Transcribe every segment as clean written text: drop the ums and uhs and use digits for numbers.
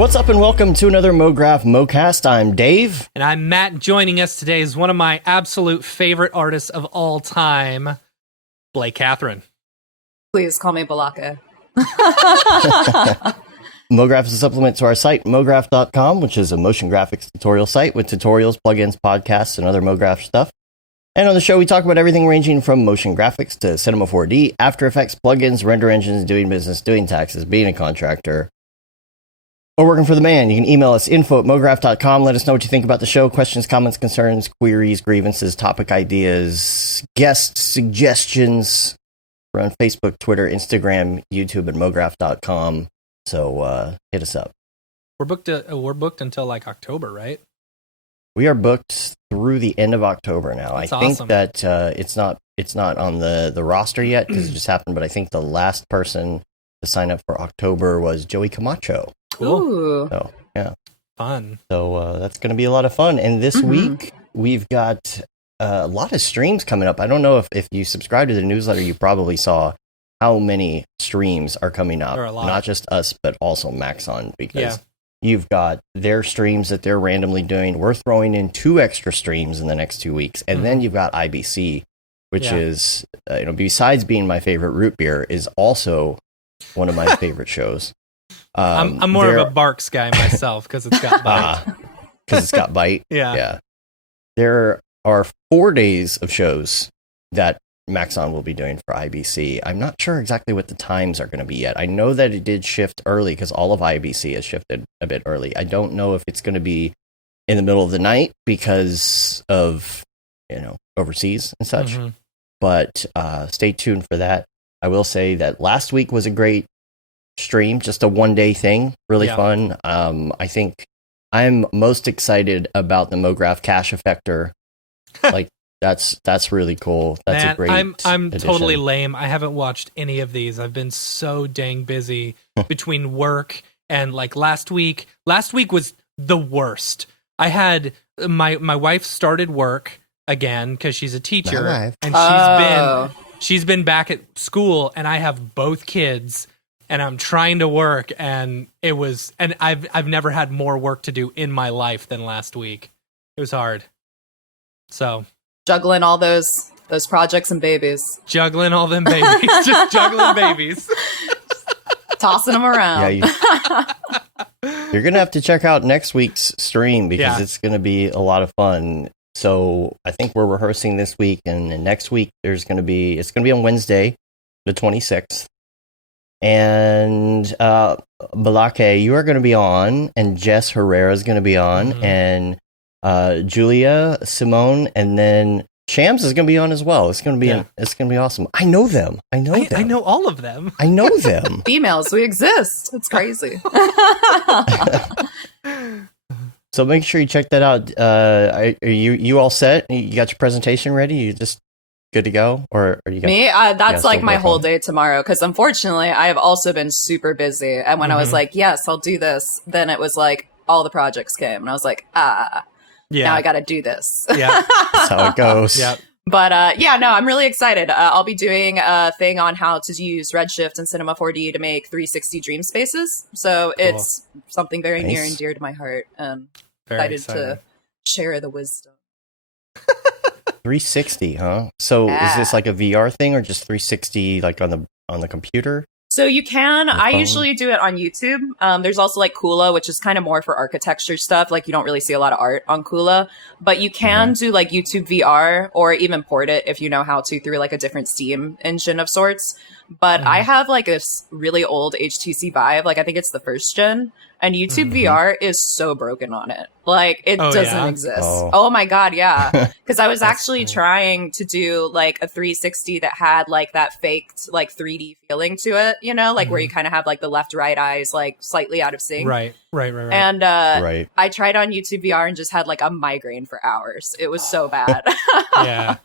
What's up and welcome to another Mograph Mocast. I'm Dave. And I'm Matt. Joining us today is one of my absolute favorite artists of all time, Blake Kathryn. Please call me Balaka. Mograph is a supplement to our site, mograph.com, which is a motion graphics tutorial site with tutorials, plugins, podcasts, and other Mograph stuff. And on the show, we talk about everything ranging from motion graphics to Cinema 4D, After Effects, plugins, render engines, doing business, doing taxes, being a contractor, or working for the man. You can email us info@mograph.com. Let us know what you think about the show. Questions, comments, concerns, queries, grievances, topic ideas, guest suggestions. We're on Facebook, Twitter, Instagram, YouTube, and mograph.com. So hit us up. We're booked until like October, right? We are booked through the end of October now. That's I think awesome. that it's not on the roster yet because it just happened, but I think the last person to sign up for October was Joey Camacho. Cool. Ooh. So, yeah. Fun. So that's going to be a lot of fun. And this week, we've got a lot of streams coming up. I don't know if you subscribe to the newsletter, you probably saw how many streams are coming up. There are a lot. Not just us, but also Maxon, because Yeah. you've got their streams that they're randomly doing. We're throwing in 2 extra streams in the next 2 weeks. And then you've got IBC, which is, besides being my favorite root beer, is also one of my favorite shows. I'm more of a Barks guy myself because it's got bite. Because it's got bite. Yeah. There are 4 days of shows that Maxon will be doing for IBC. I'm not sure exactly what the times are going to be yet. I know that it did shift early because all of IBC has shifted a bit early. I don't know if it's going to be in the middle of the night because of, overseas and such. Mm-hmm. But stay tuned for that. I will say that last week was a great stream, just a 1-day thing, really fun. I think I'm most excited about the Mograph cache effector. Like that's really cool. That's Man, a great I'm addition. totally lame. I haven't watched any of these. I've been so dang busy between work and like last week. Last week was the worst. I had my wife started work again because she's a teacher, and she's been back at school, and I have both kids. And I'm trying to work, and I've never had more work to do in my life than last week. It was hard. So Juggling all those projects and babies. Juggling all them babies. Just juggling babies. Tossing them around. Yeah, you're going to have to check out next week's stream because it's going to be a lot of fun. So I think we're rehearsing this week, and next week it's going to be on Wednesday, the 26th. And Balake, you are going to be on, and Jess Herrera is going to be on, and Julia, Simone, and then Shams is going to be on as well. It's going to be it's going to be awesome. I know them. I know all of them. I know them. Females, we exist. It's crazy. So make sure you check that out. Are you all set? You got your presentation ready? You just good to go, or are you me? That's like my whole day tomorrow. Because unfortunately, I have also been super busy. And when I was like, "Yes, I'll do this," then it was like all the projects came, and I was like, now I got to do this. Yeah, that's how it goes. Yeah. But I'm really excited. I'll be doing a thing on how to use Redshift and Cinema 4D to make 360 dream spaces. So it's something very near and dear to my heart. Very excited to share the wisdom. 360, huh? So is this like a VR thing or just 360 like on the computer? So you can. I usually do it on YouTube. There's also like Kula, which is kind of more for architecture stuff. Like you don't really see a lot of art on Kula, but you can do like YouTube VR or even port it if you know how to through like a different Steam engine of sorts. But I have like a really old HTC Vive. Like I think it's the first gen. And YouTube VR is so broken on it. Like, it doesn't exist. Oh my God, yeah. Because I was actually trying to do, like, a 360 that had, like, that faked, like, 3D feeling to it, like, where you kind of have, like, the left-right eyes, like, slightly out of sync. Right. And I tried on YouTube VR and just had, like, a migraine for hours. It was so bad. Yeah.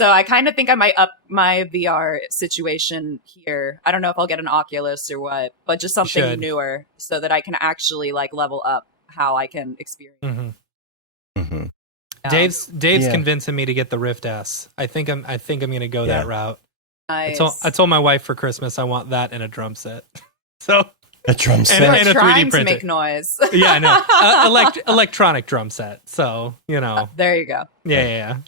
So I kind of think I might up my VR situation here. I don't know if I'll get an Oculus or what, but just something newer so that I can actually like level up how I can experience. Dave's convincing me to get the Rift S. I think I'm going to go that route. Nice. I told my wife for Christmas I want that and a drum set. So A drum set. And a 3D trying to printer. make noise. Yeah, I know. Electronic drum set. So, There you go. Yeah.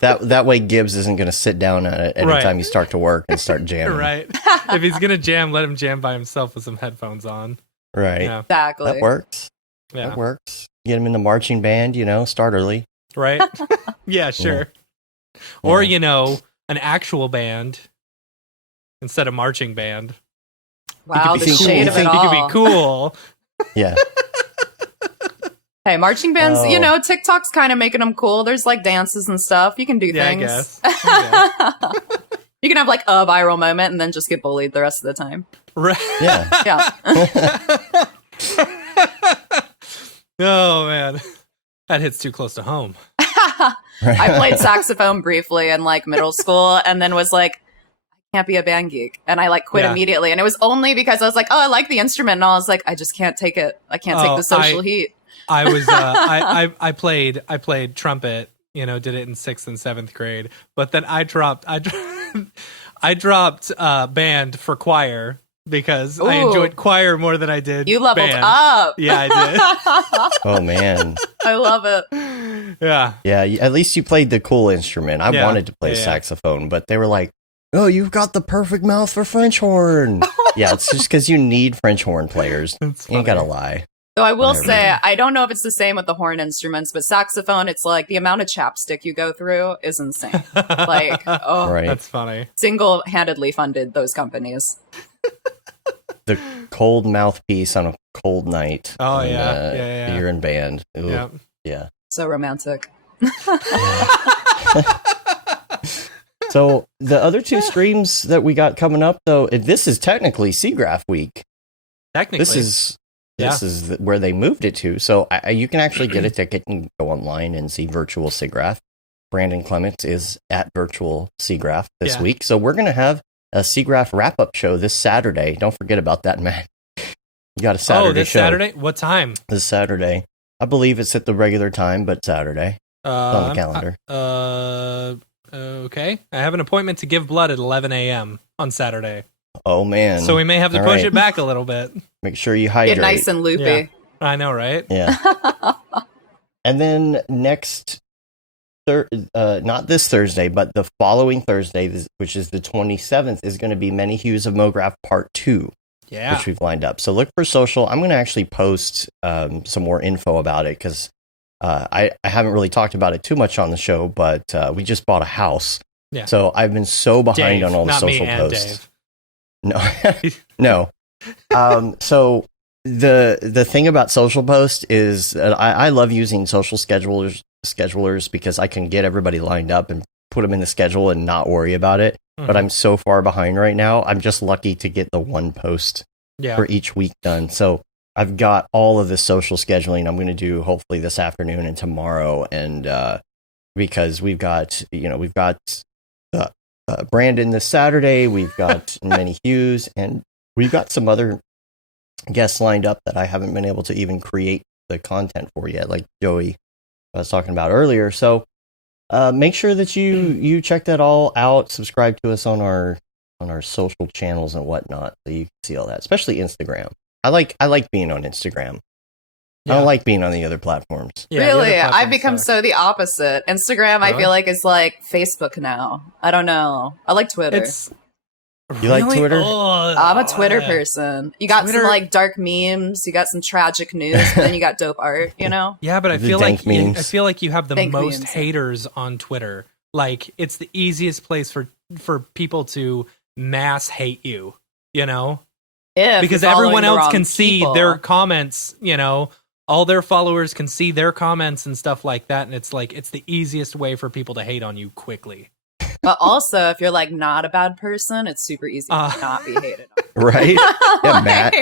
That way Gibbs isn't going to sit down at it Right. anytime you start to work and start jamming. Right. If he's going to jam, let him jam by himself with some headphones on. Right. Yeah. Exactly. That works. Yeah. That works. Get him in the marching band, start early. Right? Yeah, sure. Or, an actual band instead of marching band. Wow, could the be cool. shade of it He all. could be cool. Yeah. Hey, marching bands, Oh. TikTok's kind of making them cool. There's like dances and stuff. You can do Yeah, I things. guess. I You can have like a viral moment and then just get bullied the rest of the time. Right. Yeah. Yeah. Oh, man. That hits too close to home. I played saxophone briefly in like middle school and then was like, I can't be a band geek. And I like quit Yeah. immediately. And it was only because I was like, oh, I like the instrument. And I was like, I just can't take it. I can't take the social heat. I was I played trumpet, did it in 6th and 7th grade, but then I dropped band for choir because I Ooh. enjoyed choir more than I did You leveled band. up. Yeah, I Oh, man. I love it. did. Yeah. Yeah, at least you played the cool instrument. I Yeah. wanted to play Yeah. saxophone, but they were like, oh, you've got the perfect mouth for French horn. Yeah, it's just because you need French horn players. That's You ain't got to funny. lie. So I will Whatever. say, I don't know if it's the same with the horn instruments, but saxophone, it's like the amount of chapstick you go through is insane. Like, Right. That's funny. single-handedly funded those companies. The cold mouthpiece on a cold night. Oh, when, yeah. You're in band. Ooh, Yeah. Yeah. So romantic. So the other two streams that we got coming up, though, this is technically SIGGRAPH week. Technically. This is where they moved it to. So you can actually get a ticket and go online and see virtual SIGGRAPH. Brandon Clements is at virtual SIGGRAPH this Yeah. week. So we're going to have a SIGGRAPH wrap-up show this Saturday. Don't forget about that, Matt. You got a Saturday this show. Saturday? What time? This Saturday. I believe it's at the regular time, but Saturday. It's on the calendar. Okay. I have an appointment to give blood at 11 a.m. on Saturday. Oh, man. So we may have to All push right. it back a little bit. Make sure you hydrate. Get nice and loopy. Yeah. I know, right? Yeah. And then next, not this Thursday, but the following Thursday, which is the 27th, is going to be Many Hues of Mograph Part 2, Yeah. which we've lined up. So look for social. I'm going to actually post some more info about it because I haven't really talked about it too much on the show, but we just bought a house. Yeah. So I've been so behind Dave, on all the not social me and posts. Dave. No. No. So the thing about social posts is I love using social schedulers because I can get everybody lined up and put them in the schedule and not worry about it. But I'm so far behind right now. I'm just lucky to get the one post Yeah. for each week done. So I've got all of the social scheduling I'm going to do hopefully this afternoon and tomorrow. And because we've got Brandon this Saturday, we've got Many Hues, and we've got some other guests lined up that I haven't been able to even create the content for yet, like Joey I was talking about earlier. So make sure that you check that all out. Subscribe to us on our social channels and whatnot, so you can see all that, especially Instagram. I like being on Instagram. I don't like being on the other platforms. Yeah, the Really? other I've become platforms suck. so the opposite. Instagram, I Really? feel like, is like Facebook now. I don't know. I like Twitter. It's You like really? Twitter? Oh, I'm a Twitter yeah. person. You got Twitter- some like dark memes, you got some tragic news, and then you got dope art, you know? Yeah, but I The feel dank like memes. I feel like you have the Dank most memes. haters on Twitter. Like it's the easiest place for people to mass hate you, If because you're following everyone the else wrong can see people. their comments, all their followers can see their comments and stuff like that, and it's like it's the easiest way for people to hate on you quickly. But also, if you're like not a bad person, it's super easy to not be hated on. Right? Yeah, Matt.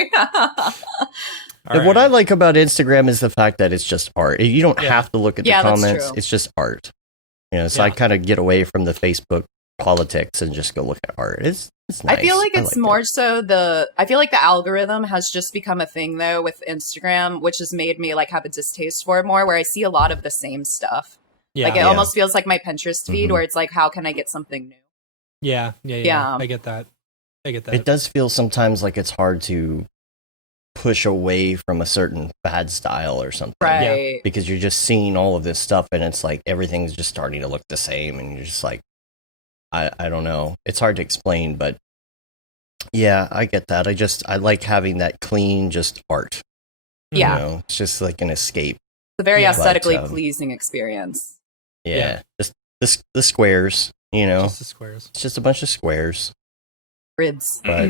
All And what right. I like about Instagram is the fact that it's just art. You don't Yeah. have to look at the Yeah, that's comments. true. It's just art. So I Yeah. kind of get away from the Facebook politics and just go look at art. It's nice. I feel like it's it. more so I feel like the algorithm has just become a thing though with Instagram, which has made me like have a distaste for it more, where I see a lot of the same stuff. Yeah. Like it Yeah. almost feels like my Pinterest feed Mhm. where it's like, how can I get something new? yeah. Yeah. I get that. It does feel sometimes like it's hard to push away from a certain bad style or something. Right. Because you're just seeing all of this stuff and it's like everything's just starting to look the same and you're just like, I don't know. It's hard to explain, but yeah, I get that. I like having that clean, just art. Yeah. You know? It's just like an escape. It's a very aesthetically But, pleasing experience. Yeah. Just the squares, you know. Just the squares. It's just a bunch of squares. Grids. But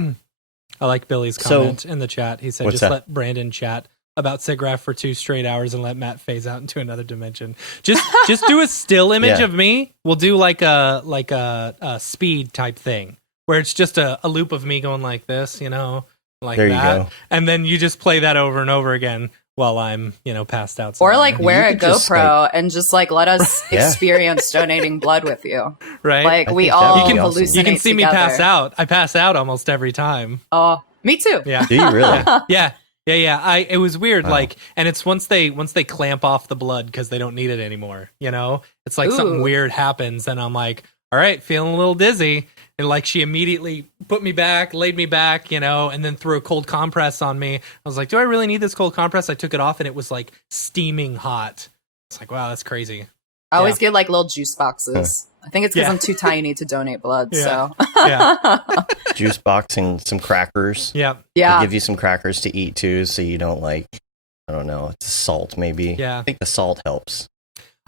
I like Billy's comment in the chat. He said, what's just that? let Brandon chat about Sigraph for 2 straight hours and let Matt phase out into another dimension. Just do a still image Yeah. of me. We'll do like a speed type thing where it's just a loop of me going like this, you know, like There you that. go. And then you just play that over and over again while I'm, you know, passed out. Or somewhere. like wear a could just, GoPro and just like let us Yeah. experience donating blood with you. right? Like I we think that all would be awesome. hallucinate You can see me together. pass out. I pass out almost every time. Oh, me too. Yeah. do you really? Yeah. It was weird. Wow. Like, and it's once they clamp off the blood because they don't need it anymore. You know, it's like something Ooh. weird happens, and I'm like, all right, feeling a little dizzy, and like she immediately put me back, laid me back, you know, and then threw a cold compress on me. I was like, do I really need this cold compress? I took it off, and it was like steaming hot. It's like, wow, that's crazy. I always get like little juice boxes. I think it's because Yeah. I'm too tiny to donate blood. Yeah. So Yeah, Juice box and some crackers. yeah, They yeah, give you some crackers to eat too, so you don't like, I don't know, it's salt maybe. yeah. I think the salt helps.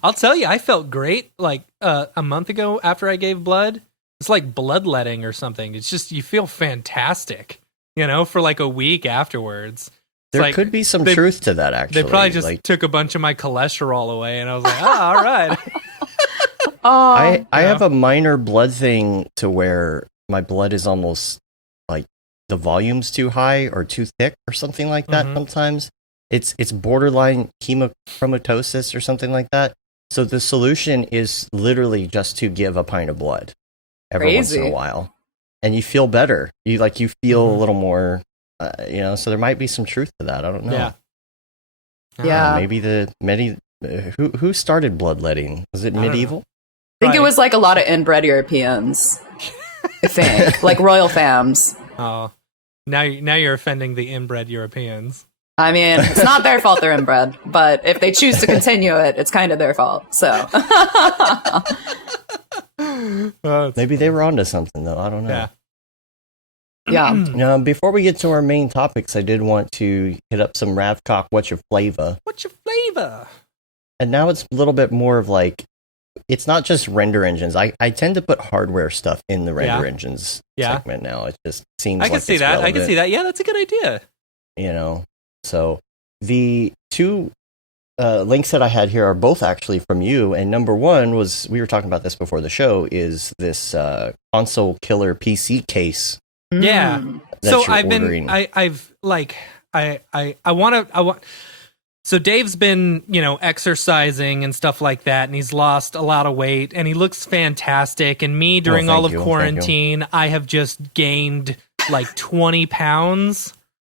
I'll tell you, I felt great. Like a month ago after I gave blood, it's like bloodletting or something. It's just you feel fantastic, you know, for like a week afterwards. It's There like, could be some they- truth to that, actually. They probably just like, took a bunch of my cholesterol away, and I was like, oh, all right. oh, I yeah. have a minor blood thing to where my blood is almost like the volume's too high or too thick or something like that. Mhm. Sometimes it's borderline hemochromatosis or something like that. So the solution is literally just to give a pint of blood every once in a Crazy. while, and you feel better. You feel Mhm. a little more, you know. So there might be some truth to that. I don't know. Yeah. Yeah. Maybe who started bloodletting? Was it I don't know. medieval? I think it Right. was like a lot of inbred Europeans. I think like royal fams. Oh, now you're offending the inbred Europeans. I mean, it's not their fault they're inbred, but if they choose to continue it, it's kind of their fault. So Maybe they were onto something though. I don't know. Yeah. yeah. Now, before we get to our main topics, I did want to hit up some Ravcock What's Your Flavor. What's your flavor? And now it's a little bit more of like, it's not just render engines. I tend to put hardware stuff in the render Yeah. engines Yeah. segment now. It just seems I like can see it's that. I relevant, can see that. Yeah, that's a good idea. you know. So the two links that I had here are both actually from you. And number one was, we were talking about this before the show, is this console killer PC case Yeah. Mm. that So you're I've been, ordering. I've like, I want. So Dave's been, you know, exercising and stuff like that, and he's lost a lot of weight, and he looks fantastic. And me, during thank all of you, thank you. quarantine, I have just gained like 20 pounds.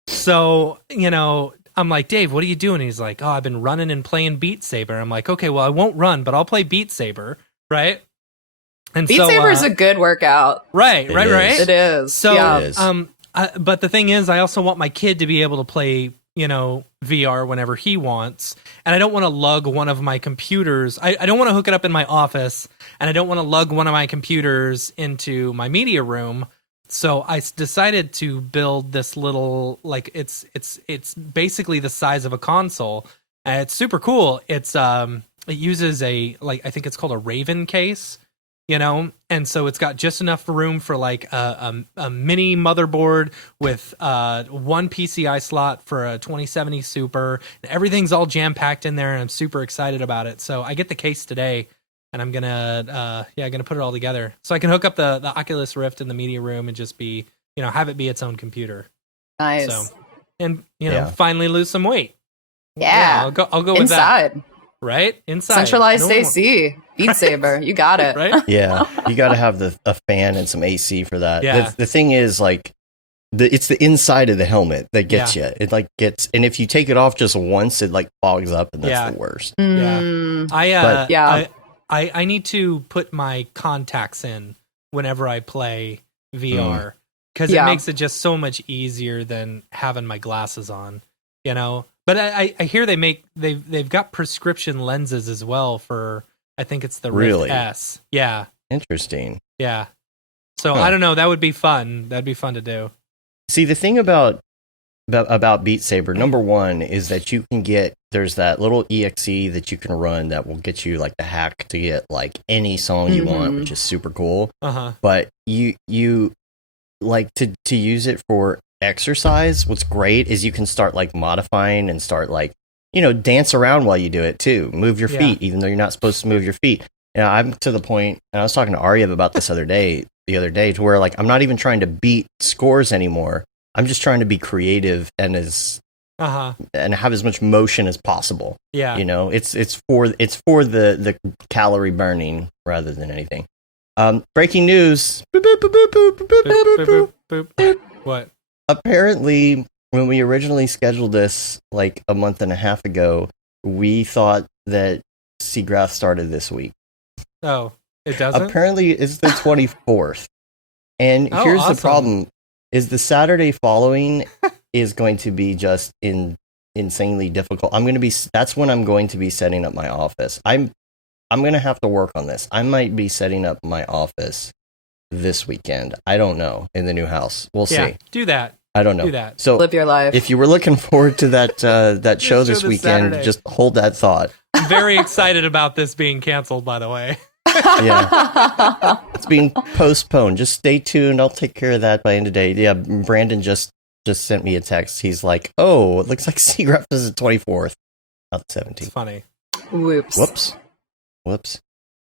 So, you know, I'm like, Dave, what are you doing? He's like, oh, I've been running and playing Beat Saber. I'm like, okay, well, I won't run, but I'll play Beat Saber, right? And Beat so, Saber is a good workout. right. is. It is. So, yeah. It is. but the thing is, I also want my kid to be able to play, you know, VR whenever he wants, and I don't want to lug one of my computers. I don't want to hook it up in my office, and I don't want to lug one of my computers into my media room. So I decided to build this little, like, it's basically the size of a console, and it's super cool. It uses a, like, I think it's called a Raven case, you know, and so it's got just enough room for like a mini motherboard with one PCI slot for a 2070 Super. Everything's all jam packed in there, and I'm super excited about it. So I get the case today, and I'm gonna put it all together so I can hook up the Oculus Rift in the media room and just be, you know, have it be its own computer. Nice. So, and you know, Yeah. finally lose some weight. Yeah. I'll go with that. Inside. Right inside. Centralized No more- AC. Beat Saber. You got it. Right. Yeah, you got to have a fan and some AC for that. Yeah. The thing is, like, it's the inside of the helmet that gets you. It like gets, and if you take it off just once, it like fogs up, and that's Yeah. the worst. Mm. But- Yeah. I need to put my contacts in whenever I play VR because it makes it just so much easier than having my glasses on, you know. But I hear they've got prescription lenses as well for, I think it's the Rift S. Yeah. Interesting. Yeah. So I don't know. That would be fun. That'd be fun to do. See, the thing about Beat Saber, number one, is that you can there's that little exe that you can run that will get you like the hack to get like any song you want, which is super cool. But you like to use it for exercise. What's great is you can start like modifying and start like, you know, dance around while you do it too. Move your feet, even though you're not supposed to move your feet. You know, I'm to the point, and I was talking to Arya about this the other day, to where like I'm not even trying to beat scores anymore. I'm just trying to be creative and and have as much motion as possible. Yeah, you know, it's for the calorie burning rather than anything. Breaking news. What? Apparently, when we originally scheduled this like a month and a half ago, we thought that Seagraph started this week. Oh, it doesn't? Apparently, it's the 24th. And here's awesome. The problem, is the Saturday following is going to be just insanely difficult. That's when I'm going to be setting up my office. I'm going to have to work on this. I might be setting up my office this weekend. I don't know, in the new house. We'll see. Do that. I don't know. Do that. So live your life. If you were looking forward to that show this weekend, Saturday. Just hold that thought. I'm very excited about this being canceled, by the way. Yeah, it's being postponed. Just stay tuned. I'll take care of that by the end of the day. Yeah, Brandon just sent me a text. He's like, "Oh, it looks like Seagraph is the 24th, not the 17th." It's funny. Whoops.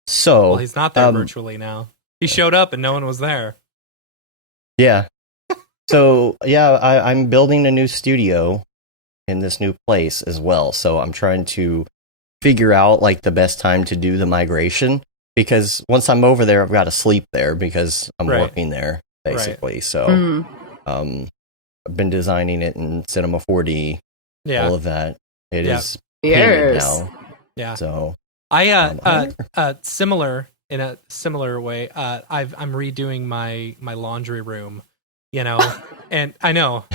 So, well, he's not there virtually now. He showed up and no one was there. Yeah. So yeah, I'm building a new studio in this new place as well. So I'm trying to figure out like the best time to do the migration. Because once I'm over there, I've got to sleep there because I'm working there, basically. Right. So I've been designing it in Cinema 4D, all of that. It is painted now. Yeah. So similar in a similar way. I'm redoing my laundry room. You know, and I know,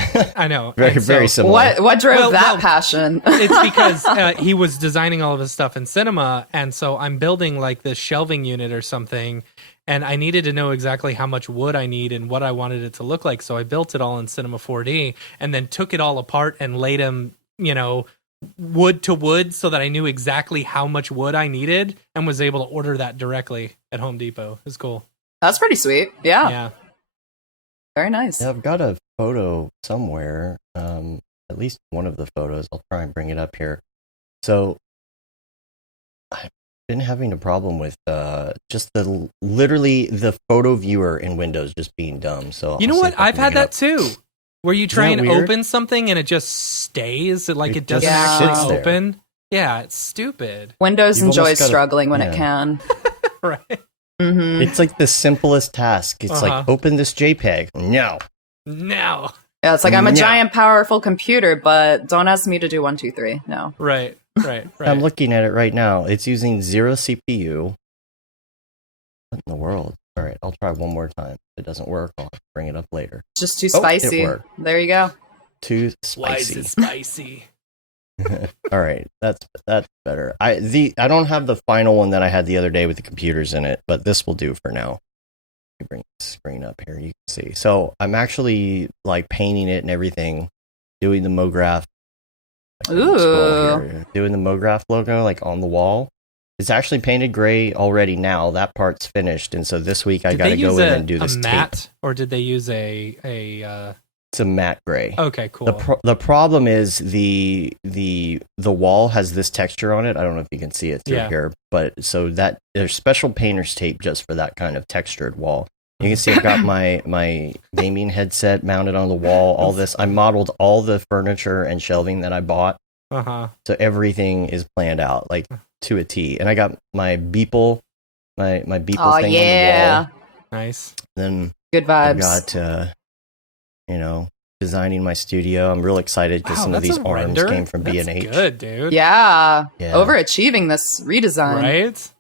very similar. What drove that passion? It's because he was designing all of his stuff in Cinema, and so I'm building like this shelving unit or something, and I needed to know exactly how much wood I need and what I wanted it to look like. So I built it all in Cinema 4D, and then took it all apart and laid them, you know, wood to wood, so that I knew exactly how much wood I needed, and was able to order that directly at Home Depot. It's cool. That's pretty sweet. Yeah. Yeah. Very nice. Yeah, I've got a photo somewhere, at least one of the photos. I'll try and bring it up here. So I've been having a problem with just literally the photo viewer in Windows just being dumb. So you know what? I've had that too, where you try and open something and it just stays, like it doesn't actually open. Yeah, it's stupid. Windows enjoys struggling when it can. Right. Mm-hmm. It's like the simplest task. It's like, open this JPEG. No. Yeah, it's like, I'm a giant, powerful computer, but don't ask me to do 1, 2, 3. No. Right. I'm looking at it right now. It's using 0 CPU. What in the world? All right, I'll try one more time. If it doesn't work, I'll bring it up later. Just too spicy. It worked. There you go. Too spicy. Why is it spicy? All right, that's better. I don't have the final one that I had the other day with the computers in it, but this will do for now. Let me bring the screen up here. You can see. So I'm actually like painting it and everything, doing the Mograph. Doing the Mograph logo like on the wall. It's actually painted gray already now. That part's finished, and so this week I got to go in and do this matte, or did they use a It's a matte gray. Okay, cool. The problem is the wall has this texture on it. I don't know if you can see it through here, but so that there's special painter's tape just for that kind of textured wall. You can see I've got my gaming headset mounted on the wall. All this, I modeled all the furniture and shelving that I bought. So everything is planned out like to a T. And I got my Beeple, my Beeple thing on the wall. Nice. Then good vibes. I got designing my studio. I'm real excited because some of these arms came from B&H. Good, dude. Yeah. Overachieving this redesign. Right?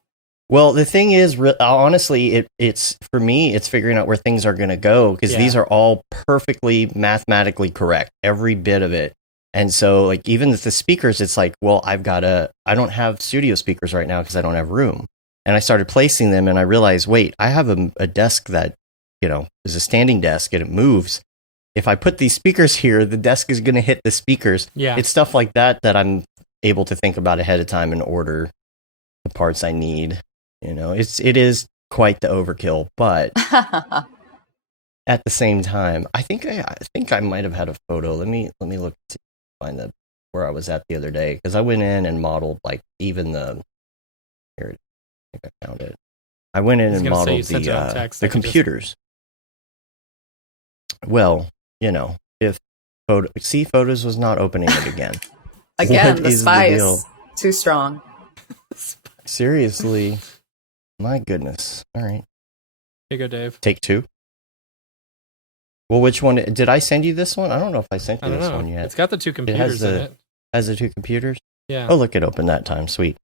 Well, the thing is, honestly, it's for me, it's figuring out where things are going to go because these are all perfectly mathematically correct, every bit of it. And so, like, even with the speakers, it's like, well, I don't have studio speakers right now because I don't have room. And I started placing them, and I realized, wait, I have a desk that, is a standing desk, and it moves. If I put these speakers here, the desk is going to hit the speakers. Yeah. It's stuff like that I'm able to think about ahead of time and order the parts I need. It is quite the overkill, but at the same time, I think I might have had a photo. Let me look to find where I was at the other day because I went in and modeled like even the here. I think I found it. I went in and modeled the computers. Well, if Photos was not opening it again. Again, the spice too strong. Seriously. My goodness. All right. Here you go, Dave. Take 2. Well, which one? Did I send you this one? I don't know if I sent you this one yet. It's got the 2 computers in it. Has the 2 computers? Yeah. Oh, look, it opened that time. Sweet.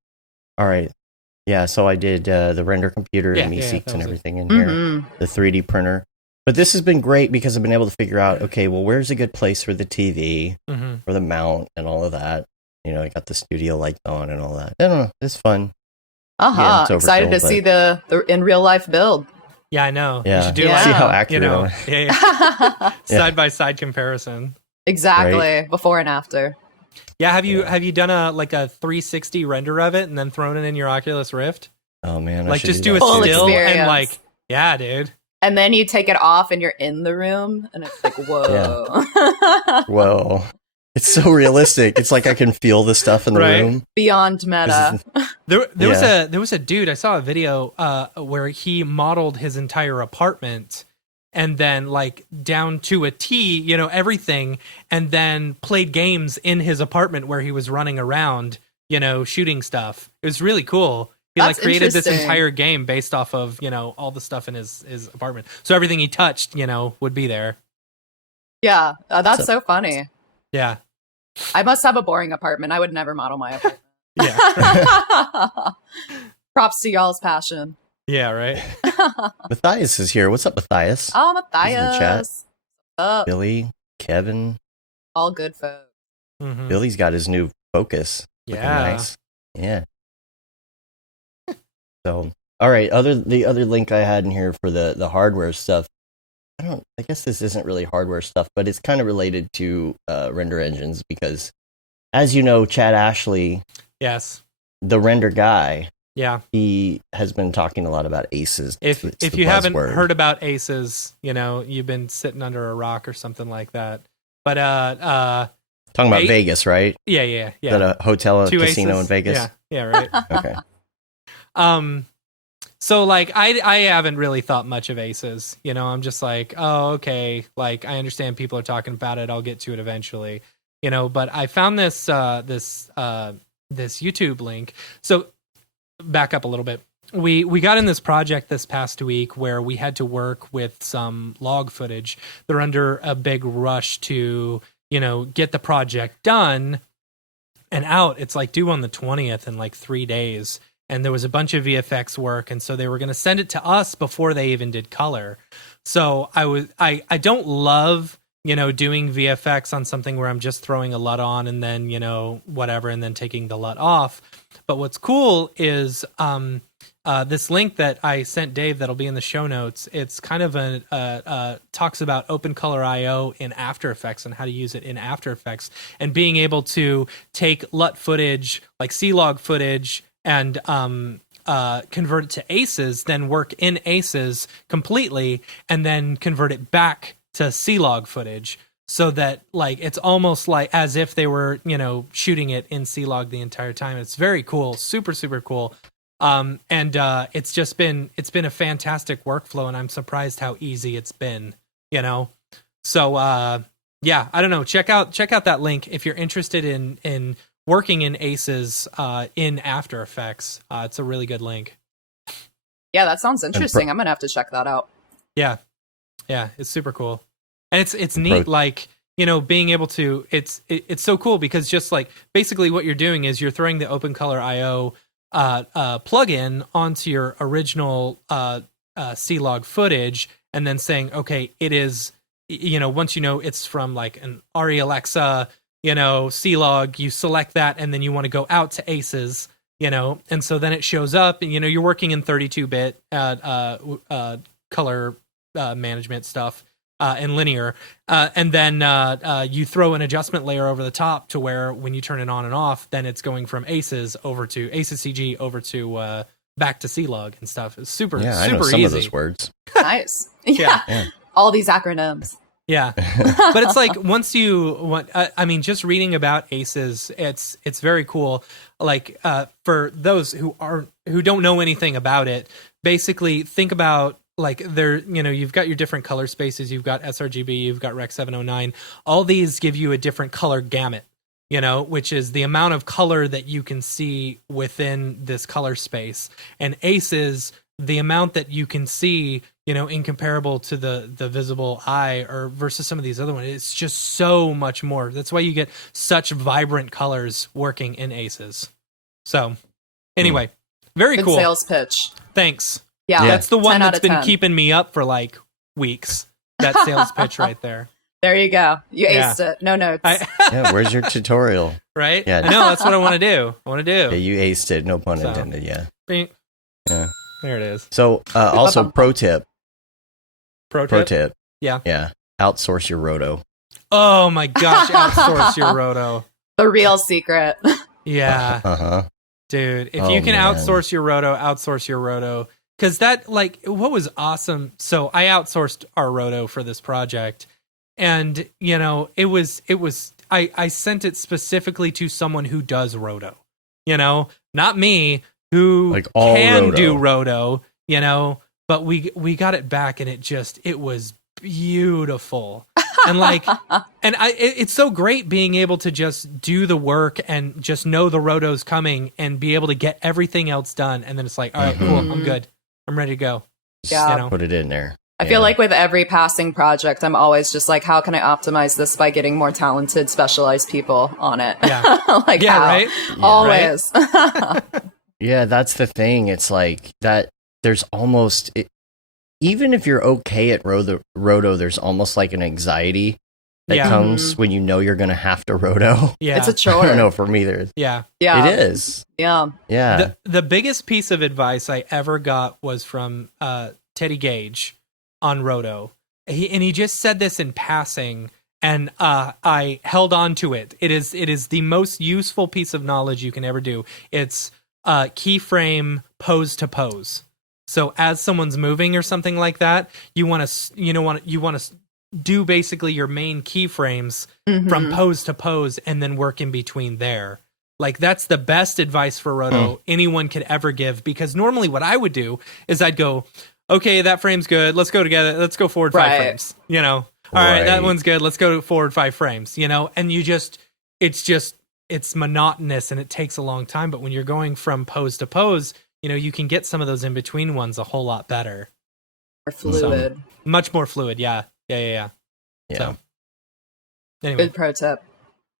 All right. Yeah, so I did the render computer and MESeeks and everything in here. The 3D printer. But this has been great because I've been able to figure out, okay, well, where's a good place for the TV, for the mount and all of that. I got the studio lights on and all that. I don't know. It's fun. Yeah, excited to see the in real life build. Yeah, I know. Yeah. You should do see how accurate side by side comparison. Exactly. Right. Before and after. Yeah, have you done a 360 render of it and then thrown it in your Oculus Rift? Oh man, like just do a still experience. And dude. And then you take it off and you're in the room and it's like, whoa. Whoa. It's so realistic. It's like I can feel the stuff in the room. Beyond meta. There was a dude, I saw a video where he modeled his entire apartment and then like down to a T, everything, and then played games in his apartment where he was running around, shooting stuff. It was really cool. He created this entire game based off of, all the stuff in his apartment. So everything he touched, would be there. Yeah, that's so funny. Yeah. I must have a boring apartment. I would never model my apartment. Yeah. Props to y'all's passion. Yeah, right. Matthias is here. What's up, Matthias? Oh, Matthias. He's in the chat. What's up? Billy, Kevin. All good folks. Mm-hmm. Billy's got his new Focus. Yeah. Nice. Yeah. So, all right. The other link I had in here for the hardware stuff. I guess this isn't really hardware stuff, but it's kind of related to render engines because, as you know, Chad Ashley, yes, the render guy, he has been talking a lot about ACEs. If you haven't heard about ACEs, you've been sitting under a rock or something like that. But talking about Vegas, right? Yeah. Is that a hotel, casino in Vegas? Yeah, right. Okay. So I haven't really thought much of ACEs, I'm just like, oh, okay. Like I understand people are talking about it. I'll get to it eventually, but I found this YouTube link. So back up a little bit. We got in this project this past week where we had to work with some log footage. They're under a big rush to, get the project done and out. It's like due on the 20th in like 3 days. And there was a bunch of VFX work, and so they were going to send it to us before they even did color. So I don't love, doing VFX on something where I'm just throwing a LUT on and then, whatever, and then taking the LUT off. But what's cool is this link that I sent Dave that'll be in the show notes. It's kind of talks about OpenColor IO in After Effects and how to use it in After Effects and being able to take LUT footage, like C-Log footage, and convert it to ACEs, then work in ACEs completely, and then convert it back to C-Log footage so that it's almost like as if they were, shooting it in C-Log the entire time. It's very cool, super, super cool. And it's been a fantastic workflow, and I'm surprised how easy it's been, So, I don't know. Check out that link if you're interested in working in ACEs in After Effects. It's a really good link. Yeah, that sounds interesting. I'm gonna have to check that out. Yeah, it's super cool, and it's neat. Being able to it's so cool because just like basically what you're doing is you're throwing the OpenColor IO plugin onto your original C-Log footage, and then saying, okay, it is, once it's from like an ARRI Alexa, C-Log, you select that, and then you want to go out to Aces, and so then it shows up, and you're working in 32-bit color management stuff and linear, and then you throw an adjustment layer over the top to where when you turn it on and off, then it's going from Aces over to Aces CG over to back to C-Log and stuff. It's super I super know some easy. of those words. Nice. Yeah. All these acronyms. Yeah. But it's like once you want, just reading about Aces, it's very cool. Like for those who don't know anything about it, basically think about like you've got your different color spaces, you've got sRGB, you've got Rec 709. All these give you a different color gamut, which is the amount of color that you can see within this color space. And Aces, the amount that you can see, incomparable to the visible eye or versus some of these other ones, it's just so much more. That's why you get such vibrant colors working in Aces. So anyway, very Good cool. Sales pitch. Thanks. Yeah. That's the one that's been 10. keeping me up for like weeks. That sales pitch right there. There you go. You aced it. No notes. Yeah, where's your tutorial? Right? Yeah. I know, that's what I want to do. Yeah, you aced it. No pun intended. Yeah. Bing. Yeah. There it is. So also pro tip. Pro tip. Yeah. Yeah. Outsource your roto. Oh my gosh, outsource your roto. The real secret. Yeah. Uh-huh. Dude, if you can outsource your roto. Because that, like, what was awesome. So I outsourced our roto for this project. And, it was I sent it specifically to someone who does roto. Not me, who like all can roto. do roto, but we got it back, and it was beautiful. And like, it's so great being able to just do the work and just know the roto's coming and be able to get everything else done. And then it's like, all right, cool, I'm good. I'm ready to go. Yeah. Put it in there. I feel like with every passing project, I'm always just like, how can I optimize this by getting more talented, specialized people on it? Yeah. Like, yeah, how? right? Always. Right? Yeah, that's the thing. It's like that there's almost, even if you're okay at roto, there's almost like an anxiety that comes when you're going to have to roto. Yeah. It's a chore. I don't know, for me, Yeah. it is. Yeah. Yeah. The biggest piece of advice I ever got was from Teddy Gage on roto. He just said this in passing, and I held on to it. It is the most useful piece of knowledge you can ever do. It's keyframe pose to pose. So as someone's moving or something like that, you want to do basically your main keyframes from pose to pose, and then work in between there. Like, that's the best advice for roto anyone could ever give, because normally what I would do is I'd go, okay, that frame's good. Let's go together. Let's go forward 5 frames. All right, that one's good. Let's go forward 5 frames. And it's monotonous and it takes a long time. But when you're going from pose to pose, you can get some of those in between ones a whole lot better. Or fluid. So, much more fluid. Yeah. So, anyway. Good pro tip.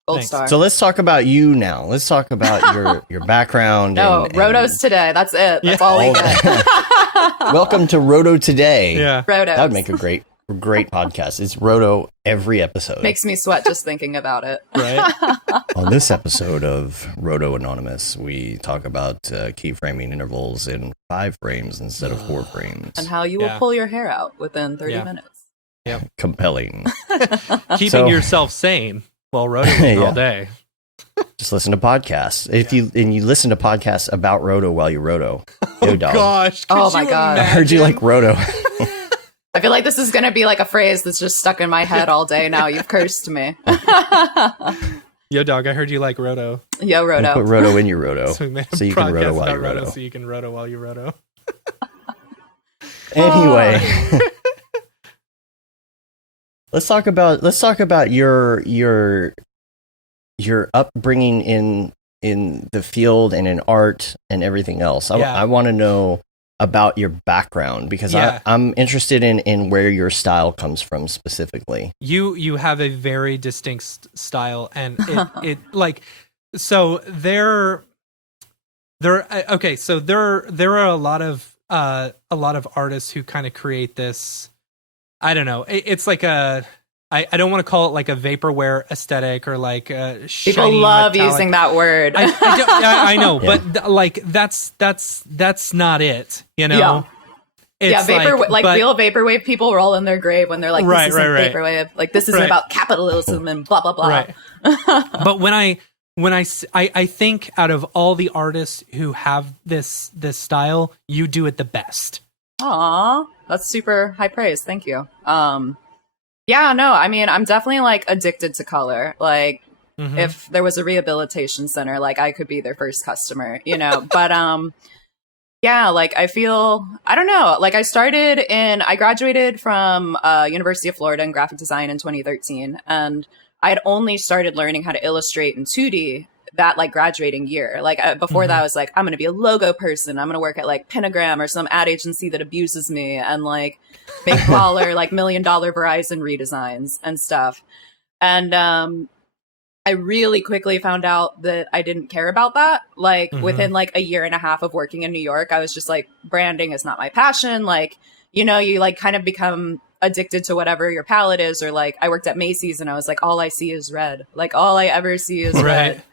Gold Thanks. star. So let's talk about you now. Let's talk about your background. No, rotos today. That's it. That's all we get. Welcome to Roto Today. Yeah. Rotos. That would make a great podcast. It's Roto every episode. Makes me sweat just thinking about it. Right. On this episode of Roto Anonymous, we talk about keyframing intervals in 5 frames instead of 4 frames. And how you will pull your hair out within 30 minutes. Yeah. Compelling. Keeping yourself sane while rotoing all day. Just listen to podcasts. If you listen to podcasts about Roto while you roto. Yo, dog. Gosh. Oh my God. I heard you like Roto. I feel like this is going to be like a phrase that's just stuck in my head all day now. You've cursed me. Yo, dog, I heard you like roto. Yo, roto. Put Roto in your Roto. So we made a So you can roto podcast while you about roto. so you can roto while you roto. Anyway. Let's talk about your upbringing in the field and in art and everything else. I want to know about your background, because I'm interested in where your style comes from specifically. You have a very distinct style, and it like, so there Okay, so there are a lot of artists who kind of create this. I don't know. It's like I don't want to call it like a vaporware aesthetic or like a shiny People love metallic. using that word. I know, Yeah. but like that's not it. You know. Yeah. It's real vaporwave people roll in their grave when they're like, "This isn't vaporwave. Like this isn't about capitalism and blah blah blah." Right. But when I think out of all the artists who have this style, you do it the best. Aw, that's super high praise. Thank you. Yeah, no, I mean, I'm definitely like addicted to color. Like, if there was a rehabilitation center, like I could be their first customer, you know. But yeah, like I don't know. Like I graduated from University of Florida in graphic design in 2013, and I had only started learning how to illustrate in 2D that like graduating year. Like before that I was like, I'm going to be a logo person. I'm going to work at like Pentagram or some ad agency that abuses me and like make baller like $1 million Verizon redesigns and stuff. And I really quickly found out that I didn't care about that. Like within like a year and a half of working in New York, I was just like, branding is not my passion. Like, you know, you like kind of become addicted to whatever your palette is. Or like I worked at Macy's and I was like, all I see is red. Like all I ever see is red.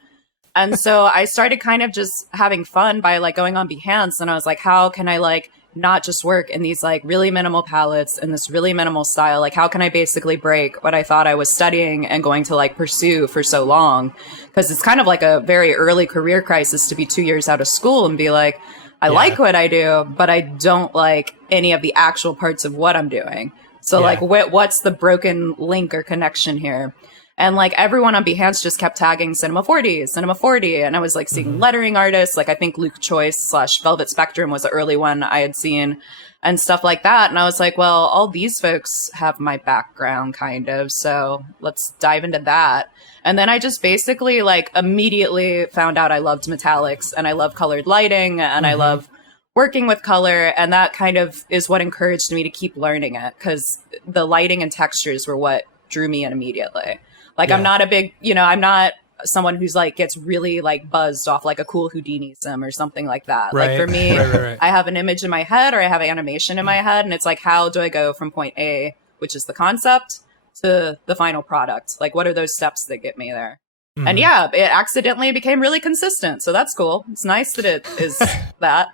And so I started kind of just having fun by like going on Behance, and I was like, how can I like not just work in these like really minimal palettes and this really minimal style? Like how can I basically break what I thought I was studying and going to like pursue for so long? Because it's kind of like a very early career crisis to be 2 years out of school and be like, I like what I do, but I don't like any of the actual parts of what I'm doing. So like what's the broken link or connection here? And like everyone on Behance just kept tagging Cinema 40. And I was like seeing lettering artists. Like I think Luke Choice / Velvet Spectrum was the early one I had seen and stuff like that. And I was like, well, all these folks have my background kind of. So let's dive into that. And then I just basically like immediately found out I loved metallics and I love colored lighting and I love working with color. And that kind of is what encouraged me to keep learning it, because the lighting and textures were what drew me in immediately. Like, I'm not a big, you know, I'm not someone who's like gets really like buzzed off like a cool Houdini sim or something like that. Like for me, I have an image in my head or I have animation in my head. And it's like, how do I go from point A, which is the concept, to the final product? Like, what are those steps that get me there? And yeah, it accidentally became really consistent. So that's cool. It's nice that it is that.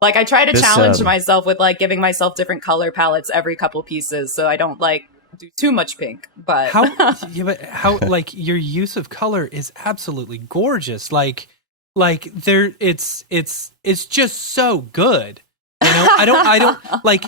Like I try to challenge myself with like giving myself different color palettes every couple pieces. So I don't like do too much pink, but how like your use of color is absolutely gorgeous. Like there it's just so good. You know, I don't like,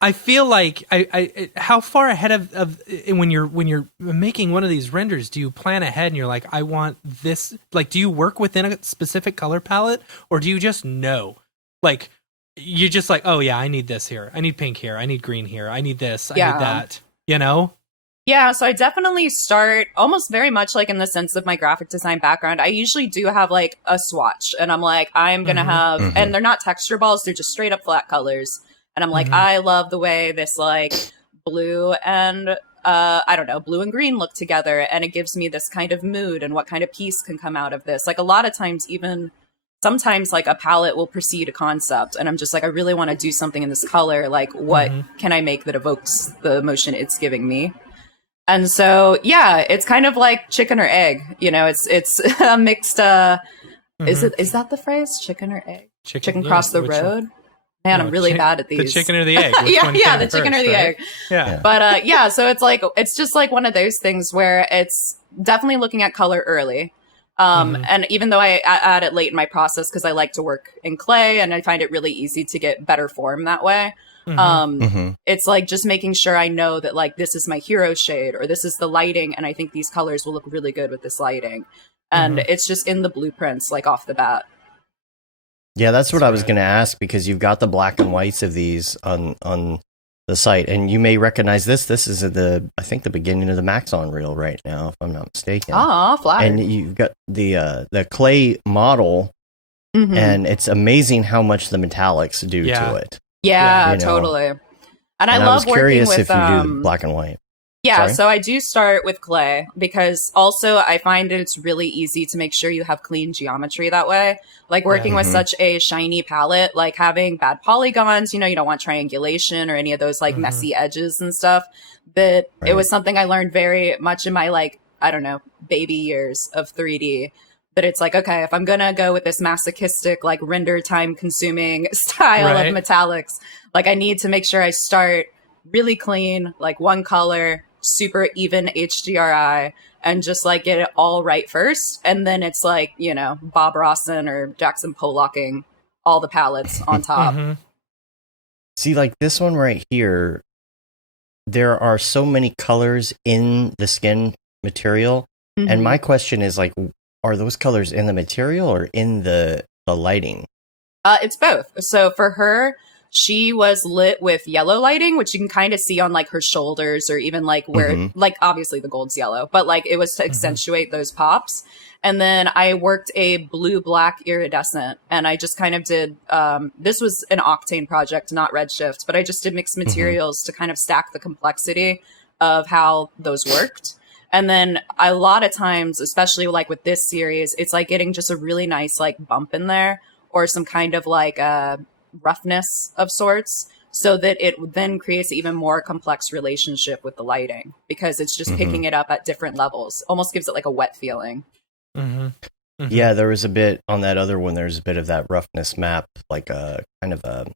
I feel like I how far ahead of when you're making one of these renders, do you plan ahead and you're like, I want this, like, do you work within a specific color palette or do you just know? Like you're just like, oh yeah, I need this here. I need pink here. I need green here. I need this. I need that. You know? Yeah, so I definitely start almost very much like in the sense of my graphic design background. I usually do have like a swatch and I'm like, I'm going to have, and they're not texture balls, they're just straight up flat colors. And I'm like, I love the way this like blue and, I don't know, blue and green look together. And it gives me this kind of mood and what kind of piece can come out of this. Like a lot of times, even sometimes like a palette will precede a concept. And I'm just like, I really want to do something in this color. Like what can I make that evokes the emotion it's giving me? And so, yeah, it's kind of like chicken or egg, you know, it's a mixed, is that the phrase? Chicken or egg? Chicken cross the road? Man, no, I'm really bad at these. The chicken or the egg? The chicken or the egg. Yeah. But yeah, so it's like, it's just like one of those things where it's definitely looking at color early. And even though I add it late in my process, because I like to work in clay and I find it really easy to get better form that way. It's like just making sure I know that like this is my hero shade or this is the lighting and I think these colors will look really good with this lighting. And it's just in the blueprints like off the bat. Yeah, that's what I was going to ask, because you've got the black and whites of these on the site, and you may recognize this. This is I think the beginning of the Maxon reel right now, if I'm not mistaken. Oh, flat. And you've got the clay model, and it's amazing how much the metallics do to it. Yeah, you know? totally. And I I love was working curious with if you do black and white. Yeah, Sorry? so I do start with clay because also I find it's really easy to make sure you have clean geometry that way. Like working with such a shiny palette, like having bad polygons, you don't want triangulation or any of those like messy edges and stuff. But it was something I learned very much in my like, I don't know, baby years of 3D. But it's like, okay, if I'm going to go with this masochistic, like render time consuming style of metallics, like I need to make sure I start really clean, like one color, super even HDRI, and just like get it all right first. And then it's like, Bob Rossen or Jackson Pollocking all the palettes on top. See, like this one right here, there are so many colors in the skin material. And my question is like, are those colors in the material or in the lighting? It's both. So for her, she was lit with yellow lighting, which you can kind of see on like her shoulders or even like where, like obviously the gold's yellow, but like it was to accentuate those pops. And then I worked a blue-black iridescent, and I just kind of did, this was an Octane project, not Redshift, but I just did mixed materials to kind of stack the complexity of how those worked. And then a lot of times, especially like with this series, it's like getting just a really nice like bump in there or some kind of like roughness of sorts, so that it then creates an even more complex relationship with the lighting because it's just picking it up at different levels. Almost gives it like a wet feeling. Yeah, there was a bit on that other one. There's a bit of that roughness map, like a kind of a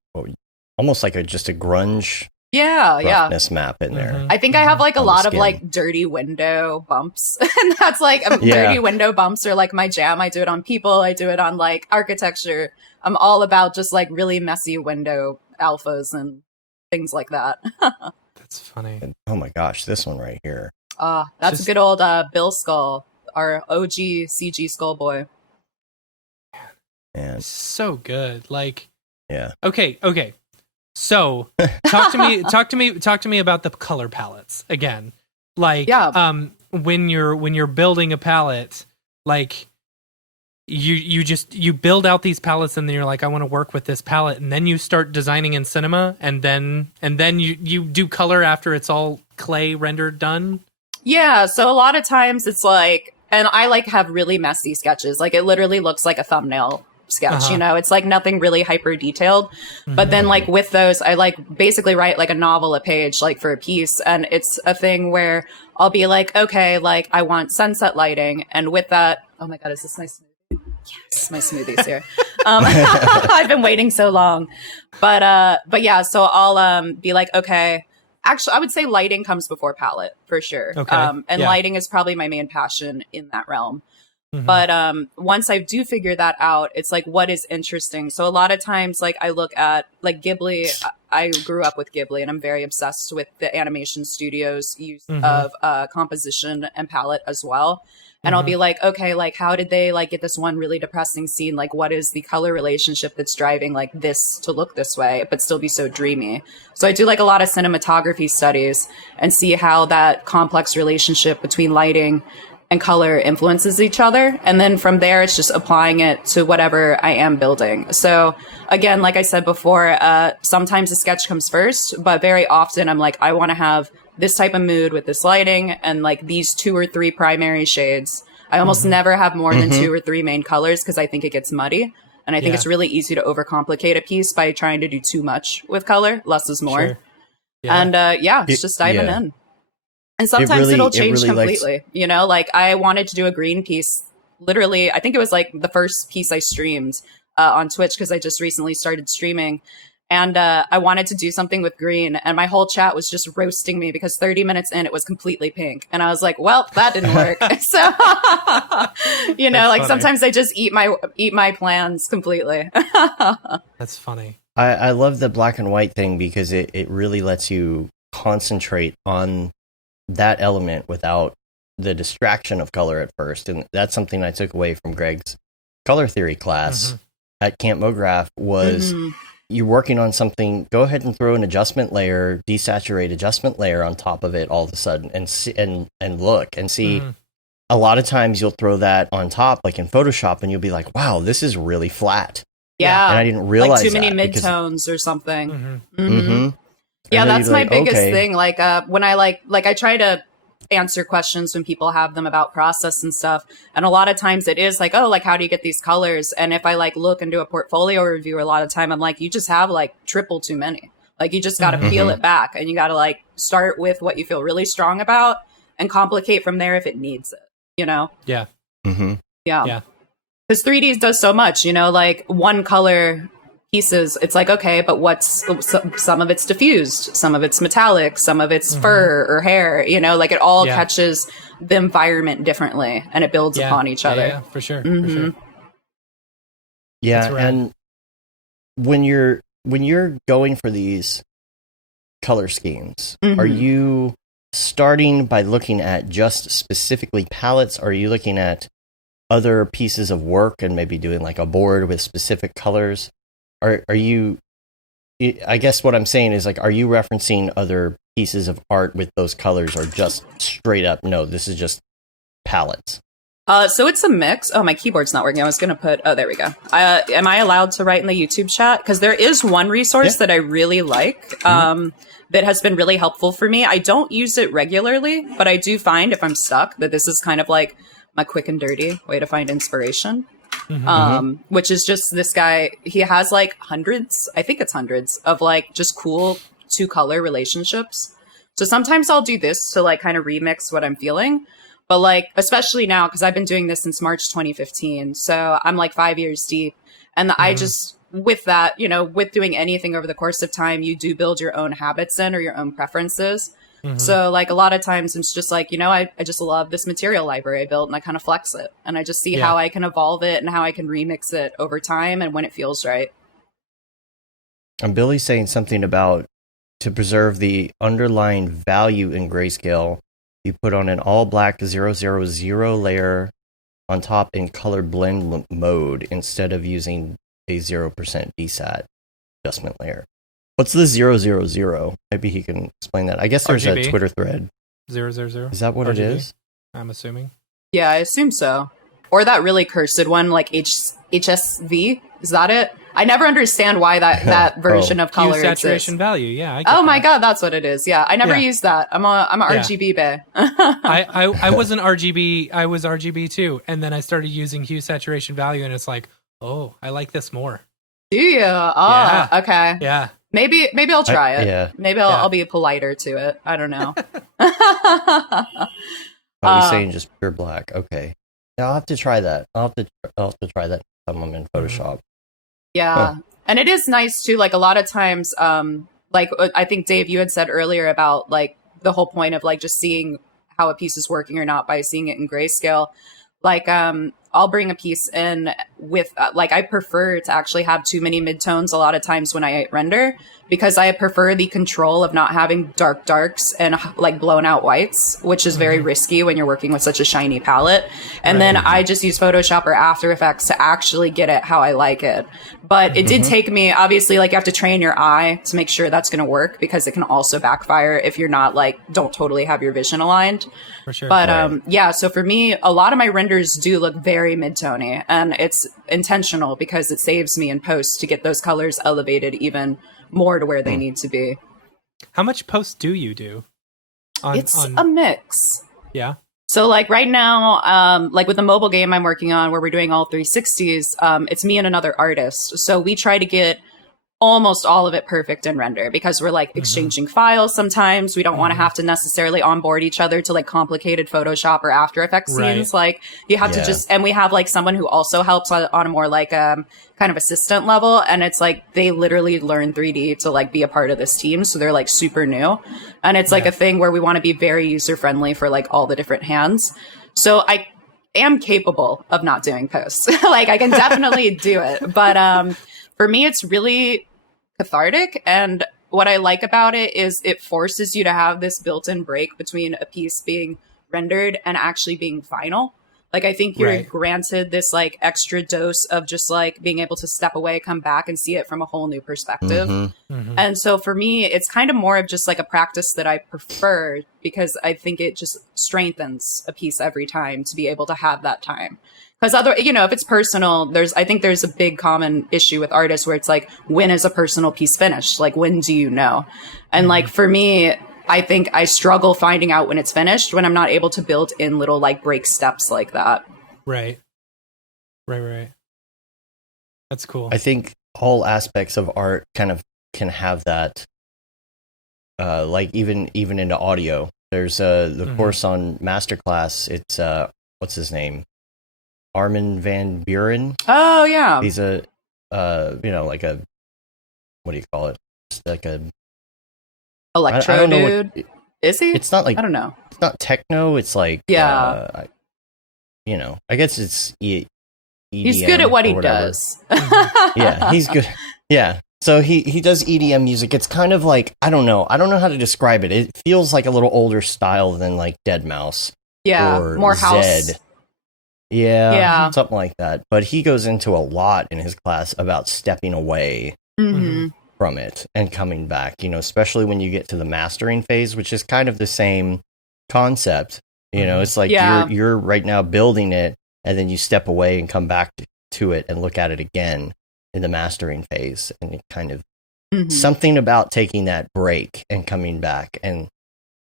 almost like just a grunge roughness map in there. I think I have like a lot of like dirty window bumps, and that's like dirty window bumps are like my jam. I do it on people. I do it on like architecture. I'm all about just like really messy window alphas and things like that. That's funny. And, oh my gosh, this one right here. That's a good old Bill Skull, our OG CG Skull boy. And so good. Like, yeah. Okay. So talk to me about the color palettes again. Like, when you're building a palette, like you build out these palettes and then you're like, I want to work with this palette, and then you start designing in cinema, and then you do color after it's all clay rendered done. Yeah, so a lot of times it's like, and I like have really messy sketches. Like it literally looks like a thumbnail sketch, it's like nothing really hyper detailed. But then like with those, I like basically write like a novel a page, like for a piece. And it's a thing where I'll be like, okay, like I want sunset lighting. And with that, oh my God, is this my smoothie? Yes, my smoothie's here. I've been waiting so long. But yeah, so I'll be like, okay, actually I would say lighting comes before palette for sure. Okay. And lighting is probably my main passion in that realm. But once I do figure that out, it's like, what is interesting? So a lot of times, like I look at like Ghibli, I grew up with Ghibli and I'm very obsessed with the animation studios use of composition and palette as well. And I'll be like, okay, like how did they like get this one really depressing scene? Like what is the color relationship that's driving like this to look this way, but still be so dreamy? So I do like a lot of cinematography studies and see how that complex relationship between lighting and color influences each other. And then from there, it's just applying it to whatever I am building. So again, like I said before, sometimes the sketch comes first, but very often I'm like, I want to have this type of mood with this lighting and like these 2 or 3 primary shades. I almost never have more than 2 or 3 main colors because I think it gets muddy. And I think it's really easy to overcomplicate a piece by trying to do too much with color. Less is more. Sure. Yeah. And it's just diving in. And sometimes it'll change completely, like I wanted to do a green piece. Literally, I think it was like the first piece I streamed on Twitch because I just recently started streaming. And I wanted to do something with green. And my whole chat was just roasting me because 30 minutes in, it was completely pink. And I was like, well, that didn't work. So, like funny. Sometimes I just eat my plans completely. That's funny. I love the black and white thing because it really lets you concentrate on that element without the distraction of color at first. And that's something I took away from Greg's color theory class at Camp Mograph was you're working on something, go ahead and throw an adjustment layer, desaturate adjustment layer on top of it all of a sudden and look and see. A lot of times you'll throw that on top, like in Photoshop, and you'll be like, wow, this is really flat. Yeah. And I didn't realize like too many midtones or something. Yeah, And then that's you'd be my like, biggest okay. thing. Like when I I try to answer questions when people have them about process and stuff. And a lot of times it is like, oh, like how do you get these colors? And if I like look and do a portfolio review, a lot of time I'm like, you just have like triple too many. Like you just got to peel it back, and you got to like start with what you feel really strong about and complicate from there if it needs it, you know? Yeah. Mm-hmm. Yeah. Yeah. Because 3D does so much, you know, like one color pieces, it's like, okay, but what's some of it's diffused, some of it's metallic, some of it's fur or hair, you know, like it all catches the environment differently and it builds upon each other. Yeah, for sure. For sure. Yeah, That's right. and when you're going for these color schemes, are you starting by looking at just specifically palettes? Or are you looking at other pieces of work and maybe doing like a board with specific colors? Are you, I guess what I'm saying is like, are you referencing other pieces of art with those colors, or just straight up, no, this is just palettes? So it's a mix. Oh, my keyboard's not working. I was going to put, oh, there we go. Am I allowed to write in the YouTube chat? Because there is one resource that I really like that has been really helpful for me. I don't use it regularly, but I do find if I'm stuck that this is kind of like my quick and dirty way to find inspiration. Which is just this guy. He has like hundreds, I think it's hundreds of like just cool 2-color relationships. So sometimes I'll do this to like kind of remix what I'm feeling. But like, especially now, because I've been doing this since March 2015. So I'm like 5 years deep. And I just, with that, you know, with doing anything over the course of time, you do build your own habits in or your own preferences. So like a lot of times it's just like, you know, I just love this material library I built and I kind of flex it. And I just see how I can evolve it and how I can remix it over time and when it feels right. And Billy's saying something about to preserve the underlying value in grayscale, you put on an all black 000 layer on top in color blend mode instead of using a 0% VSAT adjustment layer. What's the 000? Maybe he can explain that. I guess there's RGB. a Twitter thread. 000. Is that what RGB, it is? I'm assuming. Yeah, I assume so. Or that really cursed one, like HSV. Is that it? I never understand why that version of color Hue saturation exists. value. Yeah. Oh my god, that's what it is. Yeah, I never used that. I'm a RGB bae. I wasn't RGB. I was RGB too, and then I started using hue saturation value, and it's like, oh, I like this more. Do you? Oh, okay. Yeah. Maybe I'll try it. Yeah. Maybe I'll be politer to it. I don't know. Oh, he's saying just pure black. Okay. Yeah, I'll have to try that. I'll have to try that time I'm in Photoshop. Yeah. And it is nice too. Like a lot of times, like I think Dave, you had said earlier about like the whole point of like just seeing how a piece is working or not by seeing it in grayscale. Like, I'll bring a piece in with, like, I prefer to actually have too many midtones a lot of times when I render, because I prefer the control of not having dark darks and like blown out whites, which is very risky when you're working with such a shiny palette. And then I just use Photoshop or After Effects to actually get it how I like it. But it did take me, obviously, like you have to train your eye to make sure that's going to work, because it can also backfire if you're not like, don't totally have your vision aligned. For sure. But yeah, so for me, a lot of my renders do look very mid-tony, and it's intentional because it saves me in post to get those colors elevated even more to where they need to be. How much post do you do? It's a mix. Yeah. So like right now, like with the mobile game I'm working on where we're doing all 360s, it's me and another artist. So we try to get almost all of it perfect in render, because we're like exchanging files sometimes. We don't want to have to necessarily onboard each other to like complicated Photoshop or After Effects scenes. Like you have to just, and we have like someone who also helps on a more like kind of assistant level. And it's like they literally learn 3D to like be a part of this team. So they're like super new. And it's like a thing where we want to be very user friendly for like all the different hands. So I am capable of not doing posts. Like I can definitely do it. But for me, it's really cathartic. And what I like about it is it forces you to have this built-in break between a piece being rendered and actually being final. Like, I think you're Right. granted this like extra dose of just like being able to step away, come back and see it from a whole new perspective. Mhm. And so for me, it's kind of more of just like a practice that I prefer, because I think it just strengthens a piece every time to be able to have that time. Because if it's personal, I think there's a big common issue with artists where it's like, when is a personal piece finished? Like, when do you know? And like, for me, I think I struggle finding out when it's finished when I'm not able to build in little like break steps like that. Right. That's cool. I think all aspects of art kind of can have that. Like even into audio. There's the course on Masterclass. It's what's his name? Armin van Buren. Oh yeah. He's a like a, what do you call it? Just like a Electro I don't know dude. Is he? It's not like, I don't know. it's not techno. It's like Yeah. I guess it's EDM. He's good at what or he whatever. does. Yeah, he's good. Yeah. So he does EDM music. It's kind of like, I don't know how to describe it. It feels like a little older style than like Deadmau5 Yeah. or More house. Zed. Yeah, Yeah. something like that. But he goes into a lot in his class about stepping away Mm-hmm. from it and coming back, especially when you get to the mastering phase, which is kind of the same concept. It's like Yeah. you're right now building it, and then you step away and come back to it and look at it again in the mastering phase. And it kind of something about taking that break and coming back and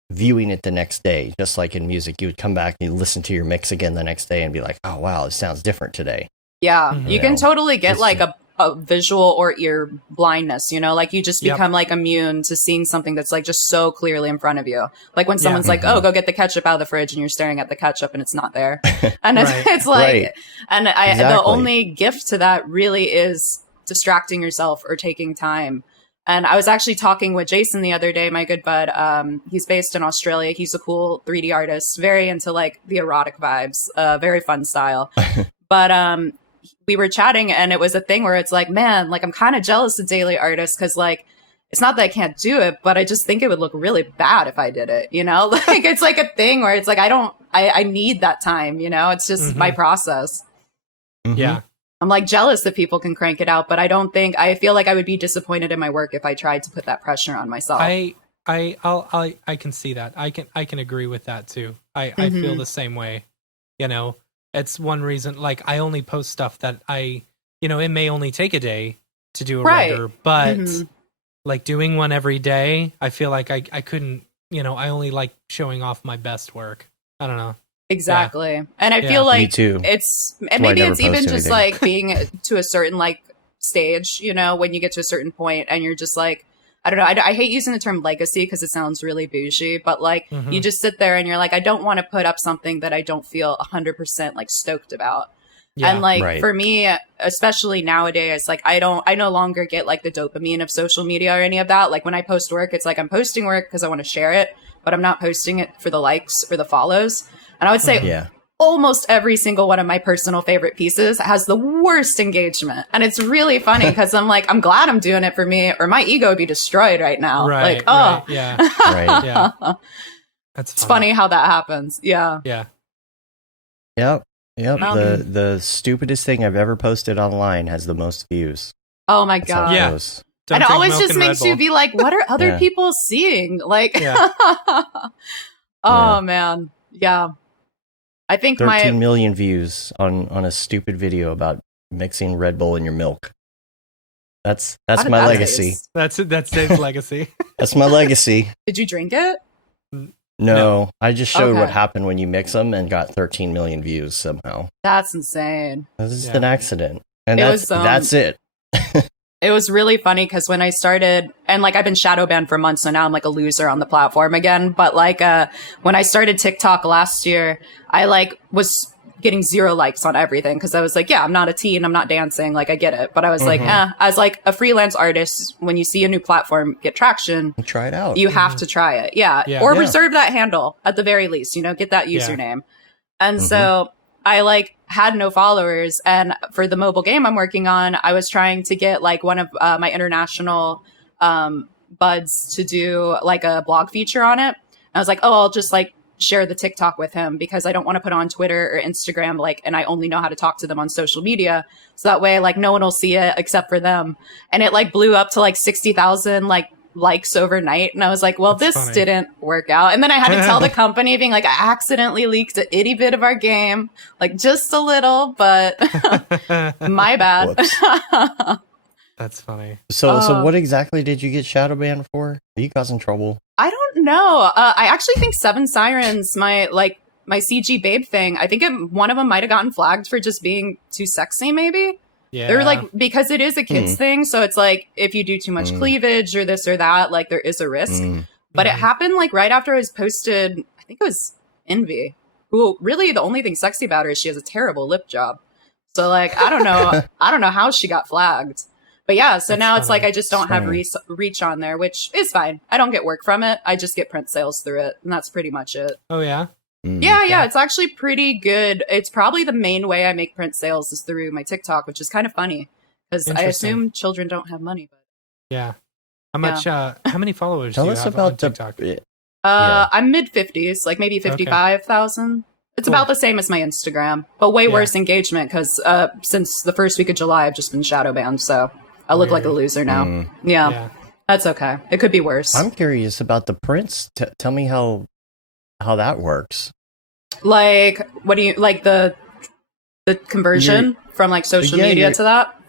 viewing it the next day, just like in music, you would come back and you listen to your mix again the next day and be like, oh wow, it sounds different today. Yeah. Mhm. You can totally get It's- like a visual or ear blindness, like you just Yep. become like immune to seeing something that's like just so clearly in front of you. Like when Yeah. someone's like, Mhm. oh, go get the ketchup out of the fridge, and you're staring at the ketchup and it's not there. And Right. it's like, Right. and the Exactly. only gift to that really is distracting yourself or taking time. And I was actually talking with Jason the other day, my good bud. He's based in Australia. He's a cool 3D artist, very into like the erotic vibes, very fun style. But we were chatting, and it was a thing where it's like, man, like I'm kind of jealous of daily artists, because like it's not that I can't do it, but I just think it would look really bad if I did it. Like it's like a thing where it's like I need that time. It's just my process. Mhm. Yeah. I'm like jealous that people can crank it out, but I feel like I would be disappointed in my work if I tried to put that pressure on myself. I can see that. I can agree with that too. I feel the same way. It's one reason, like, I only post stuff that it may only take a day to do a Right. render, but Mhm. like doing one every day, I feel like I couldn't, I only like showing off my best work. I don't know. Exactly. And I Yeah. feel Me like too. it's, why and I maybe never it's even post just anything. like being to a certain like stage, when you get to a certain point and you're just like, I don't know. I hate using the term legacy because it sounds really bougie, but like Mhm. you just sit there and you're like, I don't want to put up something that I don't feel 100% like stoked about. Yeah. And like Right. for me, especially nowadays, like I no longer get like the dopamine of social media or any of that. Like when I post work, it's like I'm posting work because I want to share it, but I'm not posting it for the likes or the follows. And I would say Yeah. almost every single one of my personal favorite pieces has the worst engagement. And it's really funny because I'm like, I'm glad I'm doing it for me, or my ego would be destroyed right now. Right. Like, oh, right, yeah. Right. Yeah. That's it's funny how that happens. Yeah. Yeah. Yep. Yep. Well- The stupidest thing I've ever posted online has the most views. Oh my That's how God. it Yeah. goes. Don't And it drink always milk just and makes Red you Bull. be like, what are other Yeah. people seeing? Like, Yeah. oh Yeah. man. Yeah. I think 13 million views on a stupid video about mixing Red Bull in your milk. That's how did my that legacy. taste? That's it. That's Dave's legacy. That's my legacy. Did you drink it? No, I just showed what Okay. happened when you mix them and got 13 million views somehow. That's insane. This is Yeah. an accident. And It that's was, that's it. It was really funny because when I started, and like I've been shadow banned for months, so now I'm like a loser on the platform again. But like when I started TikTok last year, I like was getting 0 likes on everything because I was like, yeah, I'm not a teen, I'm not dancing, like I get it. But I was like, as like a freelance artist, when you see a new platform get traction, Try it out. you have to try it. Yeah. Yeah. Or Yeah. reserve that handle at the very least, get that Yeah. username. And so I like had no followers. And for the mobile game I'm working on, I was trying to get like one of my international buds to do like a blog feature on it. I was like, oh, I'll just like share the TikTok with him because I don't want to put on Twitter or Instagram, like, and I only know how to talk to them on social media. So that way, like, no one will see it except for them. And it like blew up to like 60,000 like likes overnight. And I was like, well, That's this funny. didn't work out. And then I had to tell the company being like, I accidentally leaked a itty bit of our game, like just a little, but my bad. That's funny. So what exactly did you get shadow banned for? Are you causing trouble? I don't know. I actually think Seven Sirens, my CG babe thing, I think one of them might have gotten flagged for just being too sexy, maybe. Yeah. They're like, because it is a kids thing, so it's like if you do too much cleavage or this or that, like there is a risk. But it happened like right after I was posted, I think it was Envy, who really the only thing sexy about her is she has a terrible lip job. So like, I don't know how she got flagged. But yeah, so now it's like I just don't have reach on there, which is fine. I don't get work from it. I just get print sales through it, and that's pretty much it. Oh yeah? Yeah, it's actually pretty good. It's probably the main way I make print sales is through my TikTok, which is kind of funny because I assume children don't have money. But yeah. How much? How many followers Tell do you us have about on TikTok? I'm mid-50s, like maybe 55,000. It's about the same as my Instagram, but way worse engagement because since the first week of July, I've just been shadow banned, so I look like a loser now. Yeah, that's okay. It could be worse. I'm curious about the prints. Tell me how that works. Like, what do you like the conversion from like social media to that?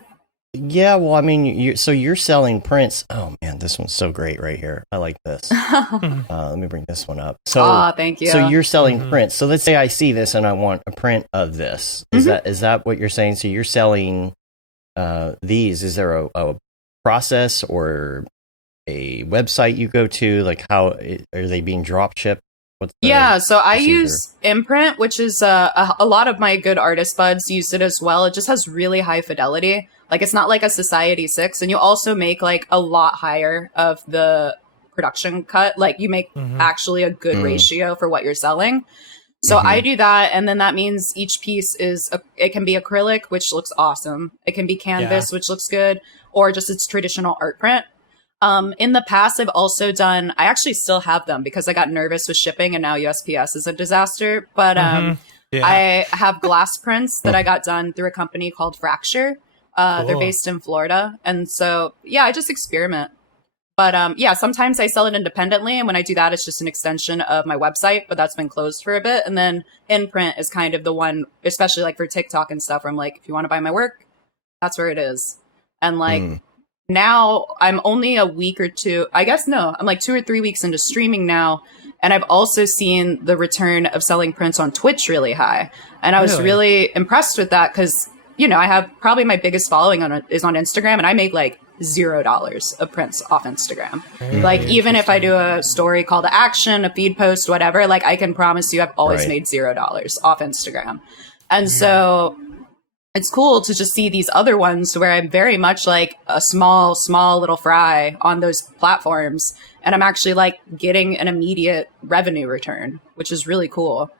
Yeah, well, I mean, you're selling prints. Oh man, this one's so great right here. I like this. Let me bring this one up. So, thank you. So you're selling prints. So let's say I see this and I want a print of this. Is that what you're saying? So you're selling these. Is there a process or a website you go to? Like, how are they being drop shipped? So I use Imprint, which is a lot of my good artist buds use it as well. It just has really high fidelity. Like, it's not like a Society 6, and you also make like a lot higher of the production cut. Like, you make actually a good ratio for what you're selling. So I do that, and then that means each piece it can be acrylic, which looks awesome. It can be canvas, which looks good, or just its traditional art print. In the past, I've also done, I actually still have them because I got nervous with shipping and now USPS is a disaster. But I have glass prints that I got done through a company called Fracture. They're based in Florida. And so, yeah, I just experiment. But sometimes I sell it independently. And when I do that, it's just an extension of my website, but that's been closed for a bit. And then Imprint is kind of the one, especially like for TikTok and stuff, where I'm like, if you want to buy my work, that's where it is. And like, now I'm only a week or two, I'm like 2 or 3 weeks into streaming now. And I've also seen the return of selling prints on Twitch really high. And I was really impressed with that because, I have probably my biggest following is on Instagram, and I make like $0 of prints off Instagram. Like, even if I do a story call to action, a feed post, whatever, like I can promise you I've always made $0 off Instagram. And so it's cool to just see these other ones where I'm very much like a small little fry on those platforms. And I'm actually like getting an immediate revenue return, which is really cool.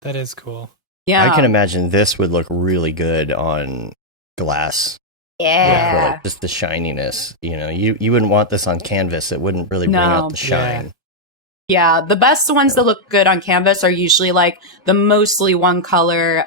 That is cool. Yeah. I can imagine this would look really good on glass. Yeah. Like just the shininess. You wouldn't want this on canvas. It wouldn't really bring out the shine. Yeah, the best ones that look good on canvas are usually like the mostly one color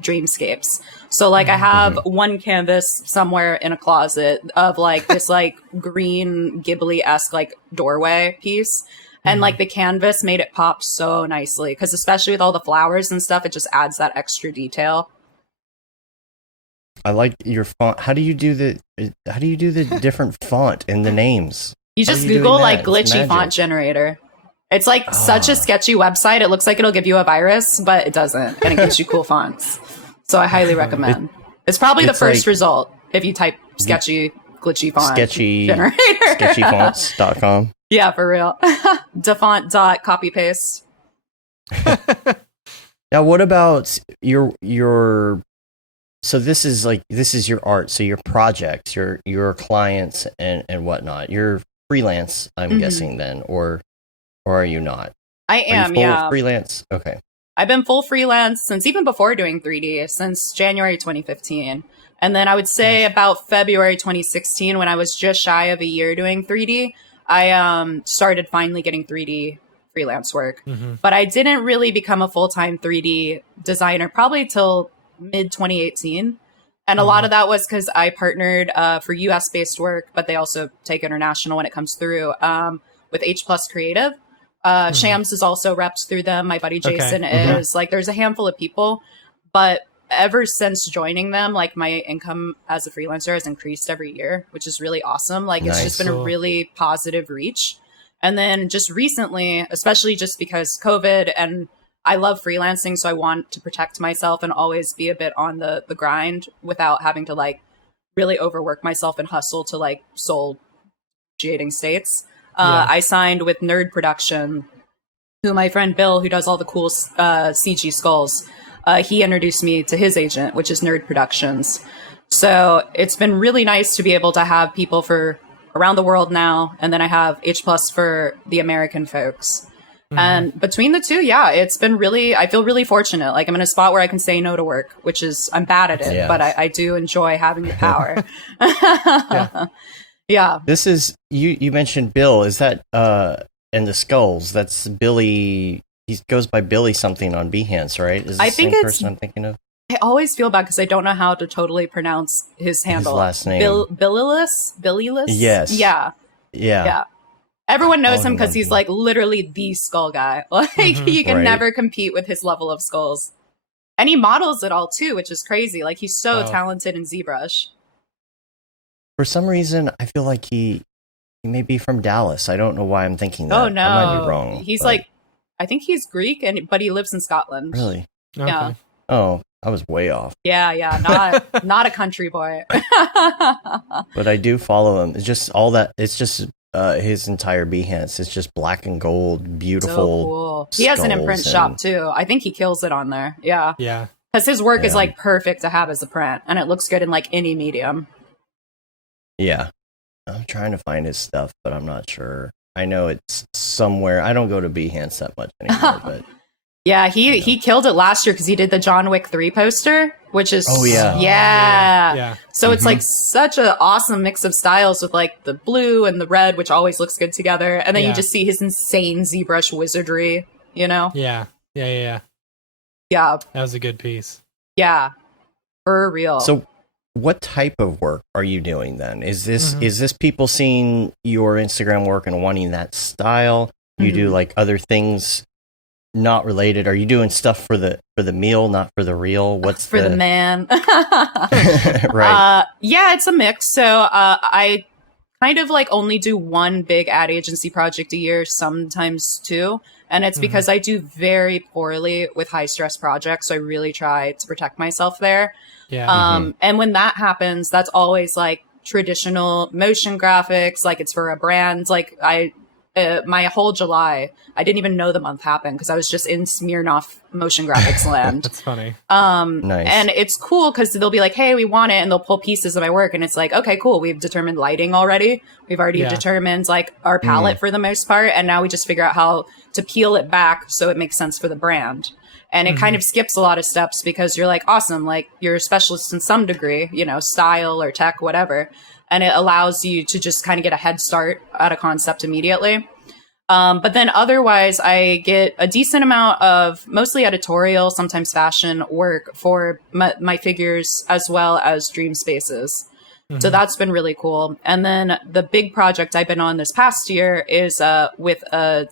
dreamscapes. So like I have one canvas somewhere in a closet of like this like green Ghibli-esque like doorway piece. And like the canvas made it pop so nicely because especially with all the flowers and stuff, it just adds that extra detail. I like your font. How do you do the different font in the names? You just Google like glitchy font generator. It's like such a sketchy website. It looks like it'll give you a virus, but it doesn't. And it gives you cool fonts. So I highly recommend. It's probably the first result if you type sketchy, glitchy font generator. Sketchyfonts.com. Yeah, for real. Defont.copy paste. Now, what about your so this is your art, so your projects, your clients and whatnot. You're freelance, I'm guessing then, or are you not? I am, yeah. Freelance? Okay. I've been full freelance since even before doing 3D, since January 2015. And then I would say about February 2016, when I was just shy of a year doing 3D, I started finally getting 3D freelance work. But I didn't really become a full-time 3D designer probably till mid 2018. And a lot of that was because I partnered for US based work, but they also take international when it comes through with H Plus Creative. Shams is also repped through them. My buddy Jason is. Like, there's a handful of people. But ever since joining them, like, my income as a freelancer has increased every year, which is really awesome. Like, it's just been a really positive reach. And then just recently, especially just because COVID, and I love freelancing, so I want to protect myself and always be a bit on the grind without having to, like, really overwork myself and hustle to, like, soul creating states. I signed with Nerd Production, who my friend Bill, who does all the cool CG skulls, he introduced me to his agent, which is Nerd Productions. So it's been really nice to be able to have people for around the world now, and then I have H Plus for the American folks. And between the two, it's been really, I feel really fortunate. Like, I'm in a spot where I can say no to work, which is, I'm bad at it, but I do enjoy having the power. This is, you mentioned Bill. Is that, and the skulls, that's Billy, he goes by Billy something on Behance, right? Is this I the think same it's, person I'm thinking of? I always feel bad because I don't know how to totally pronounce his handle. His last name. Billiless? Yes. Yeah. Everyone knows him because he's like literally the skull guy. Like, you can never compete with his level of skulls. And he models it all too, which is crazy. Like, he's so talented in ZBrush. For some reason, I feel like he may be from Dallas. I don't know why I'm thinking that. Oh, no. I might be wrong. He's like, I think he's Greek, but he lives in Scotland. Really? Okay. Yeah. Oh, I was way off. Yeah. Not a country boy. But I do follow him. It's just all that. It's just his entire Behance. It's just black and gold, beautiful. So cool. He has an imprint shop too. I think he kills it on there. Yeah. Because his work is like perfect to have as a print, and it looks good in like any medium. Yeah. I'm trying to find his stuff, but I'm not sure. I know it's somewhere. I don't go to Behance that much anymore, but yeah, he killed it last year because he did the John Wick 3 poster, which is yeah. So it's like such an awesome mix of styles with like the blue and the red, which always looks good together, and then you just see his insane ZBrush wizardry, you know? Yeah. Yeah. That was a good piece. Yeah, for real. So what type of work are you doing then? Is this people seeing your Instagram work and wanting that style? You do like other things not related? Are you doing stuff for the meal, not for the real? What's for the man? Right. Yeah, it's a mix. So I kind of like only do one big ad agency project a year, sometimes two. And it's because I do very poorly with high stress projects. So I really try to protect myself there. Yeah. And when that happens, that's always like traditional motion graphics. Like, it's for a brand. Like, my whole July, I didn't even know the month happened because I was just in Smirnoff motion graphics land. That's funny. Nice. And it's cool because they'll be like, hey, we want it. And they'll pull pieces of my work. And it's like, okay, cool. We've determined lighting already. We've already determined like our palette for the most part. And now we just figure out how to peel it back so it makes sense for the brand. And it kind of skips a lot of steps because you're like, awesome, like, you're a specialist in some degree, you know, style or tech, whatever. And it allows you to just kind of get a head start at a concept immediately. But then otherwise, I get a decent amount of mostly editorial, sometimes fashion work for my figures as well as dream spaces. So that's been really cool. And then the big project I've been on this past year is with a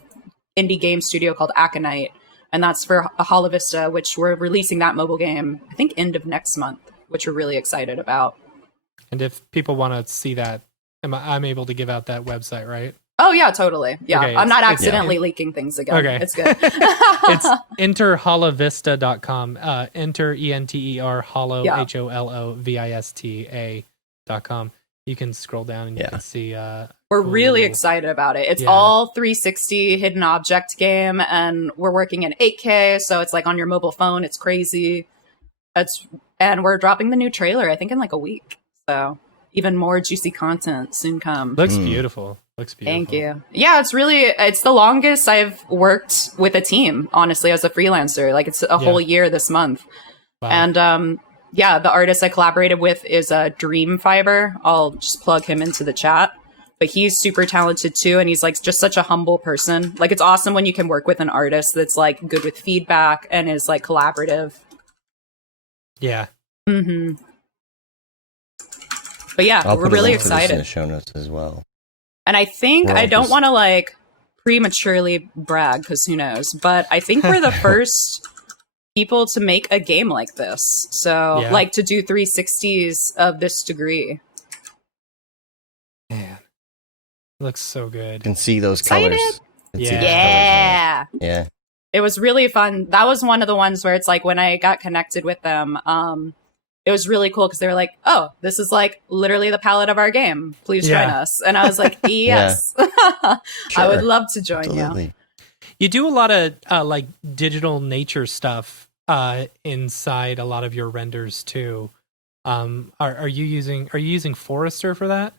indie game studio called Aconite. And that's for Hala Vista, which we're releasing that mobile game, I think, end of next month, which we're really excited about. And if people want to see that, I'm able to give out that website, right? Oh, yeah, totally. Yeah, okay, I'm not accidentally leaking things again. Okay. It's good. It's enterholovista.com. Enter, E-N-T-E-R, holo, HOLOVISTA.com. You can scroll down and you can see... we're really excited about it. It's all 360 hidden object game, and we're working in 8K, so it's like on your mobile phone. It's crazy. And we're dropping the new trailer, I think, in like a week. So even more juicy content soon come. Looks beautiful. Thank you. Yeah, it's the longest I've worked with a team, honestly, as a freelancer. Like, it's a whole year this month. Wow. And the artist I collaborated with is Dream Fiber. I'll just plug him into the chat. but he's super talented too. And he's like just such a humble person. Like it's awesome when you can work with an artist that's like good with feedback and is like collaborative. Yeah. Mm-hmm. But yeah, I'll we're put a really link to this excited. in the show notes as well. And I think We're all I don't just- want to like prematurely brag because who knows, but I think we're the first people to make a game like this. So Yeah. like to do 360s of this degree. Man, looks so You good. can see those Excited. colors. You can see Yeah. those colors Yeah. in it. Yeah. It was really fun. That was one of the ones where it's like when I got connected with them, it was really cool because they were like, "Oh, this is like literally the palette of our game. Please join Yeah. us." And I was like, "Yes, I would Sure. love to join you." Absolutely. You do a lot of like digital nature stuff inside a lot of your renders too. Are you using Forester for that?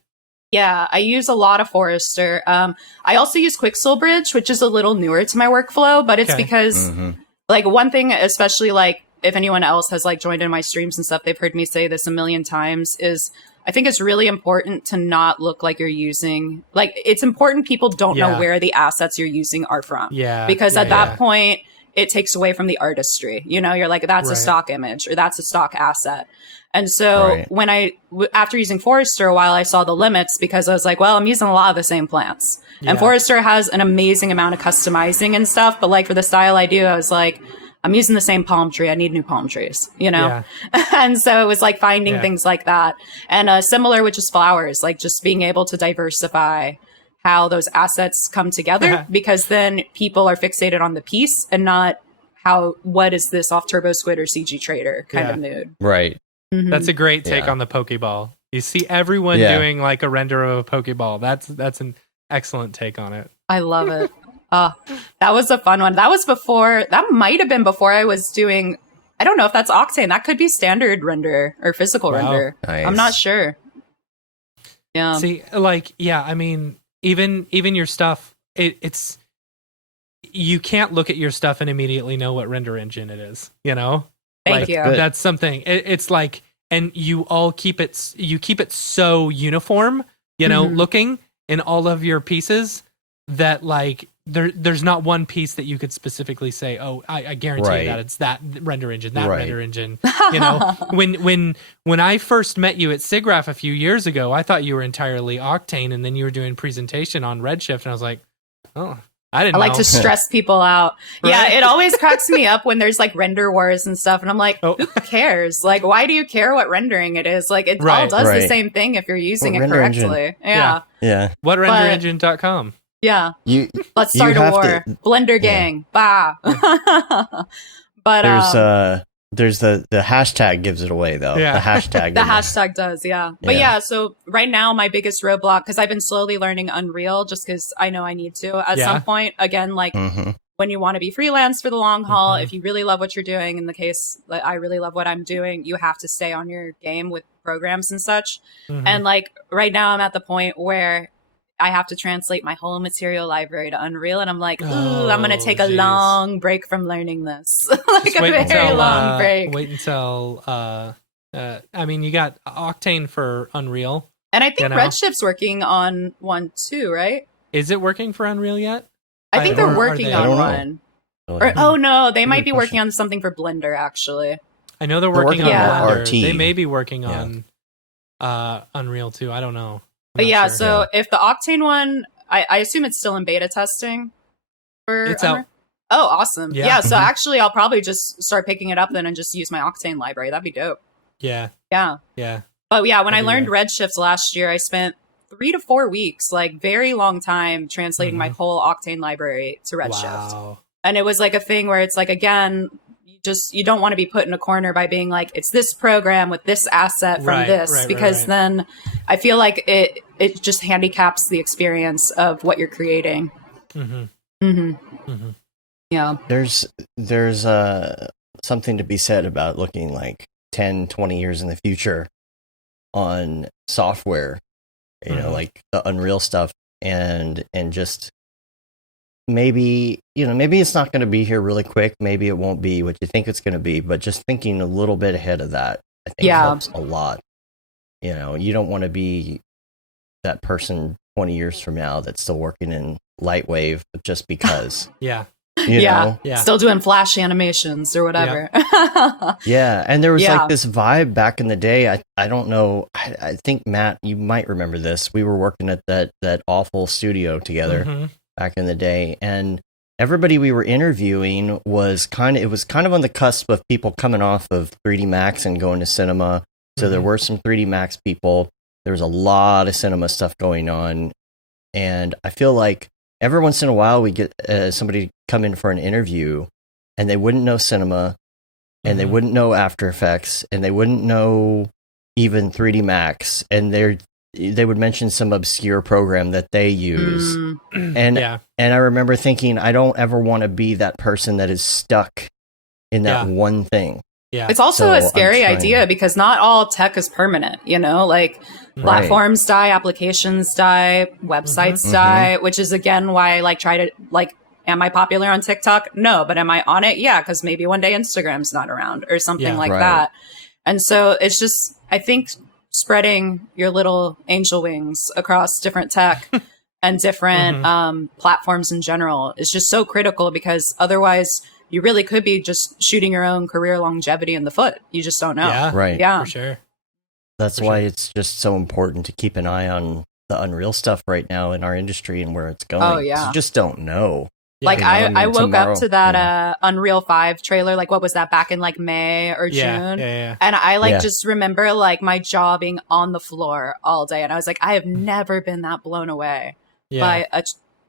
Yeah, I use a lot of Forester. I also use Quixel Bridge, which is a little newer to my workflow, but it's Okay. because Mhm. like one thing, especially like if anyone else has like joined in my streams and stuff, they've heard me say this a million times, is I think it's really important to not look like you're using, like it's important people don't know Yeah. where the assets you're using are from. Yeah. Because yeah, at that yeah. point, it takes away from the artistry. You know, you're like, that's a Right. stock image or that's a stock asset. And so Right. when after using Forester a while, I saw the limits because I was like, well, I'm using a lot of the same plants. And Yeah. Forester has an amazing amount of customizing and stuff. But like for the style I do, I was like, I'm using the same palm tree. I need new palm trees, you know? Yeah. And so it was like finding Yeah. things like that. And similar with just flowers, like just being able to diversify how those assets come together because then people are fixated on the piece and not what is this off Turbo Squid or CG Trader kind Yeah. of mood. Right. Mhm. That's a great take Yeah. on the Pokeball. You see everyone Yeah. doing like a render of a Pokeball. That's an excellent take on it. I love it. That was a fun one. That might have been before I was doing, I don't know if that's Octane. That could be standard render or physical Wow. render. Nice. I'm not sure. Yeah. See, like, yeah, I mean, even your stuff, it's you can't look at your stuff and immediately know what render engine it is. You know, Thank like, you. Good. That's something. It's like, and you all keep it so uniform. You know, Mhm. looking in all of your pieces that like there's not one piece that you could specifically say, oh, I guarantee Right. you that it's that render engine, that Right. render engine. You know, when I first met you at SIGGRAPH a few years ago, I thought you were entirely Octane, and then you were doing presentation on Redshift, and I was like, oh, I didn't I like know. to stress people out. Yeah, Right? it always cracks me up when there's like render wars and stuff. And I'm like, Oh. who cares? Like, why do you care what rendering it is? Like, it all Right. does the Right. same thing if you're using What it render engine? correctly. Yeah. Yeah. Yeah. What But- renderengine.com? Yeah. You Let's You start a have war. to- Blender gang. Bah. But there's the hashtag gives it away though. Yeah. The hashtag. the hashtag does, yeah. But Yeah. yeah, so right now my biggest roadblock, because I've been slowly learning Unreal just because I know I need to at Yeah. some point. Again, like Mm-hmm. when you want to be freelance for the long haul, Mhm. if you really love what you're doing, in the case like I really love what I'm doing, you have to stay on your game with programs and such. Mhm. And like right now I'm at the point where I have to translate my whole material library to Unreal, and I'm like, ooh, I'm gonna Oh, take a geez. long break from learning this. Like Just a very long break. Wait until I mean, you got Octane for Unreal. And I think You know? Redshift's working on one too, right? Is it working for Unreal yet? I think Or they're are working they- I on don't know. one. Really. Or oh no, they might Good be question. working on something for Blender actually. I know they're They're working working on on Blender. RT. They may be working Yeah. on Unreal too. I don't know. I'm But not yeah, sure. so if the Octane one, I assume it's still in beta testing for It's out. Unreal? Oh, awesome. Yeah. Yeah, so Mhm. actually I'll probably just start picking it up then and just use my Octane library. That'd be dope. Yeah, Yeah. yeah. But yeah, when I That'd be learned Redshift last year, I spent 3 to 4 weeks, like very long time translating my Mhm. whole Octane library to Redshift. Wow. And it was like a thing where it's like, again, you don't want to be put in a corner by being like, it's this program with this asset from Right, this, right, because right. then I feel like it just handicaps the experience of what you're creating. hmm Hmm. hmm Yeah. There's something to be said about looking like 10, 20 years in the future on software, you know, Mhm. like the Unreal stuff, and just maybe it's not going to be here really quick. Maybe it won't be what you think it's going to be, but just thinking a little bit ahead of that, I think Yeah. helps a lot. You know, you don't want to be that person 20 years from now that's still working in Lightwave just because. Yeah. You know? Yeah. Still doing flash animations or whatever. Yeah. And there was Yeah. like this vibe back in the day. I don't know. I think, Matt, you might remember this. We were working at that awful studio together back in the day. And everybody we were interviewing was kind of on the cusp of people coming off of 3D Max and going to cinema. So there were some 3D Max people. There was a lot of cinema stuff going on. And I feel like every once in a while we get somebody come in for an interview and they wouldn't know cinema and they wouldn't know After Effects and they wouldn't know even 3D Max. And they would mention some obscure program that they use. And I remember thinking, I don't ever want to be that person that is stuck in that one thing. Yeah. It's also a scary idea because not all tech is permanent, you know, like platforms die, applications die, websites die, which is again why I like try to like, am I popular on TikTok? No, but am I on it? Yeah, because maybe one day Instagram's not around or something like that. And so it's just, I think spreading your little angel wings across different tech and different platforms in general is just so critical because otherwise you really could be just shooting your own career longevity in the foot. You just don't know. Yeah, right. Yeah, for sure. That's why it's just so important to keep an eye on the Unreal stuff right now in our industry and where it's going. Oh, yeah. 'Cause you just don't know. Like You know, I mean, I woke tomorrow, up to that Unreal 5 trailer. Like what was that back in like May or June? Yeah. And I just remember like my jaw being on the floor all day. And I was like, I have never been that blown away by a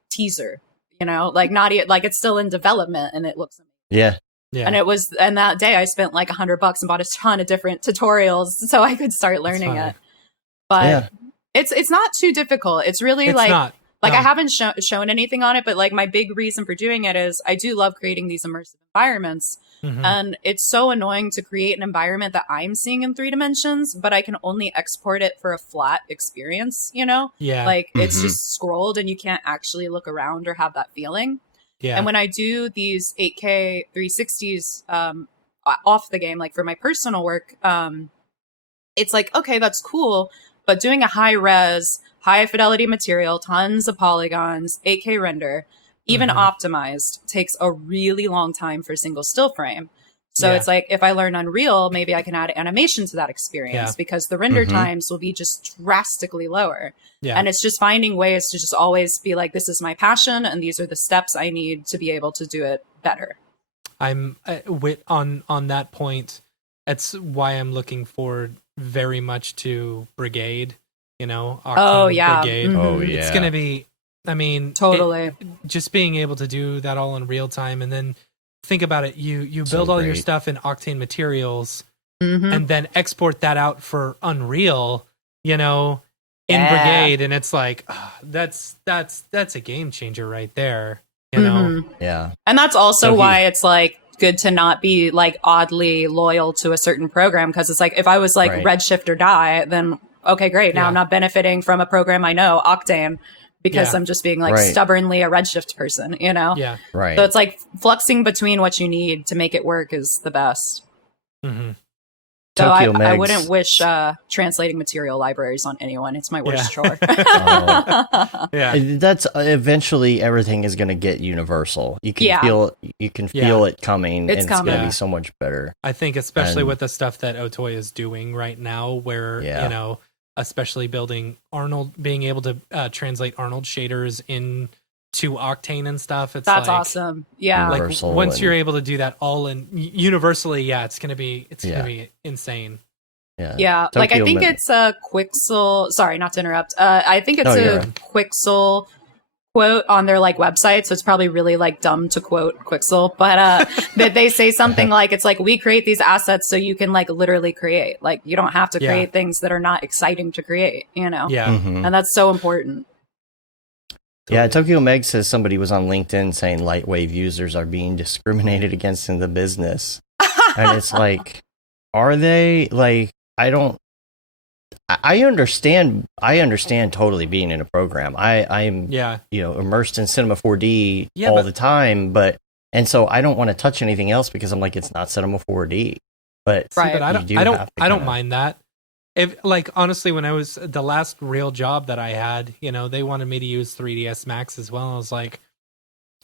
teaser, you know, like not like it's still in development and it looks amazing. Yeah. And that day I spent like $100 and bought a ton of different tutorials so I could start learning it. But it's not too difficult. It's really I haven't shown anything on it, but like my big reason for doing it is I do love creating these immersive environments. And it's so annoying to create an environment that I'm seeing in 3 dimensions, but I can only export it for a flat experience, you know? Yeah. Like it's just scrolled and you can't actually look around or have that feeling. Yeah. And when I do these 8K 360s off the game, like for my personal work, it's like, okay, that's cool. But doing a high res, high fidelity material, tons of polygons, 8K render, even optimized, takes a really long time for a single still frame. So it's like, if I learn Unreal, maybe I can add animation to that experience because the render times will be just drastically lower. Yeah. And it's just finding ways to just always be like, this is my passion and these are the steps I need to be able to do it better. I'm on that point. That's why I'm looking forward very much to Brigade, you know, Octane Brigade. Oh, yeah. It's going to be, I mean, totally just being able to do that all in real time. And then think about it. You build all your stuff in Octane materials and then export that out for Unreal, you know, in Brigade. And it's like, that's a game changer right there, you know? Yeah. And that's also why it's like good to not be like oddly loyal to a certain program. Cause it's like, if I was like Redshift or Die, then okay, great. Now I'm not benefiting from a program I know, Octane, because I'm just being like stubbornly a Redshift person, you know? Yeah. Right. So it's like fluxing between what you need to make it work is the best. So I wouldn't wish translating material libraries on anyone. It's my worst chore. That's eventually everything is going to get universal. You can feel it coming. It's going to be so much better. I think especially with the stuff that Otoy is doing right now, where you know, especially building Arnold, being able to translate Arnold shaders into Octane and stuff. That's like, awesome. Yeah. Like once you're able to do that all in universally, it's gonna be insane. Yeah. Like I think it's a Quixel. Sorry, not to interrupt. I think it's a Quixel quote on their like website, so it's probably really like dumb to quote Quixel, but that they say something like, it's like, we create these assets so you can like literally create. Like you don't have to create things that are not exciting to create, you know? Yeah. And that's so important. Yeah, Tokyo Meg says somebody was on LinkedIn saying Lightwave users are being discriminated against in the business. And it's like, are they? Like, I understand totally being in a program. I'm immersed in Cinema 4D all the time, and so I don't want to touch anything else because I'm like, it's not Cinema 4D. But I don't mind that. if like honestly, when I was the last real job that I had, they wanted me to use 3ds Max as well. I was like,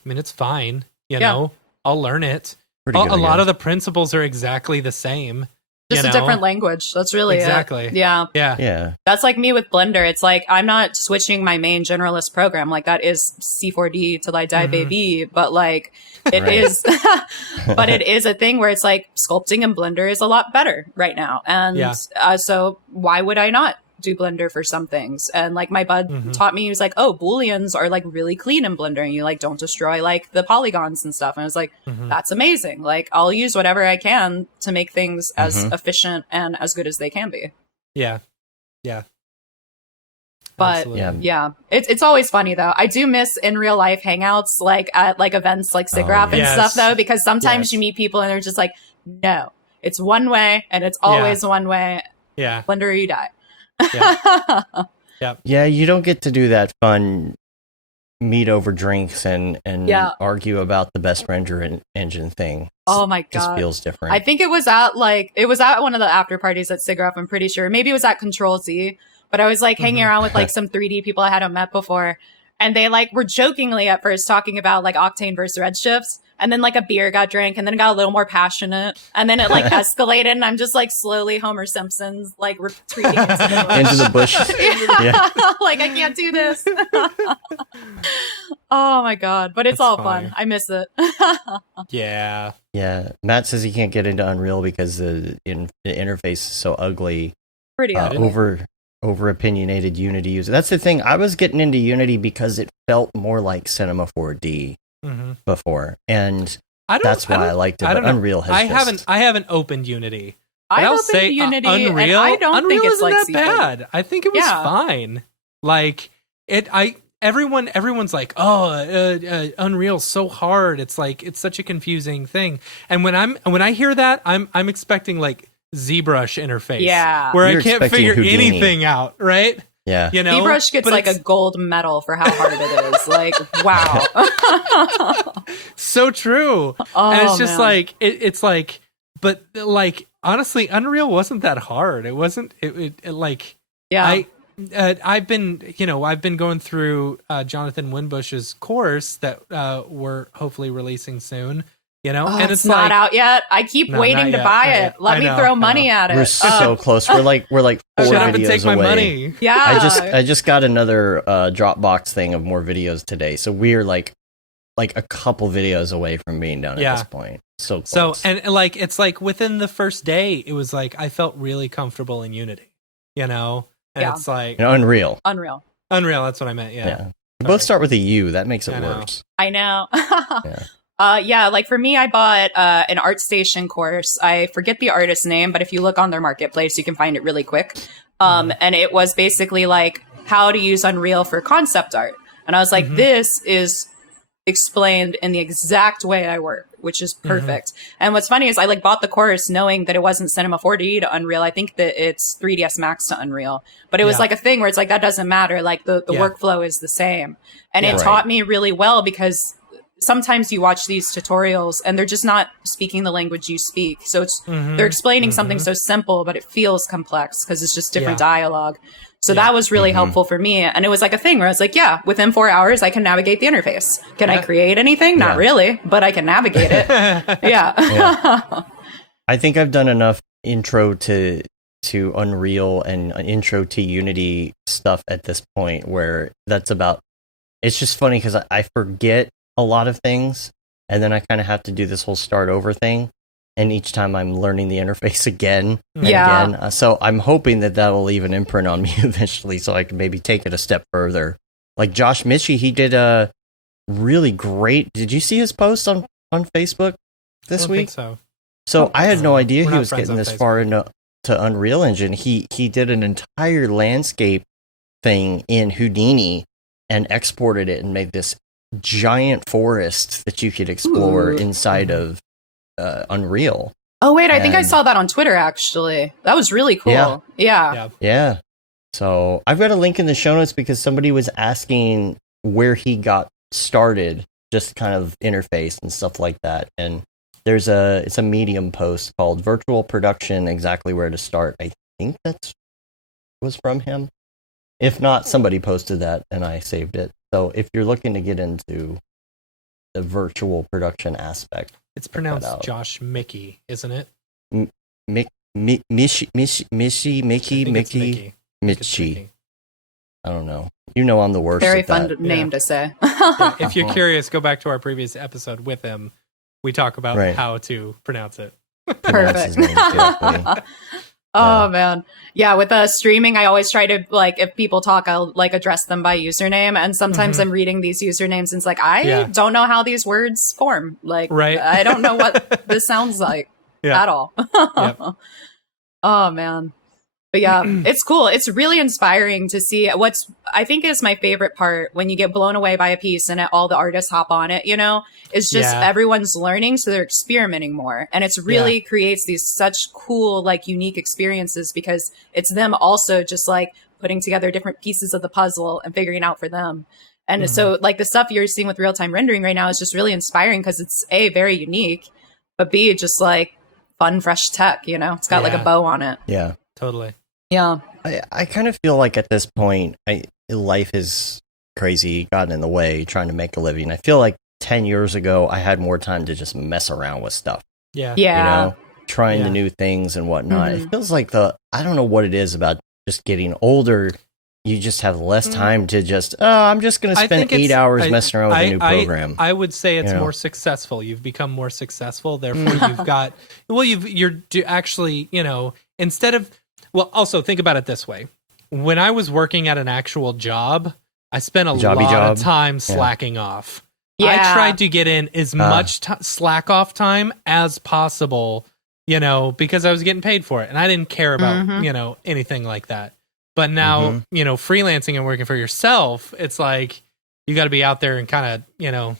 I mean, it's fine, know, I'll learn it. Pretty good, A lot of the principles are exactly the same. Just a different language. That's really exactly. it. Yeah. That's like me with Blender. It's like I'm not switching my main generalist program. Like that is C4D till I die, baby. But like it is, but it is a thing where it's like sculpting in Blender is a lot better right now. And so why would I not do Blender for some things? And like my bud taught me, he was like, oh, Booleans are like really clean in Blender and you like don't destroy like the polygons and stuff. And I was like, that's amazing. Like I'll use whatever I can to make things as efficient and as good as they can be. Yeah. But it's always funny though. I do miss in real life hangouts, like at like events like SIGGRAPH and stuff though, because sometimes you meet people and they're just like, no, it's one way and it's always one way. Yeah. Blender or you die. Yeah, you don't get to do that fun meet over drinks and argue about the best render engine thing. Oh my god, just feels different. I think it was at one of the after parties at SIGGRAPH. I'm pretty sure maybe it was at Control Z, but I was like hanging around with like some 3D people I hadn't met before, and they like were jokingly at first talking about like Octane versus Redshifts. And then like a beer got drank and then it got a little more passionate. And then it like escalated and I'm just like slowly Homer Simpson's like retreating into the bush. Like I can't do this. Oh my god. But it's all fun. I miss it. Yeah. Matt says he can't get into Unreal because the interface is so ugly. Pretty over opinionated Unity user. That's the thing. I was getting into Unity because it felt more like Cinema 4D. Before, and that's why I liked it. But Unreal has I haven't opened Unity. I'll say Unity, Unreal. And I don't think it's isn't like that bad. I think it was fine. Like it. Everyone's like, Unreal's so hard. It's like it's such a confusing thing. And when I hear that, I'm expecting like ZBrush interface, where I can't figure anything out. Right. Yeah. ZBrush gets like a gold medal for how hard it is. Like, wow. So true. And it's just like, it's like, but like, honestly, Unreal wasn't that hard. It wasn't, I've been going through Jonathan Winbush's course that we're hopefully releasing soon. And it's not out yet. I keep waiting to buy it. Let me throw money at it. We're so close. We're like 4 videos take away. My money. Yeah. I just got another Dropbox thing of more videos today. So we're like a couple videos away from being done at this point. So close. And like it's like within the first day, it was like I felt really comfortable in Unity. And it's like Unreal. That's what I meant. Yeah. We both start with a U. That makes it worse. I know. Like for me, I bought an ArtStation course. I forget the artist's name, but if you look on their marketplace, you can find it really quick. And it was basically like how to use Unreal for concept art. And I was like, this is explained in the exact way I work, which is perfect. And what's funny is I like bought the course knowing that it wasn't Cinema 4D to Unreal. I think that it's 3ds Max to Unreal, but it was like a thing where it's like, that doesn't matter. Like the workflow is the same. And it taught me really well because sometimes you watch these tutorials and they're just not speaking the language you speak. So it's, they're explaining something so simple, but it feels complex because it's just different dialogue. So that was really helpful for me. And it was like a thing where I was like, within 4 hours, I can navigate the interface. Can I create anything? Not really, but I can navigate it. I think I've done enough intro to Unreal and intro to Unity stuff at this point where that's about, it's just funny because I forget a lot of things, and then I kind of have to do this whole start over thing, and each time I'm learning the interface again and again. So I'm hoping that will leave an imprint on me eventually, so I can maybe take it a step further. Like Josh Mitchie, he did a really great. Did you see his post on Facebook this week? So I had no idea he was getting this far into Unreal Engine. He did an entire landscape thing in Houdini and exported it and made this giant forest that you could explore inside of Unreal. Oh wait, I think I saw that on Twitter actually. That was really cool. Yeah. So I've got a link in the show notes because somebody was asking where he got started, just kind of interface and stuff like that. And it's a Medium post called Virtual Production, Exactly Where to Start. I think that's was from him. If not, somebody posted that and I saved it. So if you're looking to get into the virtual production aspect, it's pronounced Josh Mickey, isn't it? Mickey. I don't know. You know I'm the worst. Very at fun that. name to say. If you're curious, go back to our previous episode with him. We talk about how to pronounce it. Perfect. Man. Yeah, with streaming, I always try to, like, if people talk, I'll like address them by username. And sometimes I'm reading these usernames and it's like, I don't know how these words form. Like, I don't know what this sounds like at all. Oh, man. But yeah, it's cool. It's really inspiring to see I think is my favorite part when you get blown away by a piece and all the artists hop on it, it's just everyone's learning. So they're experimenting more. And it's really creates these such cool, like unique experiences because it's them also just like putting together different pieces of the puzzle and figuring out for them. And so like the stuff you're seeing with real time rendering right now is just really inspiring because it's A, very unique, but B, just like fun, fresh tech, it's got like a bow on it. Yeah. Totally. Yeah. I kind of feel like at this point, life is crazy, gotten in the way, trying to make a living. I feel like 10 years ago, I had more time to just mess around with stuff. Yeah. Yeah. Trying the new things and whatnot. It feels like I don't know what it is about just getting older. You just have less time to just, I'm just going to spend 8 hours messing around with a new program. I would say it's more successful. You've become more successful. Therefore, you've got, you're actually, instead of, well, also think about it this way. When I was working at an actual job, I spent a lot of time slacking off. Yeah. I tried to get in as much slack off time as possible, because I was getting paid for it and I didn't care about, anything like that. But now, freelancing and working for yourself, it's like you got to be out there and kind of,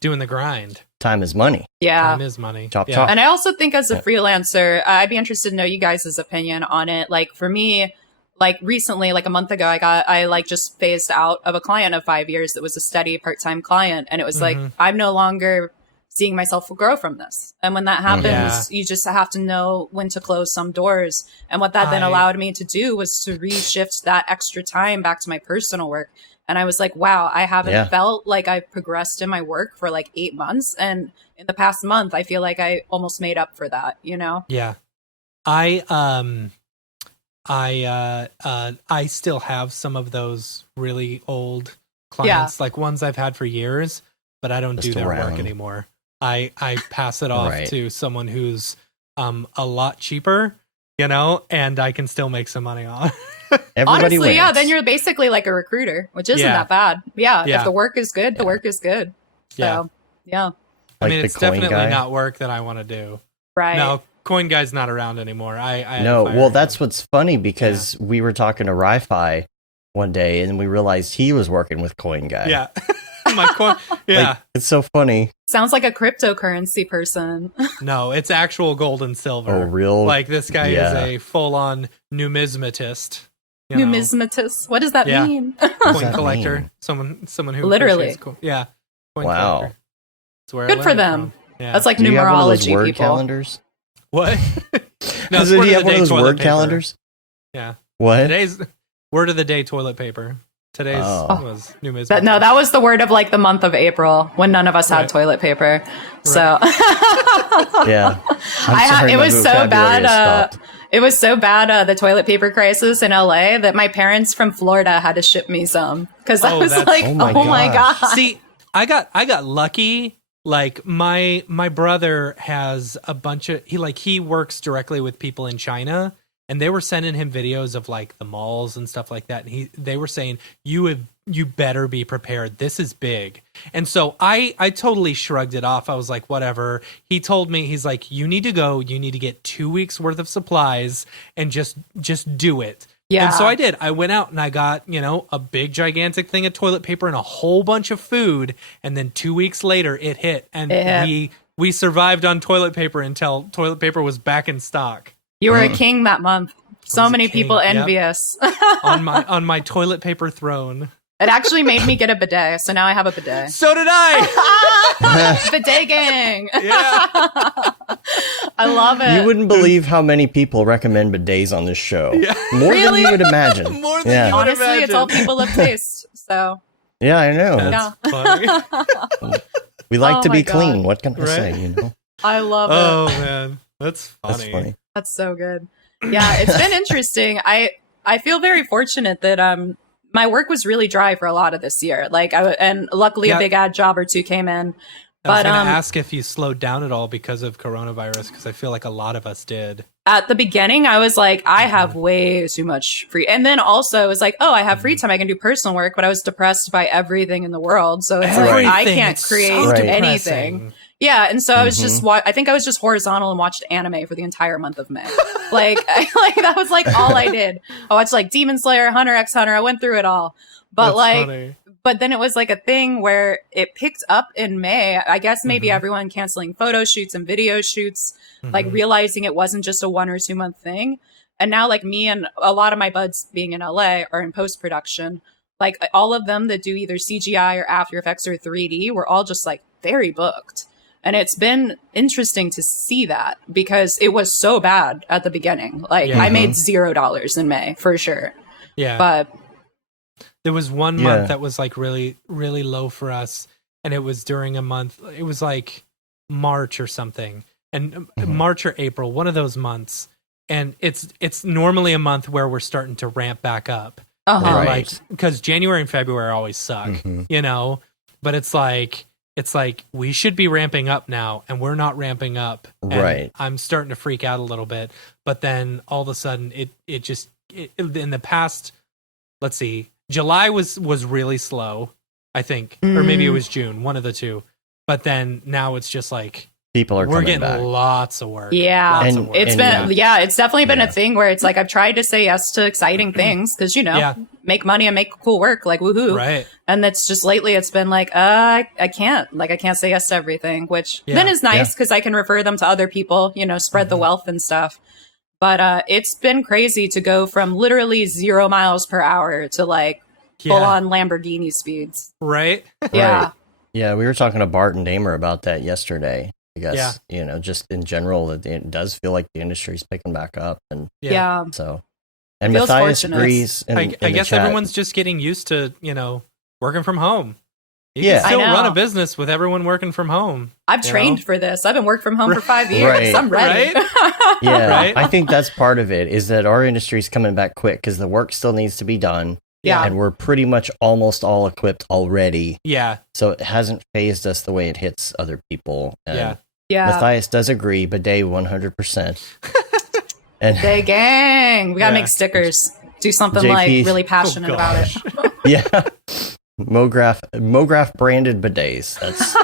doing the grind. Time is money. Yeah. Time is money. Chop. And I also think as a freelancer, I'd be interested to know you guys' opinion on it. Like for me, like recently, like a month ago, I just phased out of a client of 5 years that was a steady part-time client. And it was like, I'm no longer seeing myself grow from this. And when that happens, you just have to know when to close some doors. And what that then allowed me to do was to reshift that extra time back to my personal work. And I was like, wow, I haven't felt like I've progressed in my work for like 8 months. And in the past month, I feel like I almost made up for that, Yeah. I still have some of those really old clients, like ones I've had for years, but I don't do their work anymore. I pass it off to someone who's a lot cheaper, and I can still make some money on. Honestly, wins. then you're basically like a recruiter, which isn't that bad. Yeah, if the work is good, the work is good. So, yeah. I mean, it's definitely not work that I want to do. Right. No, Coin Guy's not around anymore. That's what's funny because we were talking to Ri-Fi one day and we realized he was working with Coin Guy. Yeah. My coin. Yeah. Like, it's so funny. Sounds like a cryptocurrency person. No, it's actual gold and silver. Oh, real? Like this guy is a full-on numismatist. Numismatist. What does that mean? Coin collector. Mean? Someone who literally. Coin wow. Collector. That's where good for them. Yeah. That's like Do you have one of those numerology word people. Calendars? What? No, Do you have one of those word calendars? Yeah. What? Today's word of the day: toilet paper. Today's was numismatist. That was the word of like the month of April when none of us had toilet paper. So yeah, it was so bad. It was so bad, the toilet paper crisis in LA, that my parents from Florida had to ship me some because I was like, oh my god. See, I got lucky. Like my brother has a bunch of he works directly with people in China. And they were sending him videos of like the malls and stuff like that. And they were saying, you better be prepared. This is big. And so I totally shrugged it off. I was like, whatever. He told me, he's like, you need to go. You need to get 2 weeks worth of supplies and just do it. Yeah. And so I did. I went out and I got, a big gigantic thing of toilet paper and a whole bunch of food. And then 2 weeks later it hit. And we survived on toilet paper until toilet paper was back in stock. You were a king that month. So many people envious. on my toilet paper throne. It actually made me get a bidet, so now I have a bidet. So did I. Bidet gang. Yeah. I love it. You wouldn't believe how many people recommend bidets on this show. Yeah. More Really? than you would imagine. More than Yeah. you would Honestly, it's all imagine. people of taste. So Yeah, I know. That's funny. We like Oh to my be God. clean. What can I Right? say, you know? I love Oh it. man, that's funny. That's funny. That's so good. Yeah, it's been interesting. I feel very fortunate that my work was really dry for a lot of this year. Like and luckily Yeah. a big ad job or two came in. I was But going to ask if you slowed down at all because of coronavirus, because I feel like a lot of us did. at the beginning, I was like, I have way too much free. And then also it was like, oh, I have free time. I can do personal work, but I was depressed by everything in the world. So it's like, I Everything. can't It's create so Right. anything. depressing. Yeah. And so I was just, I think I was just horizontal and watched anime for the entire month of May. like that was like all I did. I watched like Demon Slayer, Hunter x Hunter. I went through it all. But That's like, funny. but then it was like a thing where it picked up in May. I guess maybe everyone canceling photo shoots and video shoots, like realizing it wasn't just a 1 or 2 month thing. And now like me and a lot of my buds being in LA are in post production. Like all of them that do either CGI or After Effects or 3D were all just like very booked. And it's been interesting to see that because it was so bad at the beginning. Like Yeah. I made $0 in May for sure. Yeah. But There was one Yeah. month that was like really, really low for us. And it was during a month, it was like March or something. And March or April, one of those months. And it's normally a month where we're starting to ramp back up. uh-huh. And Right. like, because January and February always suck, you know? But it's like we should be ramping up now, and we're not ramping up. And Right. I'm starting to freak out a little bit. But then all of a sudden, it in the past, let's see, July was really slow, I think, or maybe it was June, one of the two. But then now it's just like People are we're coming getting back. lots of work. Yeah. Lots And- of work. It's And been, yeah, it's definitely been Yeah. a thing where it's like I've tried to say yes to exciting things because, you know, Yeah. make money and make cool work, like woohoo. Right. And it's just lately it's been like, I can't say yes to everything, which Yeah. then is nice because I can refer them to other people, you know, spread the wealth and stuff. But it's been crazy to go from literally 0 miles per hour to like full Yeah. on Lamborghini speeds. Right. Yeah. Right. Yeah, we were talking to Bart and Damer about that yesterday. I guess, Yeah. you know, just in general, it does feel like the industry's picking back up. And Yeah. so, and Feels Matthias fortunate. agrees. In I the guess chat. everyone's just getting used to, you know, working from home. You Yeah. can still I know. run a business with everyone working from home. I've You trained know? for this. I've been working from home for 5 years. Right. I'm ready. Yeah, Right? I think that's part of it is that our industry's coming back quick because the work still needs to be done. Yeah. And we're pretty much almost all equipped already. Yeah. So it hasn't phased us the way it hits other people. And Yeah. Yeah. Matthias does agree, bidet 100%. And Day gang. We gotta Yeah. make stickers. Do something JP. like really passionate about it. yeah, Mograph branded bidets. That's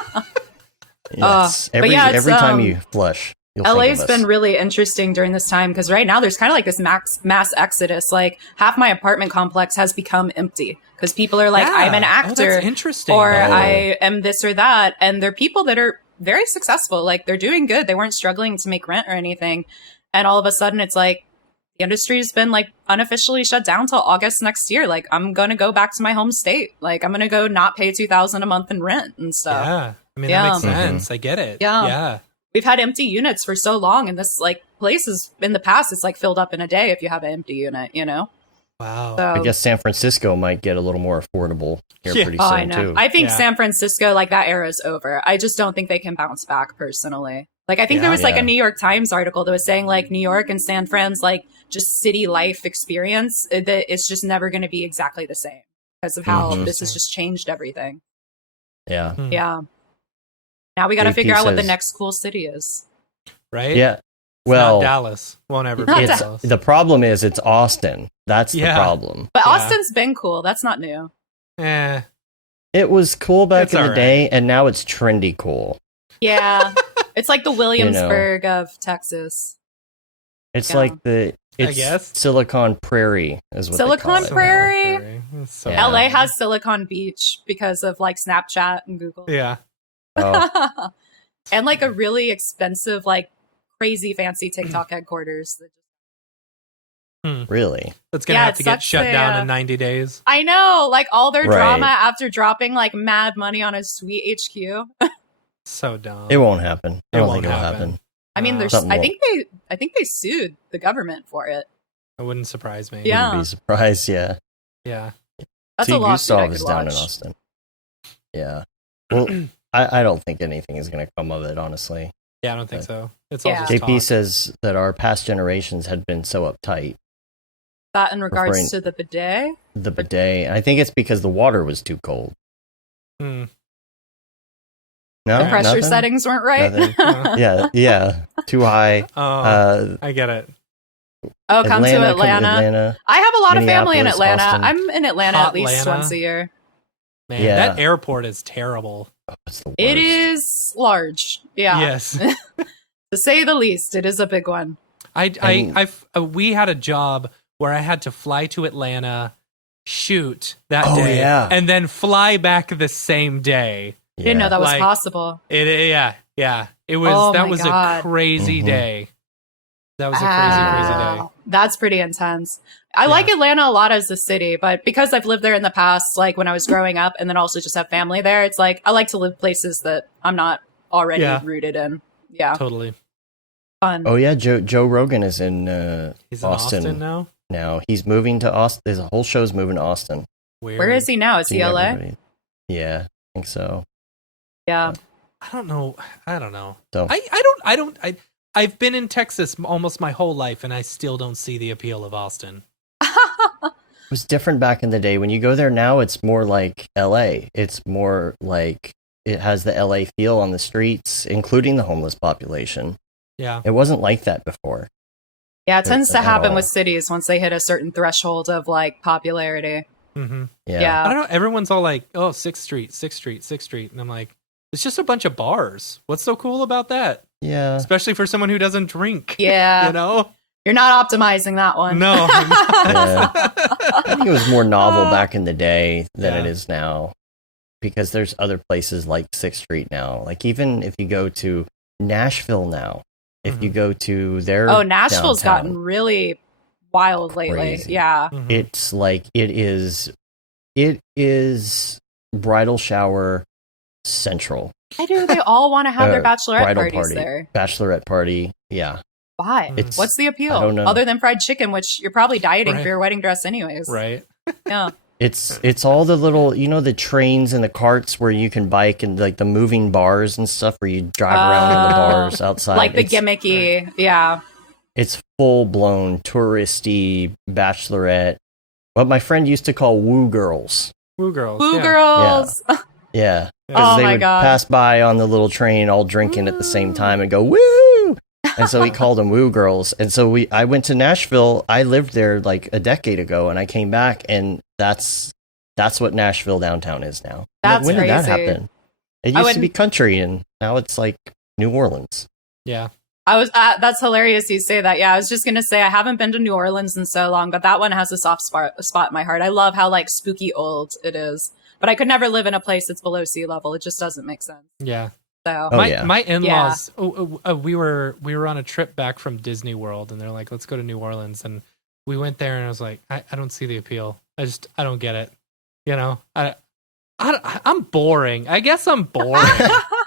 yes. but Every yeah, it's, every time you flush, you'll think LA's of us. been really interesting during this time because right now there's kind of like this mass exodus. Like half my apartment complex has become empty because people are like, Yeah. I'm an Oh, actor, that's interesting. or Oh. I am this or that, and they're people that are very successful. Like they're doing good. They weren't struggling to make rent or anything, and all of a sudden it's like the industry's been like unofficially shut down till August next year. Like I'm gonna go back to my home state. Like I'm gonna go not pay $2,000 a month in rent and stuff. Yeah. I mean, Yeah. that makes sense. I get it. Yeah. Yeah. We've had empty units for so long, and this like place is in the past. It's like filled up in a day if you have an empty unit, you know. Wow. So I guess San Francisco might get a little more affordable here Yeah. pretty oh, soon I know. too. I think Yeah. San Francisco, like that era is over. I just don't think they can bounce back personally. Like I think Yeah. there was like Yeah. a New York Times article that was saying like New York and San Fran's like just city life experience that it's just never going to be exactly the same because of how Mhm. this has just changed everything. yeah, Hmm. Yeah. Now we got to JP figure out what the says- next cool city is. Right? yeah. It's Well, not Dallas. Won't ever be Not it's Dallas. the problem is it's Austin. That's Yeah. the problem. But Yeah. Austin's been cool. That's not new. Eh. It was cool back It's in the alright. day, and now it's trendy cool. Yeah. It's like the Williamsburg of Texas. It's Yeah. like it's guess. Silicon Prairie is what Silicon they call it. Prairie? It's so Yeah. LA has Silicon Beach because of like Snapchat and Google. Yeah. Oh, And like a really expensive, like crazy fancy TikTok headquarters. Really? That's gonna have to get shut down in 90 days. I know, like all their Right. drama after dropping like mad money on a sweet HQ. So dumb. It won't happen. I It don't won't think it'll happen. happen. I mean, there's. Something I think they sued the government for it. It wouldn't surprise me. Yeah. Wouldn't be surprised. Yeah. Yeah. That's See, a lawsuit I Gustav could is down in watch. Austin. Yeah. Well, I don't think anything is going to come of it, honestly. Yeah, I don't think so. It's all Yeah. just JP talk. says that our past generations had been so uptight. That in regards Referring- to the bidet. The bidet. I think it's because the water was too cold. Hmm. No, The pressure nothing? settings weren't right. Nothing? Yeah. Too high. Oh, I get it. Oh, come to Atlanta. I have a lot of family in Minneapolis, Atlanta. Austin. I'm in Atlanta at least Atlanta. once a year. Man, Yeah. that airport is terrible. Oh, it's the worst. It is large. Yeah. Yes. To say the least, it is a big one. We had a job where I had to fly to Atlanta, shoot that Oh, day, yeah. and then fly back the same day. Yeah. Didn't know that was Like- possible. Yeah. It was. Oh that my was God. a crazy Mhm. day. That was a crazy day. Wow. That's pretty intense. I like Atlanta a lot as a city, but because I've lived there in the past, like when I was growing up and then also just have family there, it's like I like to live places that I'm not already Yeah. rooted in. Yeah. Totally. Fun. Oh, yeah. Joe Rogan is in He's in Austin now. now. He's moving to Austin. There's a whole show's moving to Austin. Weird. Where is he now? Is he See LA? everybody. Yeah, I think so. Yeah. I don't know. So I've been in Texas almost my whole life, and I still don't see the appeal of Austin. it was different back in the day. When you go there now, it's more like LA. It's more like it has the LA feel on the streets, including the homeless population. Yeah. It wasn't like that before. Yeah, it tends to At happen all. with cities once they hit a certain threshold of like popularity. Mm-hmm. Yeah. I don't know. Everyone's all like, "Oh, 6th Street," and I'm like, "It's just a bunch of bars. What's so cool about that?" Yeah. Especially for someone who doesn't drink. Yeah. You know? You're not optimizing that one. No. Yeah. I think it was more novel back in the day than it Yeah. is now, because there's other places like 6th Street now. Like even if you go to Nashville now, if you go to their Oh, Nashville's downtown, gotten really wild lately. Crazy. Yeah. Mhm. it's like it is bridal shower central. Why do they all want to have their Uh, bachelorette bridal parties party, there? bachelorette party. Yeah, Why? it's What's the appeal? I don't know. Other than fried chicken, which you're probably dieting Right. for your wedding dress anyways. Right. Yeah. it's all the little, the trains and the carts where you can bike, and like the moving bars and stuff where you drive around in the bars outside. Like the It's- gimmicky. Yeah. It's full blown touristy bachelorette. What my friend used to call woo girls. Woo girls. Woo yeah. girls. Yeah. Yeah. Because Oh they my would God. pass by on the little train all drinking at the same time and go, woo! And so he called them woo girls. And so I went to Nashville. I lived there like a decade ago, and I came back, and that's what Nashville downtown is now. That's when did that crazy. happen? It I used to would- be country, and now it's like New Orleans. Yeah. I was that's hilarious you say that. Yeah, I was just going to say I haven't been to New Orleans in so long, but that one has a soft spot in my heart. I love how like spooky old it is. But I could never live in a place that's below sea level. It just doesn't make sense. Yeah. So Oh, my yeah. my in-laws we were on a trip back from Disney World, and they're like, let's go to New Orleans, and we went there, and I was like, I don't see the appeal. I don't get it. I'm boring. I guess I'm boring.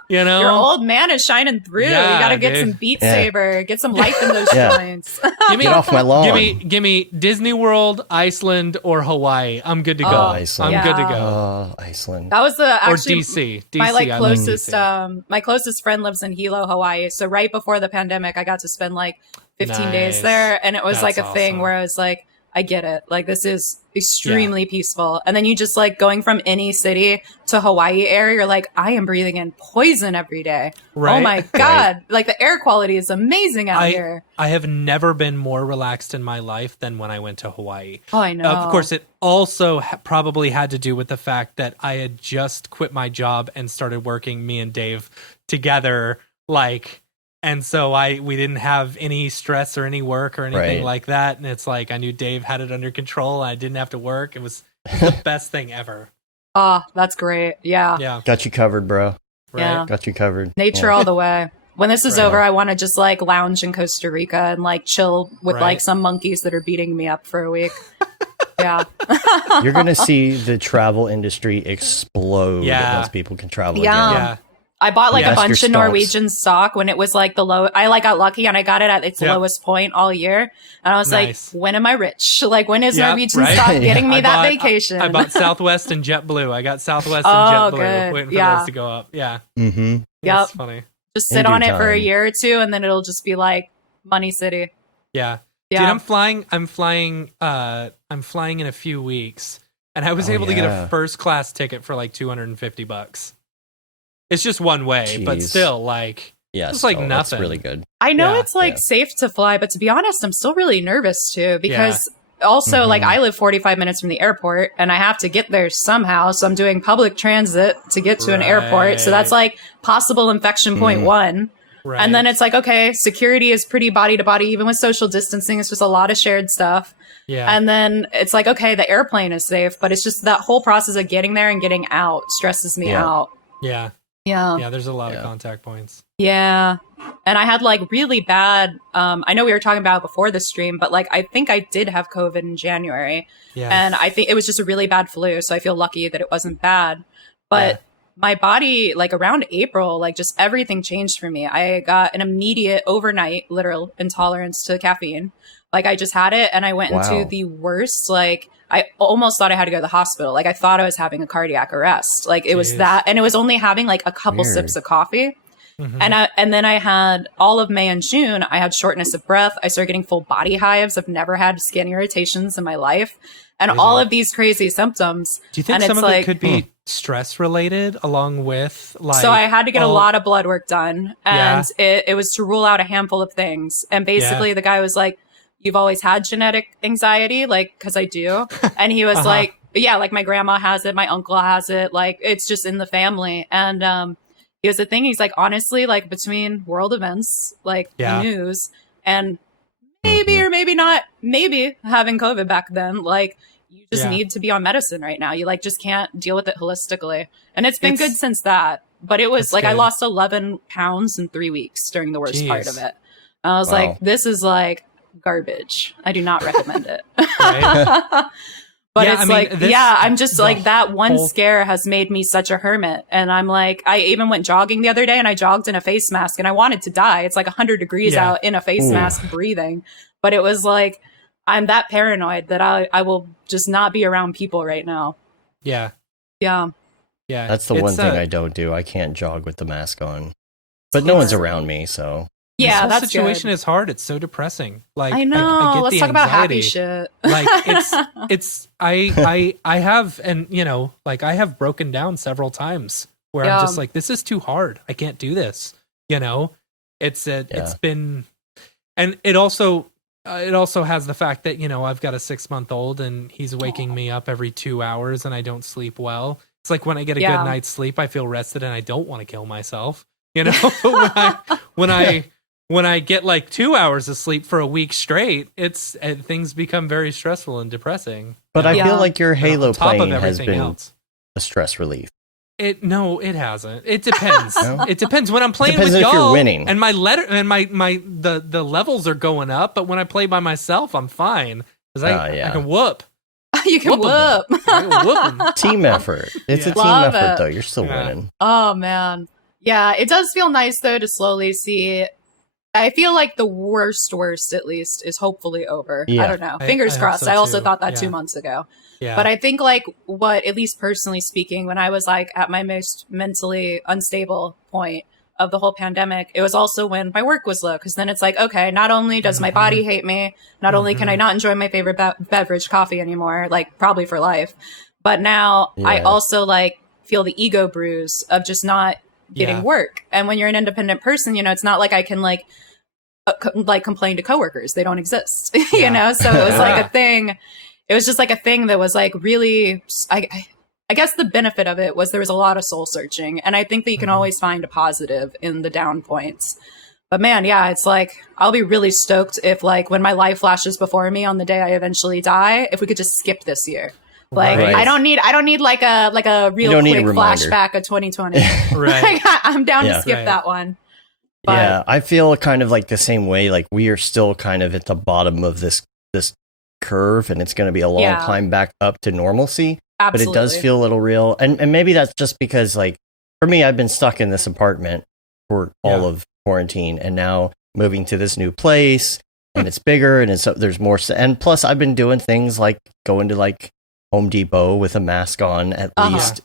your old man is shining through. Yeah, you got to get dude. some Beat Yeah. Saber, get some life in those Yeah. joints. Give me, Get off my lawn. give me Disney World, Iceland, or Hawaii. I'm good to go. Oh, Iceland. I'm good to yeah. go. Oh, Iceland. That was the Or actually DC. my like I like closest DC. my closest friend lives in Hilo, Hawaii. So right before the pandemic, I got to spend like 15 days Nice. there, and it was That's like a thing awesome. where I was like, I get it. Like this is extremely peaceful. And then you just like going from any city to Hawaii area, you're like, I am breathing in poison every day. Right. Oh my God. Like the air quality is amazing out here. I have never been more relaxed in my life than when I went to Hawaii. Oh, I know. Of course, it also probably had to do with the fact that I had just quit my job and started working, me and Dave together, and so we didn't have any stress or any work or anything Right. like that. And it's like I knew Dave had it under control. And I didn't have to work. It was the best thing ever. Oh, that's great. Yeah. Yeah. Got you covered, bro. Right. Yeah. Got you covered. Nature Yeah. all the way. when this is over, I want to just like lounge in Costa Rica and like chill with like some monkeys that are beating me up for a week. Yeah. You're going to see the travel industry explode once people can travel again. Yeah. I bought like a bunch of Norwegian stock when it was like the low. I like got lucky and I got it at its lowest point all year. And I was like, when am I rich? Like, when is Norwegian stock getting me that vacation? I bought Southwest and JetBlue. I got Southwest and JetBlue waiting for those to go up. Yeah. Mm-hmm. That's funny. Just sit on it for a year or two and then it'll just be like Money City. Yeah. Dude, I'm flying in a few weeks, and I was able to get a first class ticket for like $250. It's just one way, but still, like, it's like nothing. That's really good. I know it's like safe to fly, but to be honest, I'm still really nervous too, because also like I live 45 minutes from the airport and I have to get there somehow. So I'm doing public transit to get to an airport. So that's like possible infection point one. Right. And then it's like, okay, security is pretty body to body, even with social distancing. It's just a lot of shared stuff. Yeah. And then it's like, okay, the airplane is safe, but it's just that whole process of getting there and getting out stresses me out. Yeah. Yeah. Yeah. There's a lot of contact points. Yeah. And I had like really bad, I know we were talking about it before the stream, but like, I think I did have COVID in January and I think it was just a really bad flu. So I feel lucky that it wasn't bad, but my body, like around April, like just everything changed for me. I got an immediate overnight literal intolerance to caffeine. Like I just had it and I went into the worst, like I almost thought I had to go to the hospital. Like I thought I was having a cardiac arrest. Like it was that, and it was only having like a couple sips of coffee. Mm-hmm. And then I had all of May and June, I had shortness of breath. I started getting full body hives. I've never had skin irritations in my life. And all of these crazy symptoms. Do you think some of it could be stress related along with like... So I had to get a lot of blood work done. And it was to rule out a handful of things. And basically the guy was like, you've always had genetic anxiety, like, because I do. And he was like, yeah, like my grandma has it. My uncle has it. Like, it's just in the family. And he was the thing. He's like, honestly, like between world events, like the news and maybe or maybe not, maybe having COVID back then, like you just need to be on medicine right now. You like just can't deal with it holistically. And it's been good since that. But it was like I lost 11 pounds in 3 weeks during the worst part of it. And I was like, this is like garbage. I do not recommend it. But it's I'm just like that one scare has made me such a hermit. And I'm like, I even went jogging the other day and I jogged in a face mask and I wanted to die. It's like 100 degrees out in a face mask breathing. But it was like, I'm that paranoid that I will just not be around people right now. Yeah. Yeah. Yeah. That's the one thing I don't do. I can't jog with the mask on. But no one's around me, so. Yeah, that situation is hard. It's so depressing. Like I know. I get Let's the talk about happy anxiety. shit. Like it's I have, and you know, like I have broken down several times where I'm just like, this is too hard. I can't do this. You know, it's been, and it also has the fact that, you know, I've got a 6-month-old and he's waking me up every 2 hours and I don't sleep well. It's like when I get a good night's sleep, I feel rested and I don't want to kill myself. You know, but when I get like 2 hours of sleep for a week straight, things become very stressful and depressing. But I feel like your Halo playing has been a stress relief. It hasn't. It depends. It depends when I'm playing with if y'all. You're winning. And the levels are going up. But when I play by myself, I'm fine because I can whoop. You can whoop. I can whoop 'em. Team effort. It's a team effort, though. You're still winning. Oh man. Yeah, it does feel nice, though, to slowly see. I feel like the worst, at least, is hopefully over. Yeah. I don't know. Fingers crossed. So I also thought that 2 months ago. Yeah. But I think, like, what, at least personally speaking, when I was, like, at my most mentally unstable point of the whole pandemic, it was also when my work was low. Because then it's like, okay, not only does my body hate me, not only can I not enjoy my favorite beverage, coffee anymore, like, probably for life, but now I also, like, feel the ego bruise of just not getting work. And when you're an independent person, you know, it's not like I can like complain to coworkers. They don't exist, you know? So it was like a thing. It was just like a thing that was like really, I guess the benefit of it was there was a lot of soul searching. And I think that you can always find a positive in the down points. But man, yeah, it's like, I'll be really stoked if like when my life flashes before me on the day I eventually die, if we could just skip this year. Like I don't need like a real quick flashback of 2020. Right. Like, I'm down to skip that one. Yeah, I feel kind of like the same way. Like we are still kind of at the bottom of this curve, and it's going to be a long climb back up to normalcy. Absolutely. But it does feel a little real, and maybe that's just because, like, for me, I've been stuck in this apartment for all of quarantine, and now moving to this new place, and it's bigger, and there's more, and plus I've been doing things like going to like Home Depot with a mask on at least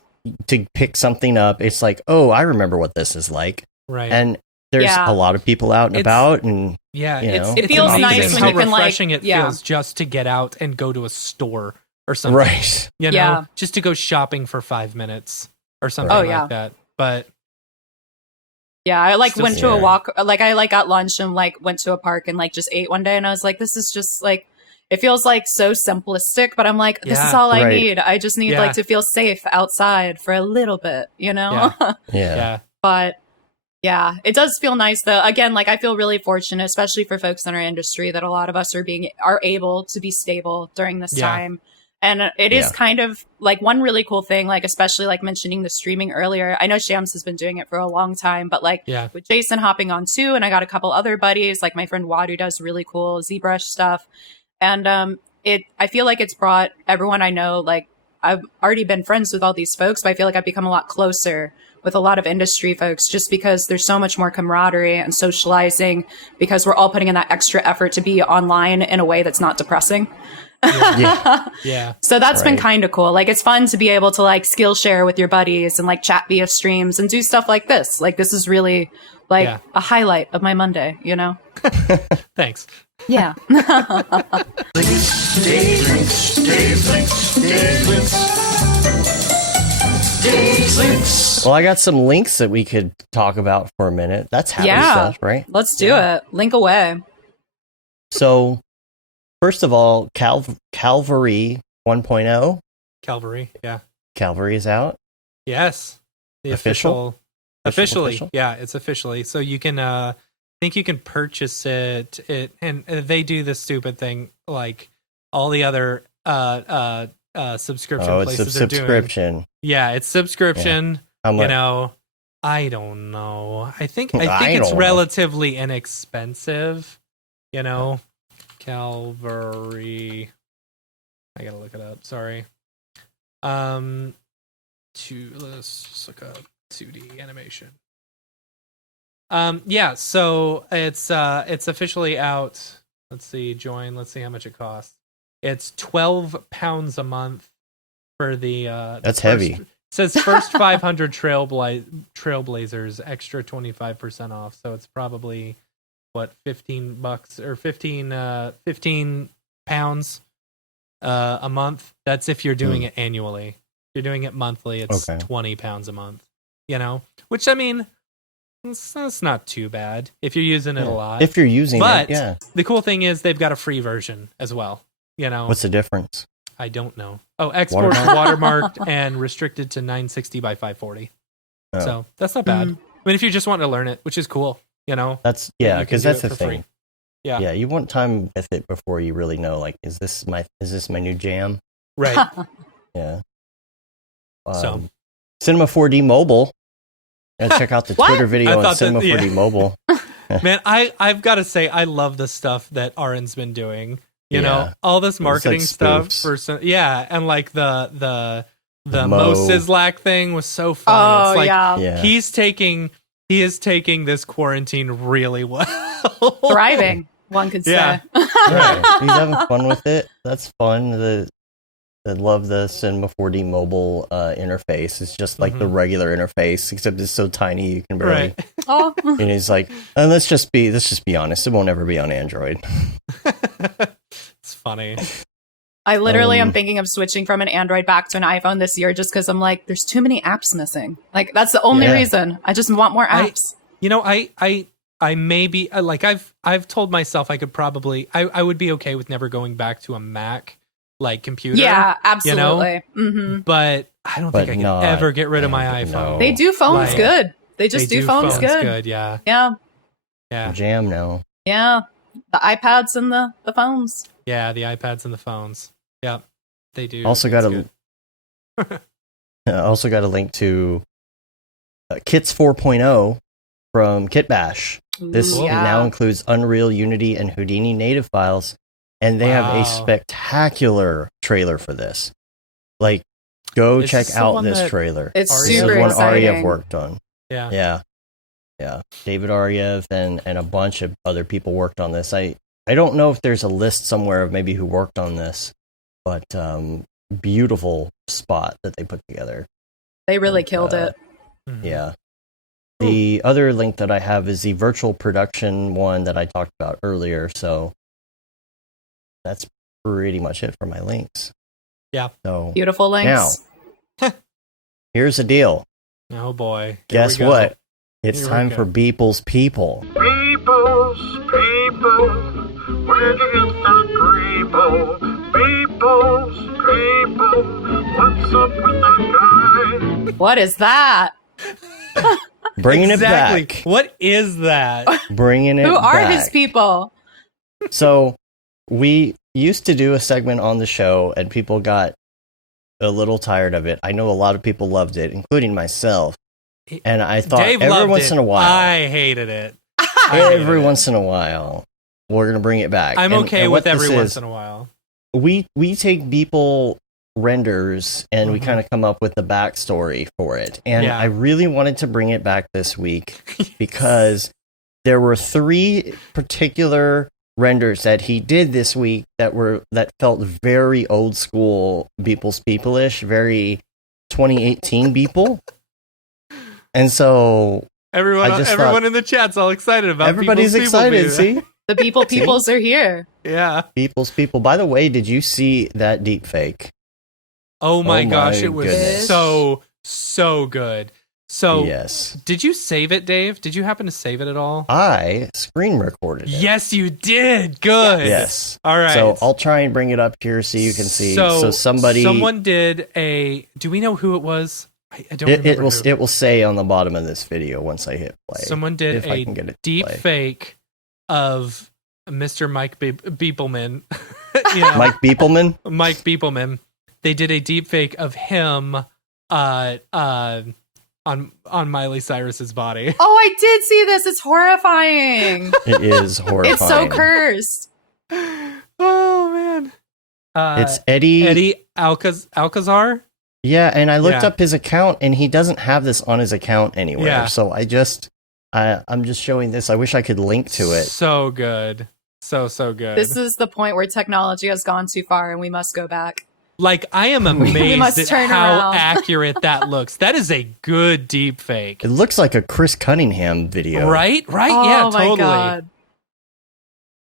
to pick something up. It's like, oh, I remember what this is like, right? And there's a lot of people out and about, and it feels nice when how you can refreshing it feels just to get out and go to a store or something, right? You know, just to go shopping for 5 minutes or something like that. But I like went to a walk, like I like got lunch and like went to a park and like just ate one day, and I was like, this is just like, it feels like so simplistic, but I'm like, this is all I need. I just need like to feel safe outside for a little bit, you know? But yeah, it does feel nice though. Again, like I feel really fortunate, especially for folks in our industry, that a lot of us are able to be stable during this time. And it is kind of like one really cool thing, like especially like mentioning the streaming earlier. I know Shams has been doing it for a long time, but like with Jason hopping on too, and I got a couple other buddies, like my friend Wadu does really cool ZBrush stuff. And I feel like it's brought everyone I know, like I've already been friends with all these folks, but I feel like I've become a lot closer with a lot of industry folks just because there's so much more camaraderie and socializing because we're all putting in that extra effort to be online in a way that's not depressing. So that's been kind of cool. Like it's fun to be able to like skill share with your buddies and like chat via streams and do stuff like this. Like this is really like a highlight of my Monday, you know? Thanks. Yeah. Well, I got some links that we could talk about for a minute. That's happy stuff, right? Let's do it. Link away. So, first of all, Calvary 1.0. Calvary, Calvary is out. Yes. The officially. Yeah, it's officially. So you can I think you can purchase it, and they do the stupid thing like all the other subscription places it's a subscription. Are doing. Yeah, it's subscription. Yeah. You know, I don't know. I think it's relatively inexpensive. You know, Calvary. I gotta look it up. Sorry. Let's just look up 2D animation. So it's officially out. Let's see, join. Let's see how much it costs. It's £12 a month for the. That's heavy. It says first 500 trailblazers extra 25% off. So it's probably what $15 or 15 pounds a month. That's if you're doing it annually. If you're doing it monthly, it's £20 a month. You know, which I mean. It's not too bad if you're using it a lot. If you're using it, yeah. The cool thing is they've got a free version as well. You know, what's the difference? I don't know. Oh, export's watermarked and restricted to 960 by 540. Oh. So that's not bad. I mean, if you just want to learn it, which is cool, you know. That's because that's the thing. Free. Yeah, you want time with it before you really know. Like, is this my new jam? Right. Yeah. So, Cinema 4D Mobile. And check out the Twitter video on Cinema 4D Mobile. Man, I've got to say, I love the stuff that Arin's been doing. You know, all this marketing stuff and like the Mo Sislak thing was so funny. It's like he is taking this quarantine really well. Thriving, one could say. Right. He's having fun with it. That's fun. I love the Cinema 4D mobile interface. It's just like the regular interface, except it's so tiny you can barely. Oh. And he's like, and let's just be honest. It won't ever be on Android. It's funny. I literally am thinking of switching from an Android back to an iPhone this year, just because I'm like, there's too many apps missing. Like that's the only reason. I just want more apps. I may be like I've told myself I could probably I would be okay with never going back to a Mac. Like computer, yeah, absolutely. You know? But I don't think I can ever get rid of my iPhone. No. They do phones good. They just do phones good. Yeah. Jam now. Yeah, the iPads and the phones. Yeah, the iPads and the phones. Yeah, they do. Also got a link to Kits 4.0 from Kit Bash. This Ooh, yeah. now includes Unreal, Unity, and Houdini native files, and they have Wow. a spectacular trailer for this. Like, go Is check this the out one this that trailer. It's Arya- This is super one exciting. Aryev worked on. Yeah. Yeah. David Aryev and a bunch of other people worked on this. I don't know if there's a list somewhere of maybe who worked on this, but beautiful spot that they put together. They really And, killed it. Mhm. Yeah. The other link that I have is the virtual production one that I talked about earlier. So that's pretty much it for my links. Yeah. So Beautiful links. here's the deal. Oh boy. Here Guess we go. what? It's Here we time go. for Beeple's People. People's people, where do you get that people? People's people, what's up with that guy? What is that? Bringing Exactly. it back. What is that? Bringing it Who are back. his people? So we used to do a segment on the show, and people got a little tired of it. I know a lot of people loved it, including myself. And I thought Dave every loved once it. in a while, I hated it. I hated every it. once in a while, we're gonna bring it back. I'm And- okay and with what this every once is, in a while. we take Beeple renders and we Mhm. kind of come up with the backstory for it. And Yeah. I really wanted to bring it back this week because there were 3 particular renders that he did this week that felt very old school Beeple's People-ish, very 2018 Beeple. And so Everyone, I just everyone thought- in the chat's all excited about everybody's People's People excited. being- See, The peoples are here. Yeah. Beeple's People. By the way, did you see that deep fake? Oh my Oh gosh, my it was goodness. so good. So, Yes, did you save it, Dave? Did you happen to save it at all? I screen recorded it. Yes, you did. Good. Yes. All right. So I'll try and bring it up here so you can see. So someone did a. Do we know who it was? I don't it remember. will who. it will say on the bottom of this video once I hit play. Someone did if I a can get it to deep play. fake of Mr. Mike Beepleman. You know, Mike Beepleman. Mike Beepleman. They did a deep fake of him on Miley Cyrus's body. Oh, I did see this. It's horrifying. It is horrifying. It's so cursed. Oh man. It's Eddie. Eddie Alcazar. Yeah, and I looked Yeah. up his account, and he doesn't have this on his account anywhere. Yeah. So I'm just showing this. I wish I could link to it. So good. So good. This is the point where technology has gone too far and we must go back. Like, I am We amazed must at turn how around. accurate that looks. That is a good deep fake. It looks like a Chris Cunningham video. Right? Right? Oh Yeah, my totally. god.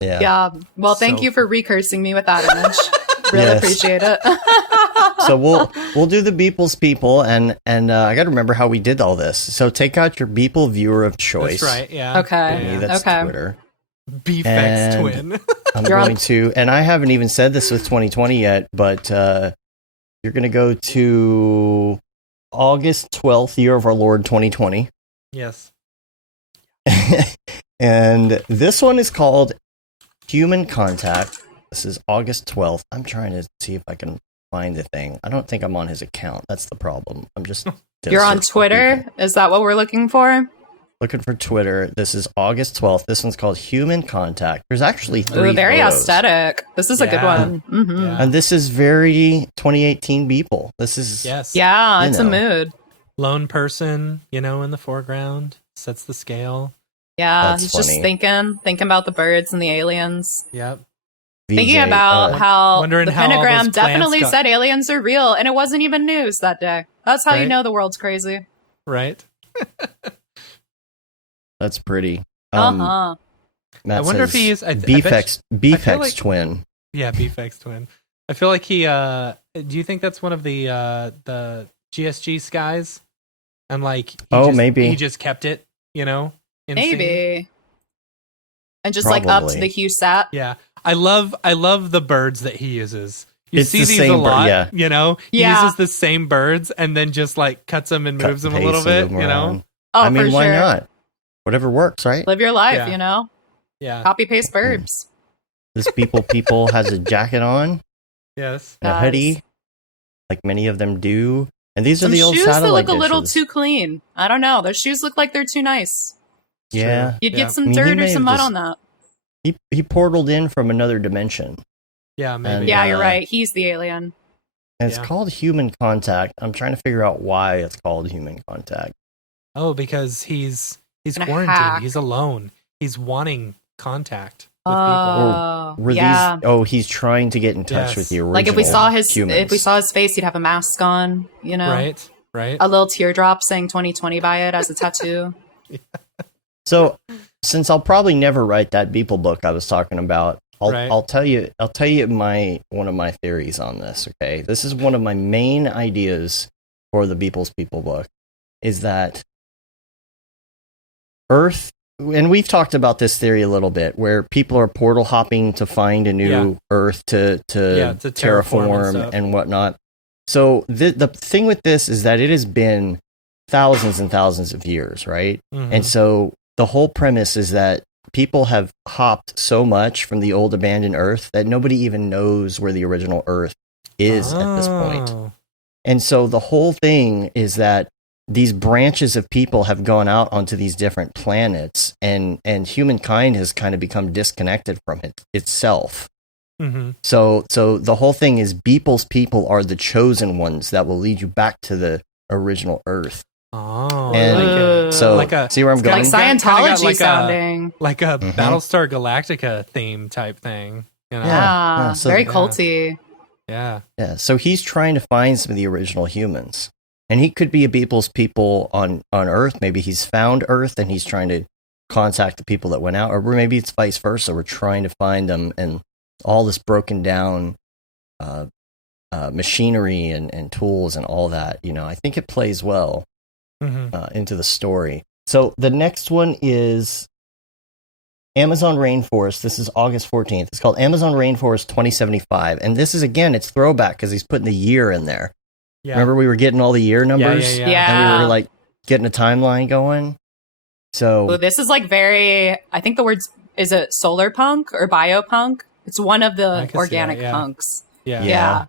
Yeah. Yeah. Well, thank So- you for recursing me with that image. Really Yes. appreciate it. So we'll do the Beeple's People, and I got to remember how we did all this. So take out your Beeple viewer of choice. That's right. Yeah. Okay. For me, Yeah. that's Okay. Twitter. Beefex And- twin. I'm You're on- going to, and I haven't even said this with 2020 yet, but you're going to go to August 12th, year of our Lord 2020. Yes. And this one is called Human Contact. This is August 12th. I'm trying to see if I can find the thing. I don't think I'm on his account. That's the problem. I'm just. You're on search for Twitter? people. Is that what we're looking for? Looking for Twitter. This is August 12th. This one's called Human Contact. There's actually 3 Ooh, very photos. aesthetic. This is a good Yeah. one. Hmm. Yeah. And this is very 2018 Beeple. This is Yes. Yeah, You it's know. a mood. Lone person, in the foreground, sets the scale. Yeah, That's he's just funny. thinking about the birds and the aliens. Yep. Thinking VJ, about how wondering the how all pentagram those plants definitely got- said aliens are real, and it wasn't even news that day. That's how you Right. know the world's crazy. Right. That's pretty. Uh-huh. Matt I wonder if says he is. I bet Beefex like- twin. Yeah, Beefex twin. I feel like he. Do you think that's one of the GSG skies? And like, Maybe. he just kept it. In scene? Maybe. And just like up to Probably. the CubeSat. Yeah, I love the birds that he uses. You It's see the these same a bird, lot, yeah. He Yeah. uses the same birds and then just like cuts them and moves them a little Pastes bit. them around. Oh, I mean, for why sure. not? Whatever works, right? Live your life, Yeah. Yeah. Copy paste verbs. This people has a jacket on, Yes. and a Does. hoodie, like many of them do. And these Some are the old shoes that satellite look a little dishes. too clean. I don't know. Those shoes look like they're too nice. Yeah. You'd Yeah. get some I mean, he dirt may or some have mud just- on that. He portaled in from another dimension. Yeah, maybe. And, Yeah, you're right. He's the alien. And it's Yeah. called human contact. I'm trying to figure out why it's called human contact. Oh, because he's Gonna quarantined. hack. He's alone. He's wanting contact with Were yeah. he's trying to get in touch Yes. with the original Like if we saw humans. his face, he'd have a mask on, you know, people. Right. a little teardrop saying 2020 by it as a tattoo. So, since I'll probably never write that Beeple book I was talking about, Right. I'll tell you one of my theories on this. Okay, this is one of my main ideas for the Beeple's People book, is that Earth, and we've talked about this theory a little bit, where people are portal hopping to find a new Earth to terraform and terraform stuff. and whatnot. So the thing with this is that it has been thousands and thousands of years, right? Mhm. And so the whole premise is that people have hopped so much from the old abandoned Earth that nobody even knows where the original Earth is at this point. Oh. And so the whole thing is that these branches of people have gone out onto these different planets, and humankind has kind of become disconnected from itself. Mhm. So the whole thing is Beeple's people are the chosen ones that will lead you back to the original Earth. Oh, And I like it. so Like a- see where I'm it's got going? Like Kinda got Scientology like a- sounding. Like a Mhm. Battlestar Galactica theme type thing. You know? Yeah. So- Very Yeah. culty. Yeah. Yeah, so he's trying to find some of the original humans. And he could be a Beeple's people on Earth. Maybe he's found Earth and he's trying to contact the people that went out. Or maybe it's vice versa. We're trying to find them, and all this broken down machinery and tools and all that. You know, I think it plays well Mhm. into the story. So the next one is Amazon Rainforest. This is August 14th. It's called Amazon Rainforest 2075. And this is, again, it's throwback because he's putting the year in there. Yeah. Remember we were getting all the year numbers? Yeah. And we were like getting a timeline going. So Well, this is like very, I think the words, is it solar punk or biopunk? It's one of I the can see organic that, yeah. punks. Yeah. Yeah.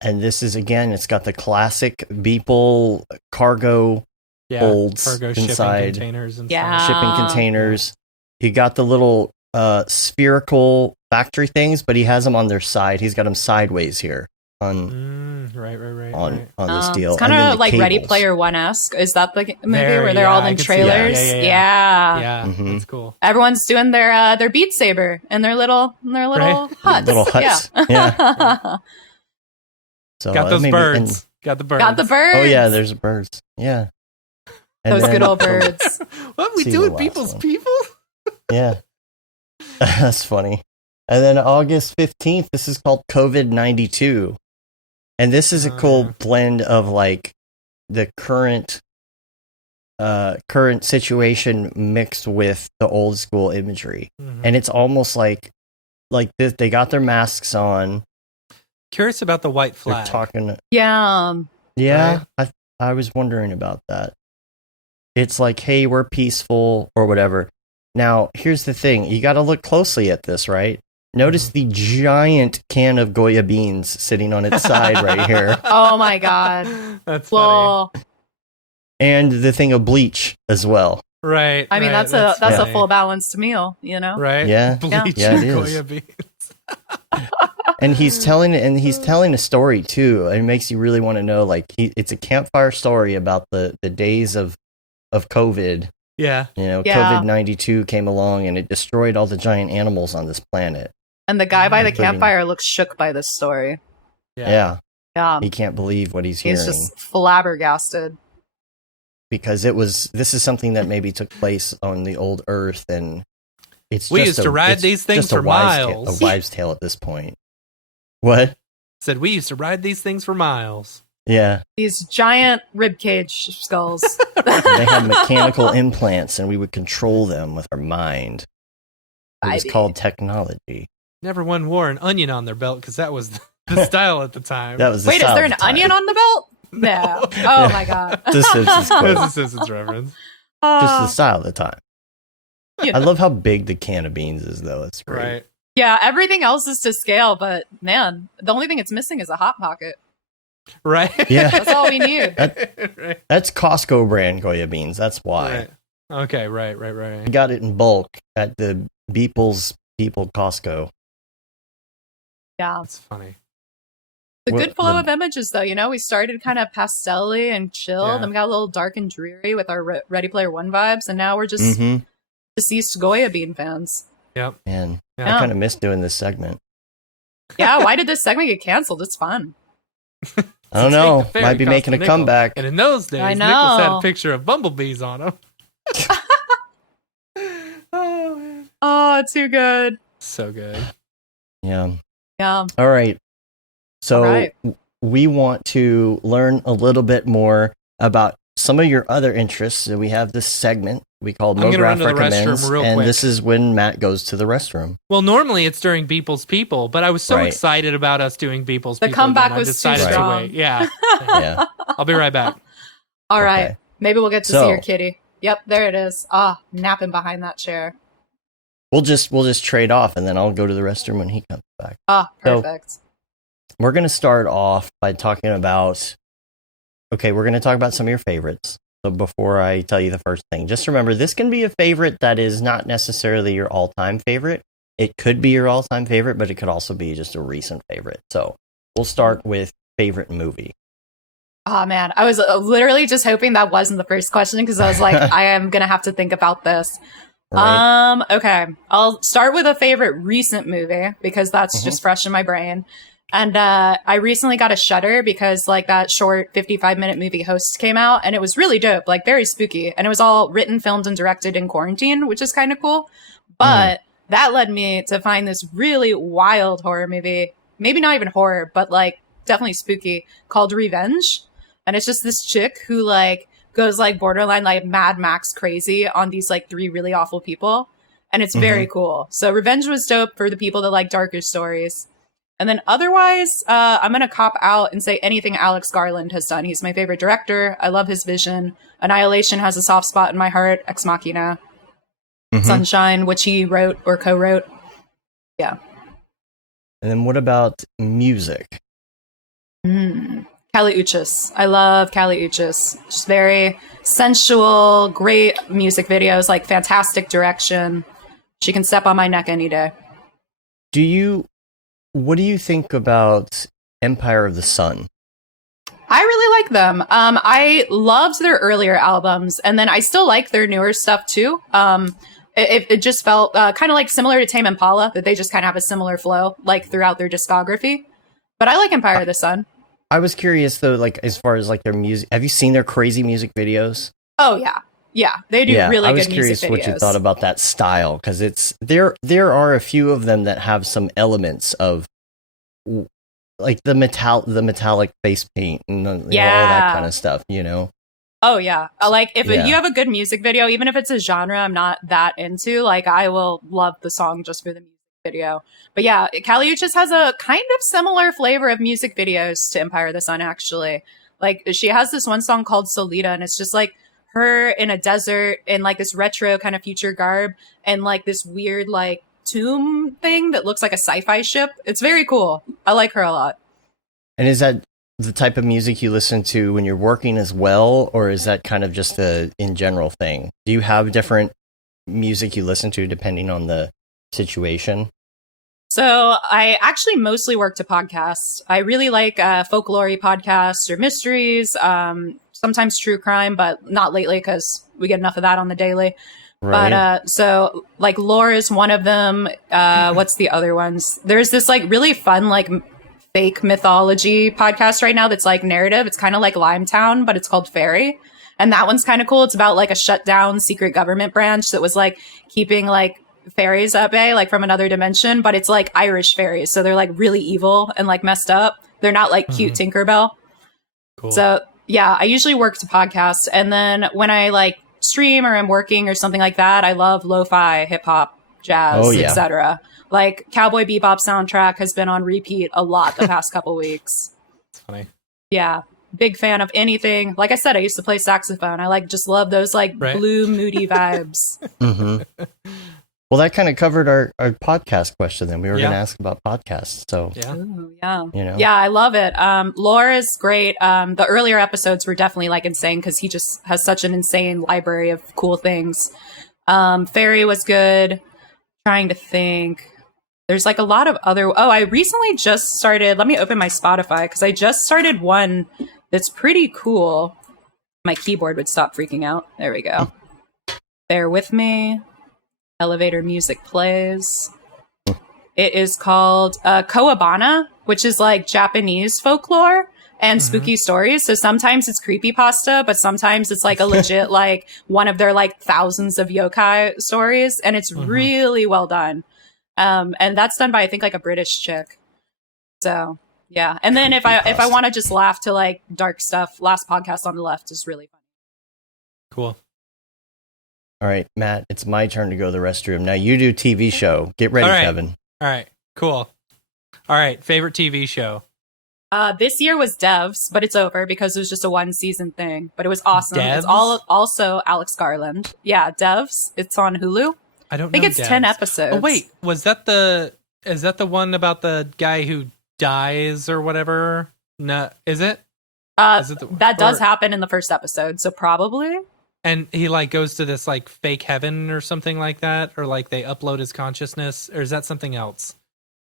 and this is, again, it's got the classic Beeple cargo Yeah. holds Cargo inside, shipping containers and Yeah. stuff. shipping containers. You got the little spherical factory things, but he has them on their side. He's got them sideways here on Right. this deal. It's kind And then of the like Ready cables. Player One-esque. Is that the movie There, where they're yeah, all I in can see that. trailers? Yeah. Yeah. Mhm. That's cool. Everyone's doing their Beat Saber in their little Right. huts. Little huts. Yeah. So Got those maybe- birds. Got the birds. Got the birds. Oh yeah, there's birds. Yeah. And Those then- good old birds. What we See doing, the last people's one. people? Yeah. That's funny. And then August 15th, this is called COVID-92. And this is a Oh, cool yeah. blend of like the current situation mixed with the old school imagery. Mhm. And it's almost like this, they got their masks on. Curious about the white They're flag. talking. Yeah. Yeah, I was wondering about that. It's like, hey, we're peaceful or whatever. Now, here's the thing. You got to look closely at this, right? Notice the giant can of Goya beans sitting on its side right here. Oh my god. That's funny. Well, And the thing of bleach as well. Right. I mean right, that's a funny. full balanced meal, you know? Right. Yeah. Bleach Yeah, it and is. Goya beans. And he's telling a story too. It makes you really want to know, like, it's a campfire story about the days of COVID. Yeah. You know, Yeah. COVID-92 came along and it destroyed all the giant animals on this planet. And the guy by the Including- campfire looks shook by this story. Yeah. Yeah. He can't believe what he's hearing. He's just flabbergasted. Because this is something that maybe took place on the old Earth, and it's We just used to ride it's these things just a for miles. a wives' tale at this point. What? Said we used to ride these things for miles. Yeah, These giant ribcage skulls. they had mechanical implants, and we would control them with our mind. It was Baby. called technology. Never one wore an onion on their belt because that was the style at the time. That was the Wait, is style there of an the time. onion on the belt? No. Oh my god. The Simpsons That quote. was a Simpsons reference. Just the style of the time. You I know. love how big the can of beans is, though. It's great. Right. Yeah, everything else is to scale, but man, the only thing it's missing is a hot pocket. Right. Yeah. That's all we need. right. That's Costco brand Goya beans. That's why. Right. Okay, right. I got it in bulk at the Beeple's People Costco. Yeah. That's funny. The good flow of images, though. You know, we started kind of pastel-y and chilled, and we got a little dark and dreary with our Ready Player One vibes, and now we're just deceased Goya Bean fans. Yep. Man, Yeah. I kind of missed doing this segment. Yeah, why did this segment get canceled? It's fun. I don't know. Might be making a comeback. And in those days, I Nicholas had know. a picture of bumblebees on him. Oh, man. Oh, too good. So good. Yeah. Yeah. All right. So All right. we want to learn a little bit more about some of your other interests. So we have this segment we call I'm gonna run Mograph to the Recommends, restroom real and quick. this is when Matt goes to the restroom. Well, normally it's during Beeple's People, but I was so Right. excited about us doing Beeple's The People. comeback again, I was too decided to strong. wait. Yeah. Yeah. I'll be right back. All right. Okay. Maybe we'll get to So- see your kitty. Yep, there it is. Ah, napping behind that chair. We'll just trade off, and then I'll go to the restroom when he comes back. Ah, So- perfect. We're going to start off by talking about. Okay, we're going to talk about some of your favorites. So before I tell you the first thing, just remember this can be a favorite that is not necessarily your all-time favorite. It could be your all-time favorite, but it could also be just a recent favorite. So we'll start with favorite movie. Oh man, I was literally just hoping that wasn't the first question because I was like, I am gonna have to think about this. Right? Okay, I'll start with a favorite recent movie because that's just fresh in my brain. And I recently got a Shudder because like that short 55-minute movie Host came out, and it was really dope, like very spooky, and it was all written, filmed, and directed in quarantine, which is kind of cool. But that led me to find this really wild horror movie, maybe not even horror, but like definitely spooky, called Revenge. And it's just this chick who like goes like borderline like Mad Max crazy on these like 3 really awful people. And it's very cool. So Revenge was dope for the people that like darker stories. And then otherwise, I'm going to cop out and say anything Alex Garland has done. He's my favorite director. I love his vision. Annihilation has a soft spot in my heart. Ex Machina. Sunshine, which he wrote or co-wrote. Yeah. And then what about music? Kali Uchis. I love Kali Uchis. Just very sensual, great music videos, like fantastic direction. She can step on my neck any day. What do you think about Empire of the Sun? I really like them. I loved their earlier albums, and then I still like their newer stuff too. It just felt kind of like similar to Tame Impala, that they just kind of have a similar flow like throughout their discography. But I like Empire of the Sun. I was curious though, like as far as like their music, have you seen their crazy music videos? Oh yeah, they do really I was good curious music videos. what you thought about that style, because it's there are a few of them that have some elements of like the metallic face paint and all that kind of stuff, you know. Oh yeah, like if Yeah. you have a good music video, even if it's a genre I'm not that into, like I will love the song just for the music video. But yeah, Kali Uchis has a kind of similar flavor of music videos to Empire of the Sun. Actually, like she has this one song called Solita, and it's just like her in a desert in like this retro kind of future garb and like this weird like tomb thing that looks like a sci-fi ship. It's very cool. I like her a lot. And is that the type of music you listen to when you're working as well, or is that kind of just the in general thing? Do you have different music you listen to depending on the situation? So I actually mostly work to podcasts. I really like folklore podcasts or mysteries, sometimes true crime, but not lately because we get enough of that on the daily. Right. But so like lore is one of them. What's the other ones? There's this like really fun like fake mythology podcast right now that's like narrative. It's kind of like Limetown, but it's called Fairy. And that one's kind of cool. It's about like a shut down secret government branch that was like keeping like fairies at bay, like from another dimension, but it's like Irish fairies. So they're like really evil and like messed up. They're not like cute Tinkerbell. Cool. So yeah, I usually work to podcasts. And then when I like stream or I'm working or something like that, I love lo-fi, hip hop, jazz, etc. Like Cowboy Bebop soundtrack has been on repeat a lot the past couple weeks. It's funny. Yeah. Big fan of anything. Like I said, I used to play saxophone. I like just love those like blue, moody vibes. Mm-hmm. Well, that kind of covered our podcast question. Then we were Yeah. going to ask about podcasts. So Yeah. Ooh, yeah. you know, Yeah, I love it. Lore is great. The earlier episodes were definitely like insane because he just has such an insane library of cool things. Fairy was good. Trying to think. There's like a lot of other. Oh, I recently just started. Let me open my Spotify because I just started one that's pretty cool. My keyboard would stop freaking out. There we go. Bear with me. Elevator music plays. It is called Koabana, which is like Japanese folklore and spooky stories. So sometimes it's creepypasta, but sometimes it's like a legit, like one of their like thousands of yokai stories. And it's really well done. And that's done by, I think, like a British chick. So yeah. And then if I want to just laugh to like dark stuff, Last Podcast on the Left is really fun. Cool. all right, Matt, it's my turn to go to the restroom. Now you do TV show. Get ready, All right. Kevin. All right. Cool. All right. Favorite TV show. This year was Devs, but it's over because it was just a 1-season thing. But it was awesome. Devs? It's also Alex Garland. Yeah, Devs. It's on Hulu. I don't know. I think it's Devs. 10 episodes. Oh wait, is that the one about the guy who dies or whatever? No, is it? Is it That does or- happen in the first episode, so probably. And he like goes to this like fake heaven or something like that, or like they upload his consciousness, or is that something else?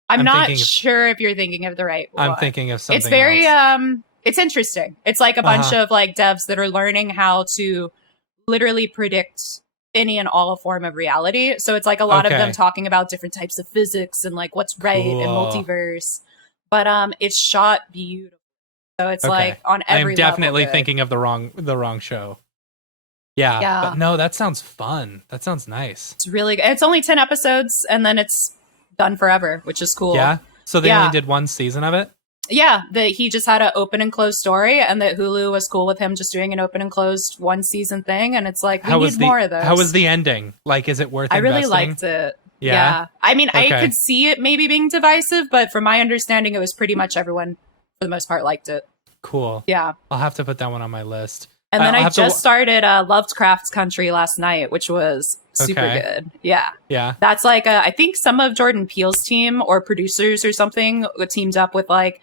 I'm I'm not thinking of- sure if you're thinking of the right one. I'm thinking of something. It's very else. it's interesting. It's like a bunch of like devs that are learning how to literally predict any and all form of reality. So it's like a lot of them Okay. talking about different types of physics and like what's right and Cool. multiverse. But it's shot beautiful. So it's Okay. like on every I'm definitely level good. thinking of the wrong show. Yeah, Yeah. but no, that sounds fun. That sounds nice. It's really good. It's only 10 episodes and then it's done forever, which is cool. Yeah. So they Yeah. only did one season of it. Yeah, that he just had an open and closed story, and that Hulu was cool with him just doing an open and closed 1-season thing. And it's like, we need more of those. How was the ending? Like, is it worth? I really investing? liked it. Yeah? I mean, Okay. I could see it maybe being divisive, but from my understanding, it was pretty much everyone, for the most part, liked it. Cool. Yeah. I'll have to put that one on my list. And then I'll I have to just started Lovecraft's Country last night, which was super Okay. good. Yeah. Yeah. That's like, I think some of Jordan Peele's team or producers or something teamed up with like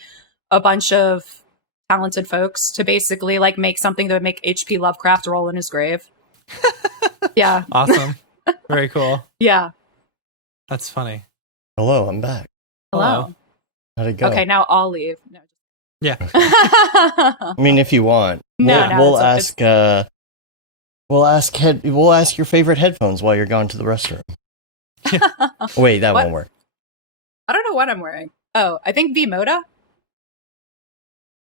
a bunch of talented folks to basically like make something that would make H.P. Lovecraft roll in his grave. Yeah. Awesome. Very cool. Yeah. That's funny. Hello, I'm back. Hello. How'd it go? Okay, now I'll leave. No. Yeah. I mean, if you want, No, we'll no, ask. We'll ask your favorite headphones while you're gone to the restroom. Wait, that What? won't work. I don't know what I'm wearing. Oh, I think V-Moda. I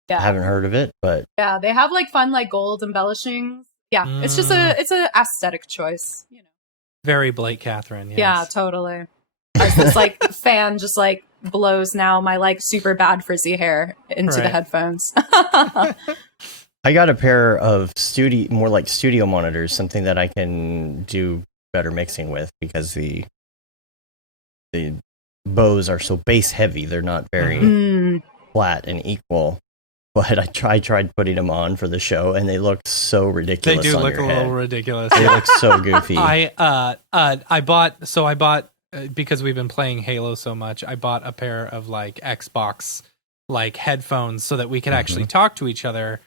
Yeah. haven't heard of it, but Yeah, they have like fun like gold embellishings. Yeah, it's just it's a aesthetic choice, you know. Very Blake Kathryn. Yes. Yeah, totally. As this like fan just like blows now my like super bad frizzy hair into the Right. headphones. I got a pair of more like studio monitors, something that I can do better mixing with because the bows are so bass heavy. They're not very Mm. flat and equal. But I tried putting them on for the show, and they look so They ridiculous. do on look a your little head. ridiculous. They look so goofy. I bought because we've been playing Halo so much. I bought a pair of like Xbox like headphones so that we could actually talk to each other.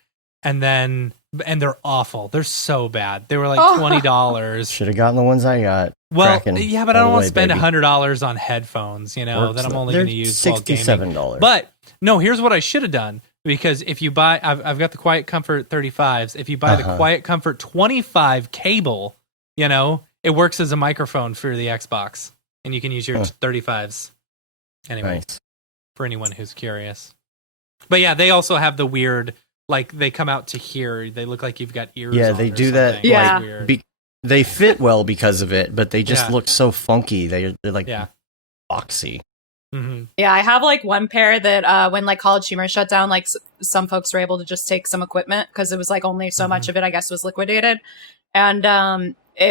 And they're awful. They're so bad. They were like $20. Should have gotten the ones I got. Well, Cracking yeah, but I all don't the want way, to spend baby. $100 on headphones. You know that I'm only They're going to use while gaming. $67. But no, here's what I should have done. Because if you buy, I've got the Quiet Comfort 35s. If you buy the Quiet Comfort 25 cable, you know, it works as a microphone for the Xbox. And you can use your 35s. Anyway, Nice. for anyone who's curious. But yeah, they also have the weird, like, they come out to here. They look like you've got ears Yeah, on they or do that, something. Yeah. It's weird. They fit well because of it, but they just Yeah. look so funky. They're like Yeah. boxy. Mhm. Yeah, I have like one pair that when like College Humor shut down, like some folks were able to just take some equipment because it was like only so much of it, I guess, was liquidated. And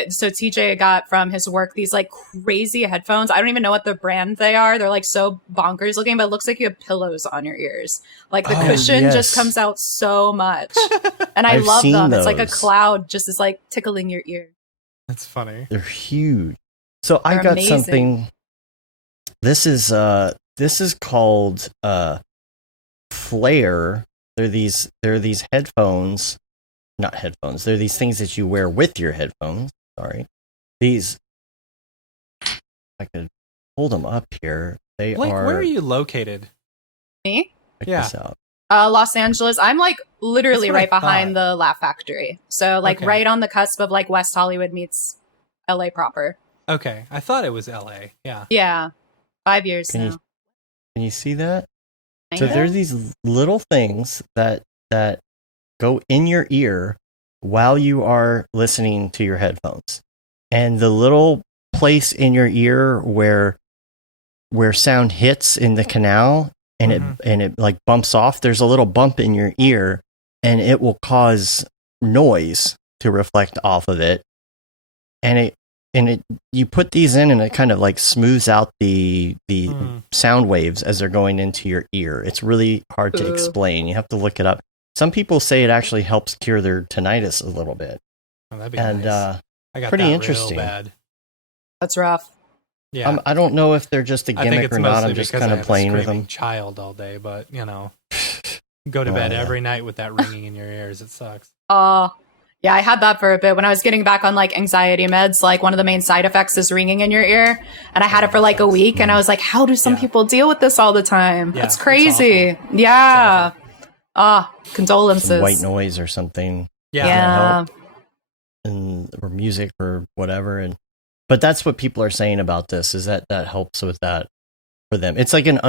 so TJ got from his work these like crazy headphones. I don't even know what the brand they are. They're like so bonkers looking, but it looks like you have pillows on your ears. Like the Oh, cushion yes. just comes out so much. And I I've love seen them. It's like a those. cloud just is like tickling your ear. That's funny. They're huge. So I They're got amazing. something. This is called Flare. They're these headphones, not headphones. They're these things that you wear with your headphones. Sorry, these. I could hold them up here. They Blake, are. where are you located? Me? Check Yeah. this out. Los Angeles. I'm like literally That's what I right behind the Laugh Factory. So like Okay. right on the cusp of like West Hollywood meets LA proper. Okay, I thought it was L.A. Yeah. Yeah. 5 years Can now. you see that? So Kinda? there's these little things that go in your ear while you are listening to your headphones. And the little place in your ear where sound hits in the canal and it like bumps off, there's a little bump in your ear and it will cause noise to reflect off of it. And you put these in and it kind of like smooths out the sound waves as they're going into your ear. It's really hard to explain. You have to look it up. Some people say it actually helps cure their tinnitus a little bit. Oh, that'd be And nice. I got pretty that interesting. Real bad. That's rough. Yeah. I don't know if they're just a I think gimmick it's or not. mostly I'm just because kind I of have a playing with screaming them. child all day, but go to bed every night with that ringing in your ears. It sucks. Yeah, I had that for a bit when I was getting back on like anxiety meds. Like one of the main side effects is ringing in your ear, and I had it for like a week. And I was like, "How do some people deal with this all the time? Yeah, That's it's crazy." awful. Yeah. Condolences. Some white noise or something. Yeah. Or music or whatever. But that's what people are saying about this, is that helps with that for them. It's like an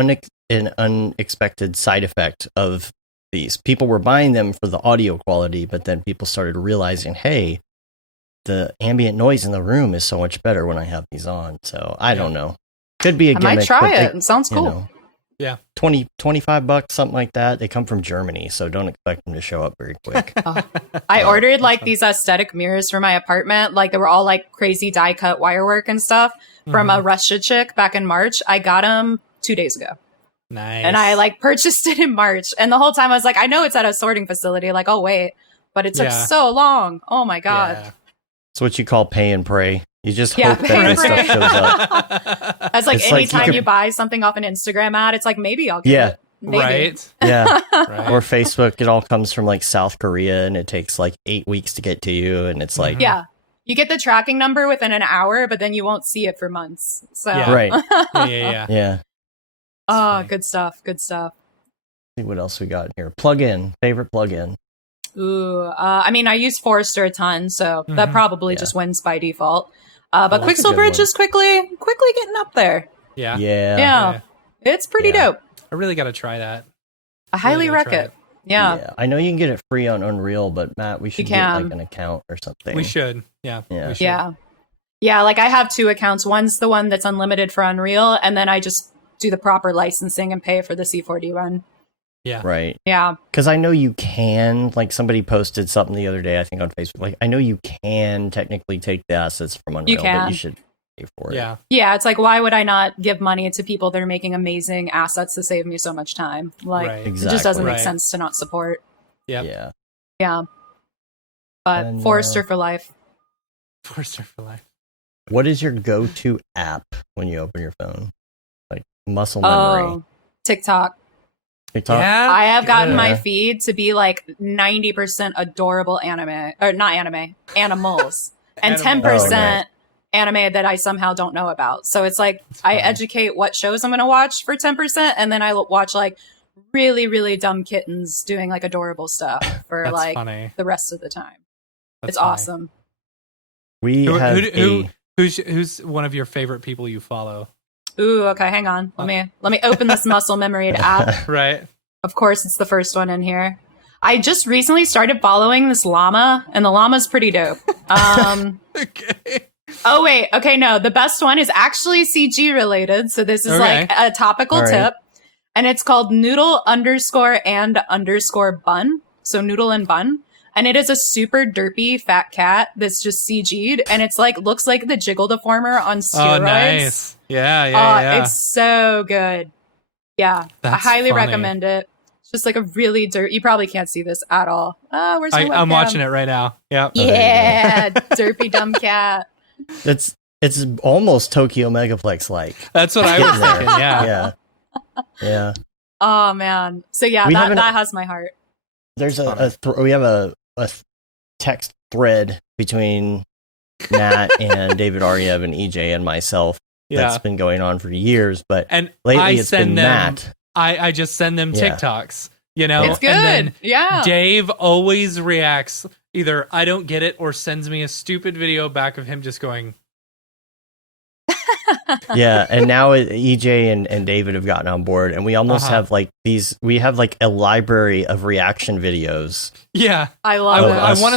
unexpected side effect of these. People were buying them for the audio quality, but then people started realizing, hey, the ambient noise in the room is so much better when I have these on. So I don't know. Could be a I gimmick. might try but it. It sounds cool. Yeah. $25, something like that. They come from Germany, so don't expect them to show up very quick. I ordered like these aesthetic mirrors for my apartment. Like they were all like crazy die cut wire work and stuff from a Russia chick back in March. I got them 2 days ago. Nice. And I like purchased it in March. And the whole time I was like, I know it's at a sorting facility. Like, oh wait, but it took so long. Oh my God. Yeah. It's what you call pay and pray. You just Yeah, hope pay that and this stuff pray. shows up. That's like It's like you anytime could- you buy something off an Instagram ad, it's like maybe I'll get Yeah. it. Maybe. Right. Yeah. Right. Or Facebook, it all comes from like South Korea and it takes like 8 weeks to get to you. And it's like, Yeah. You get the tracking number within an hour, but then you won't see it for months. So Yeah. right. Yeah. Yeah. Oh, funny. good stuff. Good stuff. See what else we got in here. Plug-in. Favorite plug-in. Ooh, I mean, I use Forester a ton, so that probably just wins by default. But that's a good Quicksilver one. is quickly getting up there. Yeah. Yeah. Yeah, it's pretty Yeah. dope. I really got to try that. I highly gotta rec try it. Yeah. I know you can get it free on Unreal, but Matt, we should You get can. like an account or something. We should. Yeah. Yeah. We should. Yeah. Like I have 2 accounts. One's the one that's unlimited for Unreal, and then I just do the proper licensing and pay for the C4D run. Yeah. Right. Yeah. Because I know you can, like somebody posted something the other day, I think on Facebook, like I know you can technically take the assets from Unreal, but can. you should pay for it. Yeah. Yeah, it's like, why would I not give money to people that are making amazing assets to save me so much time? Like, Right. it just doesn't make Right. sense to not support. Yep. Yeah. Yeah. But And, Forester for life. Forster for life. What is your go-to app when you open your phone? Like muscle memory. Oh, TikTok. TikTok? Yeah. I have gotten my Yeah. feed to be like 90% adorable anime, or not anime, animals, and Animals. 10% anime that I somehow don't know about. So it's like I funny. educate what shows I'm going to watch for 10%, and then I watch like really, really dumb kittens doing like adorable stuff for That's like funny. the rest of the time. That's It's funny. awesome. We have Who's one of your favorite people you follow? Ooh, okay, hang on. Let me open this muscle memory app. Right. Of course, it's the first one in here. I just recently started following this llama, and the llama's pretty dope. Okay. Oh, wait. Okay, no. The best one is actually CG related. So this is Okay. like a topical All right. tip. And it's called noodle_and_bun. So noodle and bun. And it is a super derpy fat cat that's just CG'd. And it's like, looks like the Jiggle Deformer on steroids. Oh, nice. Yeah. Yeah. It's so good. Yeah. That's I highly funny. recommend it. It's just like a really you probably can't see this at all. Oh, where's my I'm webcam? watching it right now. Yeah. there you go. Yeah. Derpy dumb cat. That's It's almost Tokyo Megaplex like. That's what I was thinking. Yeah. Yeah. Oh man. So yeah, that has my heart. There's we have a text thread between Matt and David Ariev and EJ and myself that's been going on for years, but lately it's been Matt. I just send them TikToks, you know? It's good. And then yeah. Dave always reacts either I don't get it or sends me a stupid video back of him just going. Yeah, and now EJ and David have gotten on board, and we almost have like we have like a library of reaction videos. Yeah. I love it. I want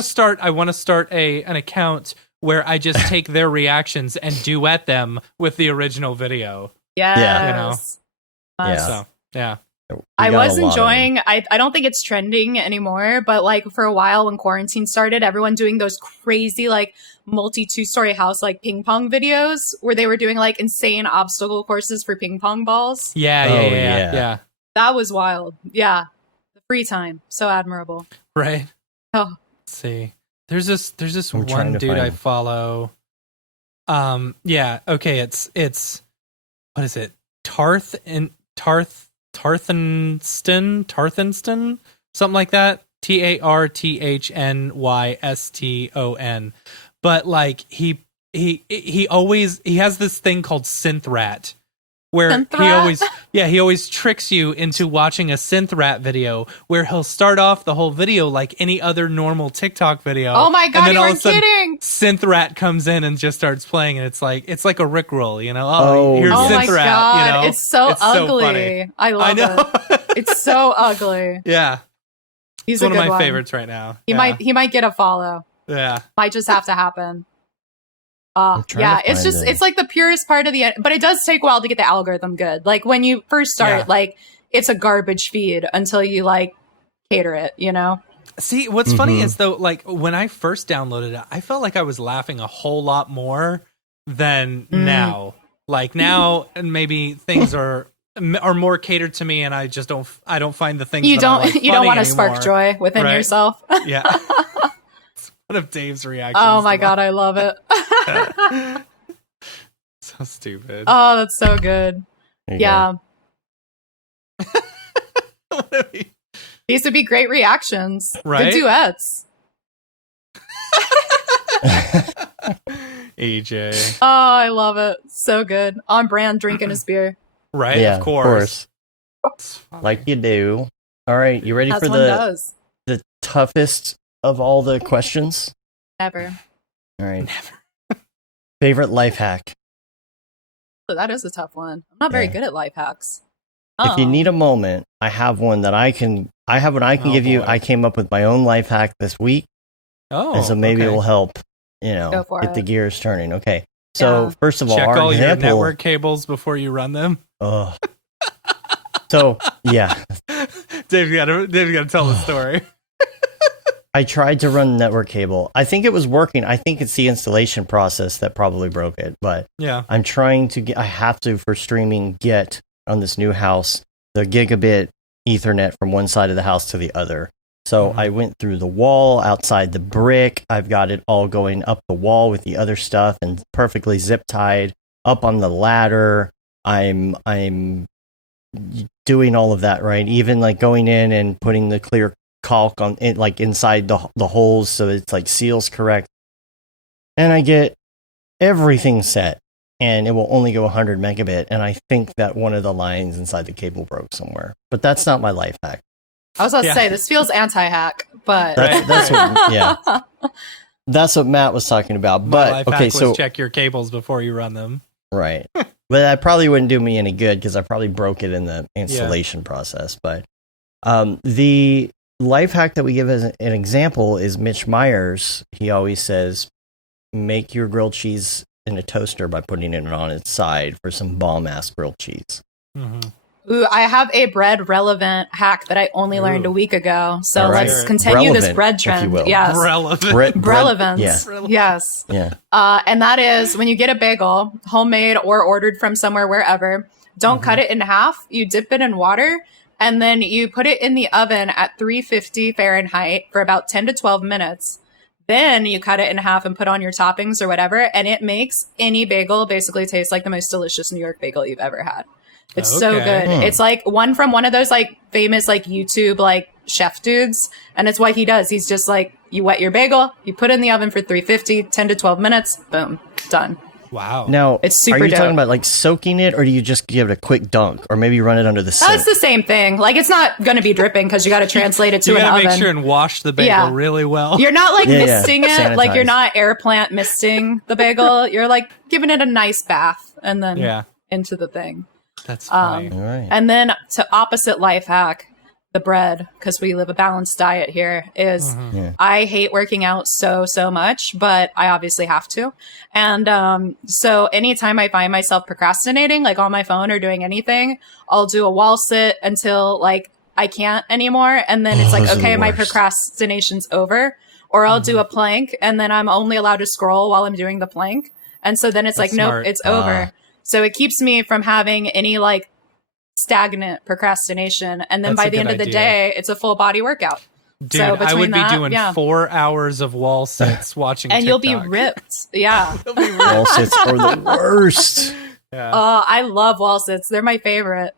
to start an account where I just take their reactions and duet them with the original video. Yes. Yeah. You know? Yeah. So, yeah. I was enjoying, I don't think it's trending anymore, but like for a while when quarantine started, everyone doing those crazy like multi 2-story house like ping pong videos where they were doing like insane obstacle courses for ping pong balls. Yeah. That was wild. Yeah. The free time. So admirable. Right. Oh. Let's see. There's this I'm trying one to dude find I him. follow. Yeah, okay, it's what is it? Tarthenston, something like that. Tarthnyston. But like he has this thing called synth rat, where he always tricks you into watching a synth rat video where he'll start off the whole video like any other normal TikTok video. Oh my god, and then you all are of a sudden, kidding! Synth rat comes in and just starts playing, and it's like a Rickroll, you know? Here's Oh my synth rat, god, you know? it's so ugly. funny. I love it. It's so ugly. Yeah, He's it's one a of good my one. favorites right now. He might get a follow. Yeah. Might just have to happen. trying Yeah, to it's find just it. it's like the purest part of the but it does take a while to get the algorithm good. Like when you first start, Yeah. like it's a garbage feed until you like cater it, you know? See, what's funny is though, like when I first downloaded it, I felt like I was laughing a whole lot more than now. Like now, and maybe things are more catered to me, and I don't find the things You that I like you don't funny want to spark anymore. joy within Right. yourself. Yeah. It's one of Dave's reactions. Oh my to god, I love it. that. So stupid. Oh, that's so good. There you Yeah. What do you- These would be great reactions. Right? Good duets. AJ. Oh, I love it. So good. On brand, drinking his beer. Right? Yeah, of course. Like you do. All right, you ready As for one does. the toughest of all the questions? Never. All right. Favorite life hack. That is a tough one. I'm not very Yeah. good at life hacks. If you Oh. need a moment, I have one that I can Oh, give you. boy. I came up with my own life hack this week, Oh, and so maybe it okay. will help, Go for get the it. gears turning. Okay. So Yeah. first of all, Check our all your example. network cables before you run them. Ugh. So yeah, Dave's got to tell the story. I tried to run the network cable. I think it was working. I think it's the installation process that probably broke it. But Yeah. I'm trying to get. I have to for streaming get on this new house the gigabit Ethernet from one side of the house to the other. So I went through the wall outside the brick. I've got it all going up the wall with the other stuff and perfectly zip tied up on the ladder. I'm doing all of that right. Even like going in and putting the clear caulk on it, like inside the holes, so it's like seals correct. And I get everything set, and it will only go 100 megabit. And I think that one of the lines inside the cable broke somewhere. But that's not my life hack. I was about to Yeah. say, this feels anti-hack, but That's what, yeah. That's what Matt was talking about. My But life okay, hack so was check your cables before you run them. right, but that probably wouldn't do me any good because I probably broke it in the installation process. But the life hack that we give as an example is Mitch Myers. He always says, "Make your grilled cheese in a toaster by putting it on its side for some bomb-ass grilled cheese." Mm-hmm. Ooh, I have a bread relevant hack that I only learned a week ago. So All right. let's continue this Relevant, bread if you trend. will. Yes. Relevant. Relevance. Yeah, Yes. yeah. And that is when you get a bagel, homemade or ordered from somewhere, wherever, don't cut it in half. You dip it in water and then you put it in the oven at 350 Fahrenheit for about 10 to 12 minutes. Then you cut it in half and put on your toppings or whatever, and it makes any bagel basically taste like the most delicious New York bagel you've ever had. It's so good. It's like one from one of those like famous like YouTube like chef dudes, and it's what he does. He's just like, you wet your bagel, you put it in the oven for 350, 10 to 12 minutes, boom, done. Wow. Now, it's super are you dope. talking about like soaking it, or do you just give it a quick dunk, or maybe you run it under the sink? That's the same thing. Like, it's not going to be dripping because you got to translate it to you an gotta oven. make sure and wash the bagel really well. You're not like misting it. Sanitize. Like, you're not air plant misting the bagel. You're like giving it a nice bath and then into the thing. That's funny. All right. And then to opposite life hack, the bread, because we live a balanced diet here, is I hate working out so much, but I obviously have to. And so anytime I find myself procrastinating, like on my phone or doing anything, I'll do a wall sit until like I can't anymore. And then it's like, okay, my procrastination's over. Or I'll do a plank and then I'm only allowed to scroll while I'm doing the plank. And so then it's like, nope, it's over. So it keeps me from having any like stagnant procrastination, and then by the end of the day it's a full body workout. Dude, so I would be doing 4 hours of wall sits watching and TikTok. You'll be ripped. Yeah. Wall sits are the worst. I love wall sits. They're my favorite.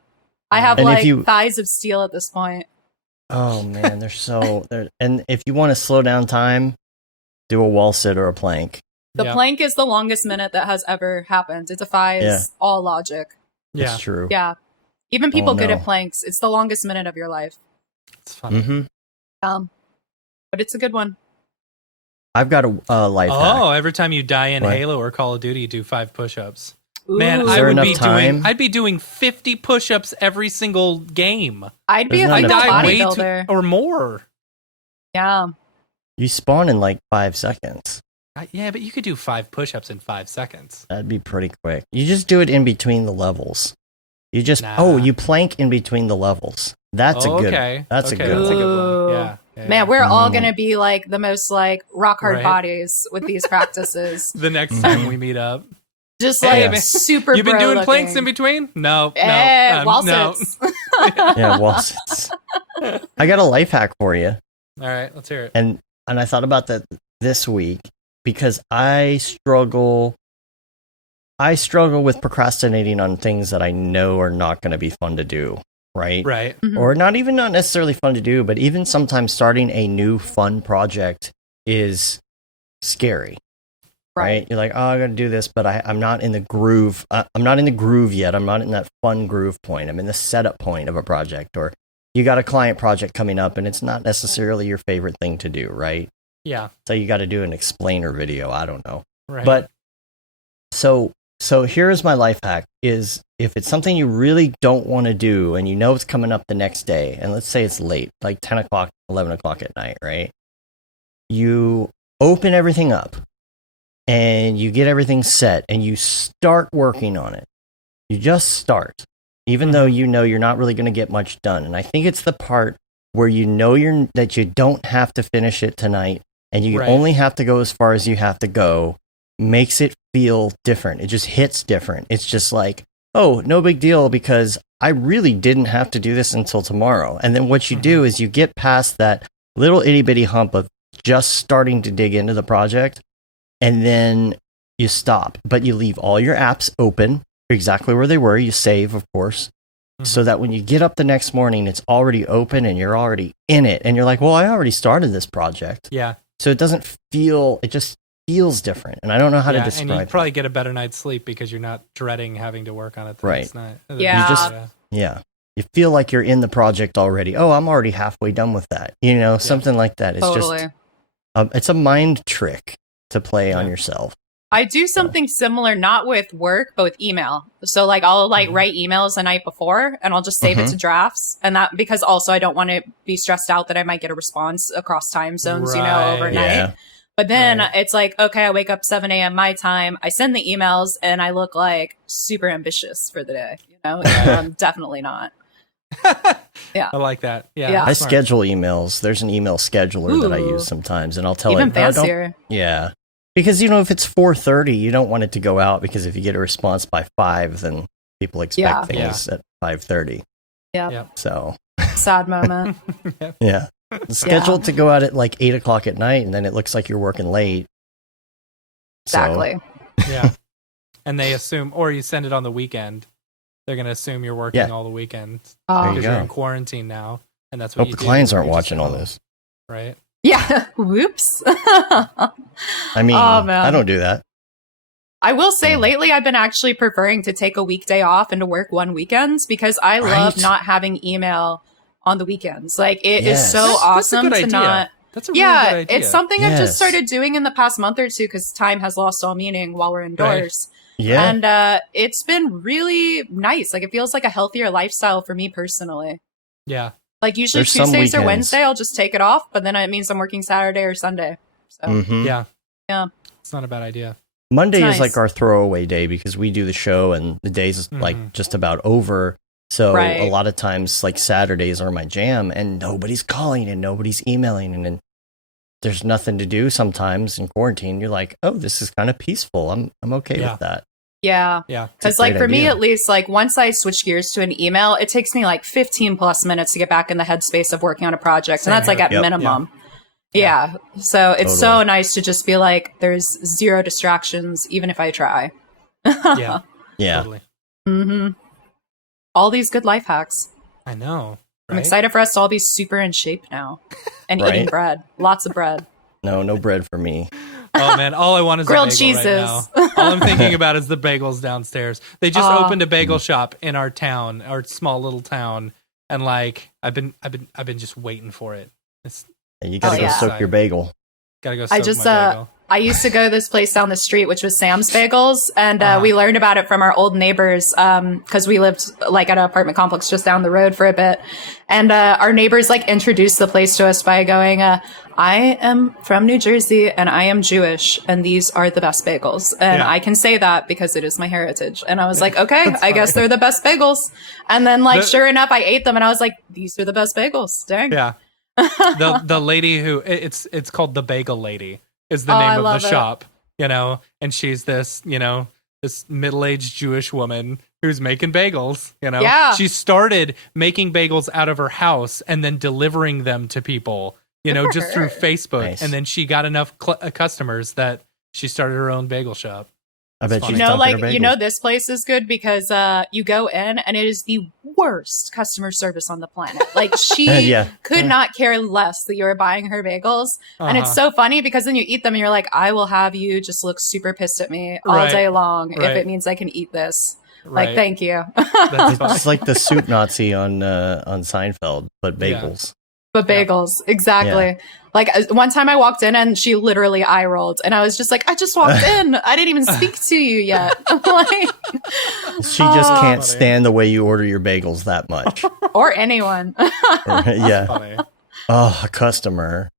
I have thighs of steel at this point. Oh man, and if you want to slow down time, do a wall sit or a plank. The plank is the longest minute that has ever happened. It defies all logic. That's true. Yeah. Even people good at planks, it's the longest minute of your life. It's funny. But it's a good one. I've got a life hack. Oh, every time you die in Halo or Call of Duty, you do 5 push-ups. Ooh. Man, I'd be doing 50 push-ups every single game. I'd be a bodybuilder or more. Yeah. You spawn in like 5 seconds. Yeah, but you could do 5 push-ups in 5 seconds. That'd be pretty quick. You just do it in between the levels. You just you plank in between the levels. That's a good. That's a good one. Yeah. Man, we're all gonna be like the most like rock hard bodies with these practices. The next time we meet up, just like super. You've been doing looking. planks in between? No, wall no. sits. Yeah, wall sits. I got a life hack for you. All right, let's hear it. And I thought about that this week because I struggle with procrastinating on things that I know are not going to be fun to do, right? Right. Mm-hmm. Or not necessarily fun to do, but even sometimes starting a new fun project is scary, right? You're like, oh, I got to do this, but I'm not in the groove. I'm not in the groove yet. I'm not in that fun groove point. I'm in the setup point of a project. Or you got a client project coming up and it's not necessarily your favorite thing to do, right? Yeah. So you got to do an explainer video. I don't know. Right. But so here's my life hack is if it's something you really don't want to do and you know it's coming up the next day, and let's say it's late, like 10 o'clock, 11 o'clock at night, right? You open everything up and you get everything set and you start working on it. You just start, even though you know you're not really going to get much done. And I think it's the part where you know that you don't have to finish it tonight and you only have to go as far as you have to go, makes it feel different. It just hits different. It's just like, oh, no big deal because I really didn't have to do this until tomorrow. And then what you do is you get past that little itty bitty hump of just starting to dig into the project, and then you stop. But you leave all your apps open exactly where they were. You save, of course, so that when you get up the next morning, it's already open and you're already in it. And you're like, well, I already started this project. Yeah. So it doesn't feel, it just feels different. And I don't know how to describe it. And you probably get a better night's sleep because you're not dreading having to work on it the next night. Yeah. You feel like you're in the project already. Oh, I'm already halfway done with that. Something like that. It's just, it's a mind trick to play on yourself. I do something similar, not with work, but with email. So like I'll write emails the night before and I'll just save it to drafts. And that because also I don't want to be stressed out that I might get a response across time zones, overnight. Yeah. But then it's like, okay, I wake up 7 a.m. my time. I send the emails and I look like super ambitious for the day. I'm definitely not. Yeah. I like that. Yeah. I schedule emails. There's an email scheduler that I use sometimes, and I'll tell even it. Fancier. Yeah. Because, if it's 4:30, you don't want it to go out because if you get a response by 5, then people expect things at 5:30. Yeah. So. Sad moment. Yeah. scheduled to go out at like 8 o'clock at night, and then it looks like you're working late. Exactly. Yeah. And they assume, or you send it on the weekend. They're going to assume you're working all the weekend. There you Because go. you're in quarantine now. And that's what Hope you the do. clients aren't You just watching all go, this. Right? Yeah. Whoops. I mean, Oh, man. I don't do that. I will say lately I've been actually preferring to take a weekday off and to work one weekends because I love Right. not having email on the weekends. Like it is Yes. so That's a awesome good to idea. not. That's a really Yeah, good idea. it's something I've Yes. just started doing in the past month or two because time has lost all meaning while we're indoors. Yeah. And it's been really nice. Like it feels like a healthier lifestyle for me personally. Yeah. Like usually There's some Tuesdays or weekends. Wednesday, I'll just take it off, but then it means I'm working Saturday or Sunday. So Mhm. Yeah. Yeah. It's not a bad idea. Monday Nice. is like our throwaway day because we do the show and the day's like Mhm. just about over. So Right. a lot of times, like Saturdays are my jam, and nobody's calling and nobody's emailing, and then there's nothing to do. Sometimes in quarantine, you're like, "Oh, this is kind of peaceful. I'm okay Yeah. with that." yeah. Yeah. Because, a like, great for me idea. at least, like, once I switch gears to an email, it takes me like 15 plus minutes to get back in the headspace of working on a project. Same and that's like here. at Yep. minimum. Yeah. So it's so Totally. nice to just be like, there's zero distractions, even if I try. Yeah. Yeah. Totally. hmm All these good life hacks. I know. I'm right? excited for us to all be super in shape now and eating Right. bread. Lots of bread. No bread for me. Oh man, all I want is Grilled a bagel cheeses. right now. All I'm thinking about is the bagels downstairs. They just Oh. opened a bagel shop in our town, our small little town, and like I've been just waiting for it. It's You gotta Oh, go yeah. soak your bagel. gotta go. I Soak just, my bagel. I used to go to this place down the street, which was Sam's Bagels, and we learned about it from our old neighbors because we lived like at an apartment complex just down the road for a bit. And our neighbors like introduced the place to us by going, "I am from New Jersey and I am Jewish, and these are the best bagels, and Yeah. I can say that because it is my heritage." And I was like, "Okay, That's I guess funny. they're the best bagels." And then, like, The- sure enough, I ate them, and I was like, "These are the best bagels." Dang. Yeah. The lady who it's called the Bagel Lady is the Oh, name I of love the it. shop, and she's this, this middle-aged Jewish woman who's making bagels, Yeah. She started making bagels out of her house and then delivering them to people, Good for just through her. Facebook. Nice. And then she got enough customers that she started her own bagel shop. I bet funny. she's You know, dumping her like, bagels. this place is good because you go in and it is the worst customer service on the planet. Like, she Yeah. could not care less that you were buying her bagels. And it's Uh-huh. so funny because then you eat them and you're like, I will have you just look super pissed at me all Right. day long if Right. it means I can eat this. Right. Like, thank you. That's funny. It's like the soup Nazi on Seinfeld, but Yeah. bagels. But bagels, exactly. Like, one time I walked in and she literally eye rolled, and I was just like, I just walked in. I didn't even speak to you yet. Like, She just Oh. can't Funny. stand the way you order your bagels that much. or anyone. Yeah. Funny. Oh, a customer.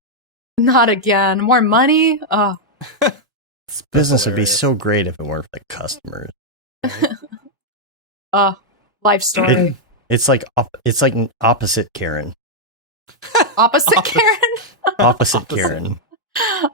Not again. More money? Oh, This business would be hilarious. so great if it weren't for the customers. life story. It's like opposite Karen. Opposite Karen? Opposite Karen.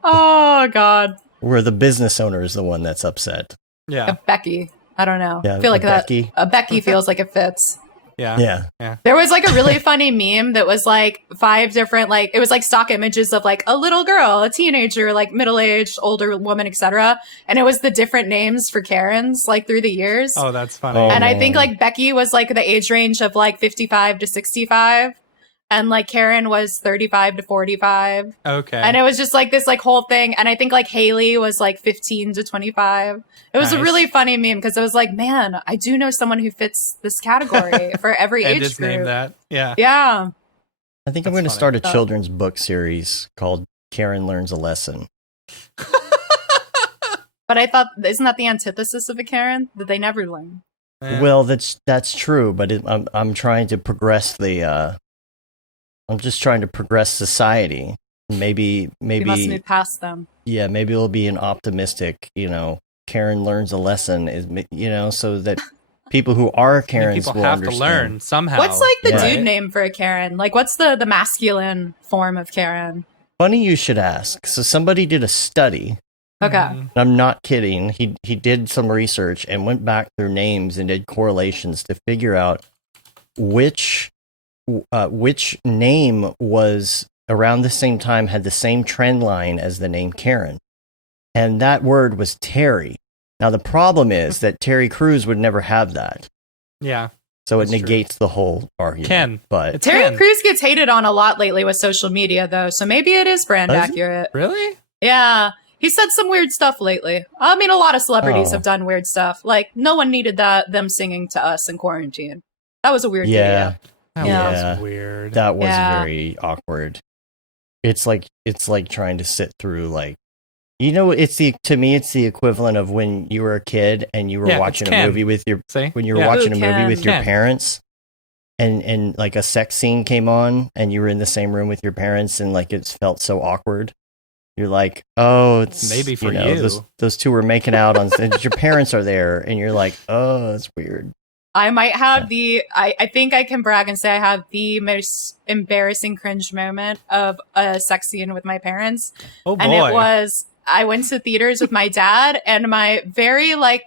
Oh, God. Where the business owner is the one that's upset. Yeah. Becky. I don't know. Yeah, I feel like a that. Becky. A Becky feels like it fits. Yeah. Yeah. There was like a really funny meme that was like 5 different, like, it was like stock images of like a little girl, a teenager, like middle-aged, older woman, etc. And it was the different names for Karens like through the years. Oh, that's funny. Oh, And I think man. like Becky was like the age range of like 55 to 65. And like Karen was 35 to 45. Okay. And it was just like this like whole thing. And I think like Haley was like 15 to 25. It was a Nice. really funny meme because I was like, man, I do know someone who fits this category for every and age just group. name that. Yeah. Yeah. I think I'm That's going to funny. start a Oh. children's book series called Karen Learns a Lesson. But I thought, isn't that the antithesis of a Karen? That they never learn. Yeah. Well, that's true, but I'm trying to progress I'm just trying to progress society. Maybe We must move past them. yeah, maybe it'll be an optimistic, Karen learns a lesson so that people who are I mean, Karens people will have understand. to learn somehow. What's like the Yeah. dude name for a Karen? Like, what's the masculine form of Karen? Funny you should ask. So somebody did a study. Okay. Mhm. And I'm not kidding. He did some research and went back through names and did correlations to figure out which name was around the same time had the same trend line as the name Karen. And that word was Terry. Now, the problem is that Terry Crews would never have that. Yeah. So it That's negates the whole argument. Ken. But It's Terry Ken. Crews gets hated on a lot lately with social media, though, so maybe it is brand Does he? accurate. Really? Yeah. He said some weird stuff lately. I mean, a lot of celebrities Oh. have done weird stuff. Like, no one needed them singing to us in quarantine. That was a weird yeah, video. That Yeah. was weird. that was Yeah. very awkward. It's like trying to sit through like, you know, to me it's the equivalent of when you were a kid and you were Yeah, watching it's a Ken. movie with your See? when you were Yeah. watching a Ooh, movie Ken. with your Ken. parents and like a sex scene came on and you were in the same room with your parents and like it felt so awkward. You're like, oh, it's Maybe for know, you. Those two were making out on and your parents are there and you're like, oh, that's weird. I might have I think I can brag and say I have the most embarrassing cringe moment of a sex scene with my parents. Oh boy. And it was, I went to theaters with my dad and my very like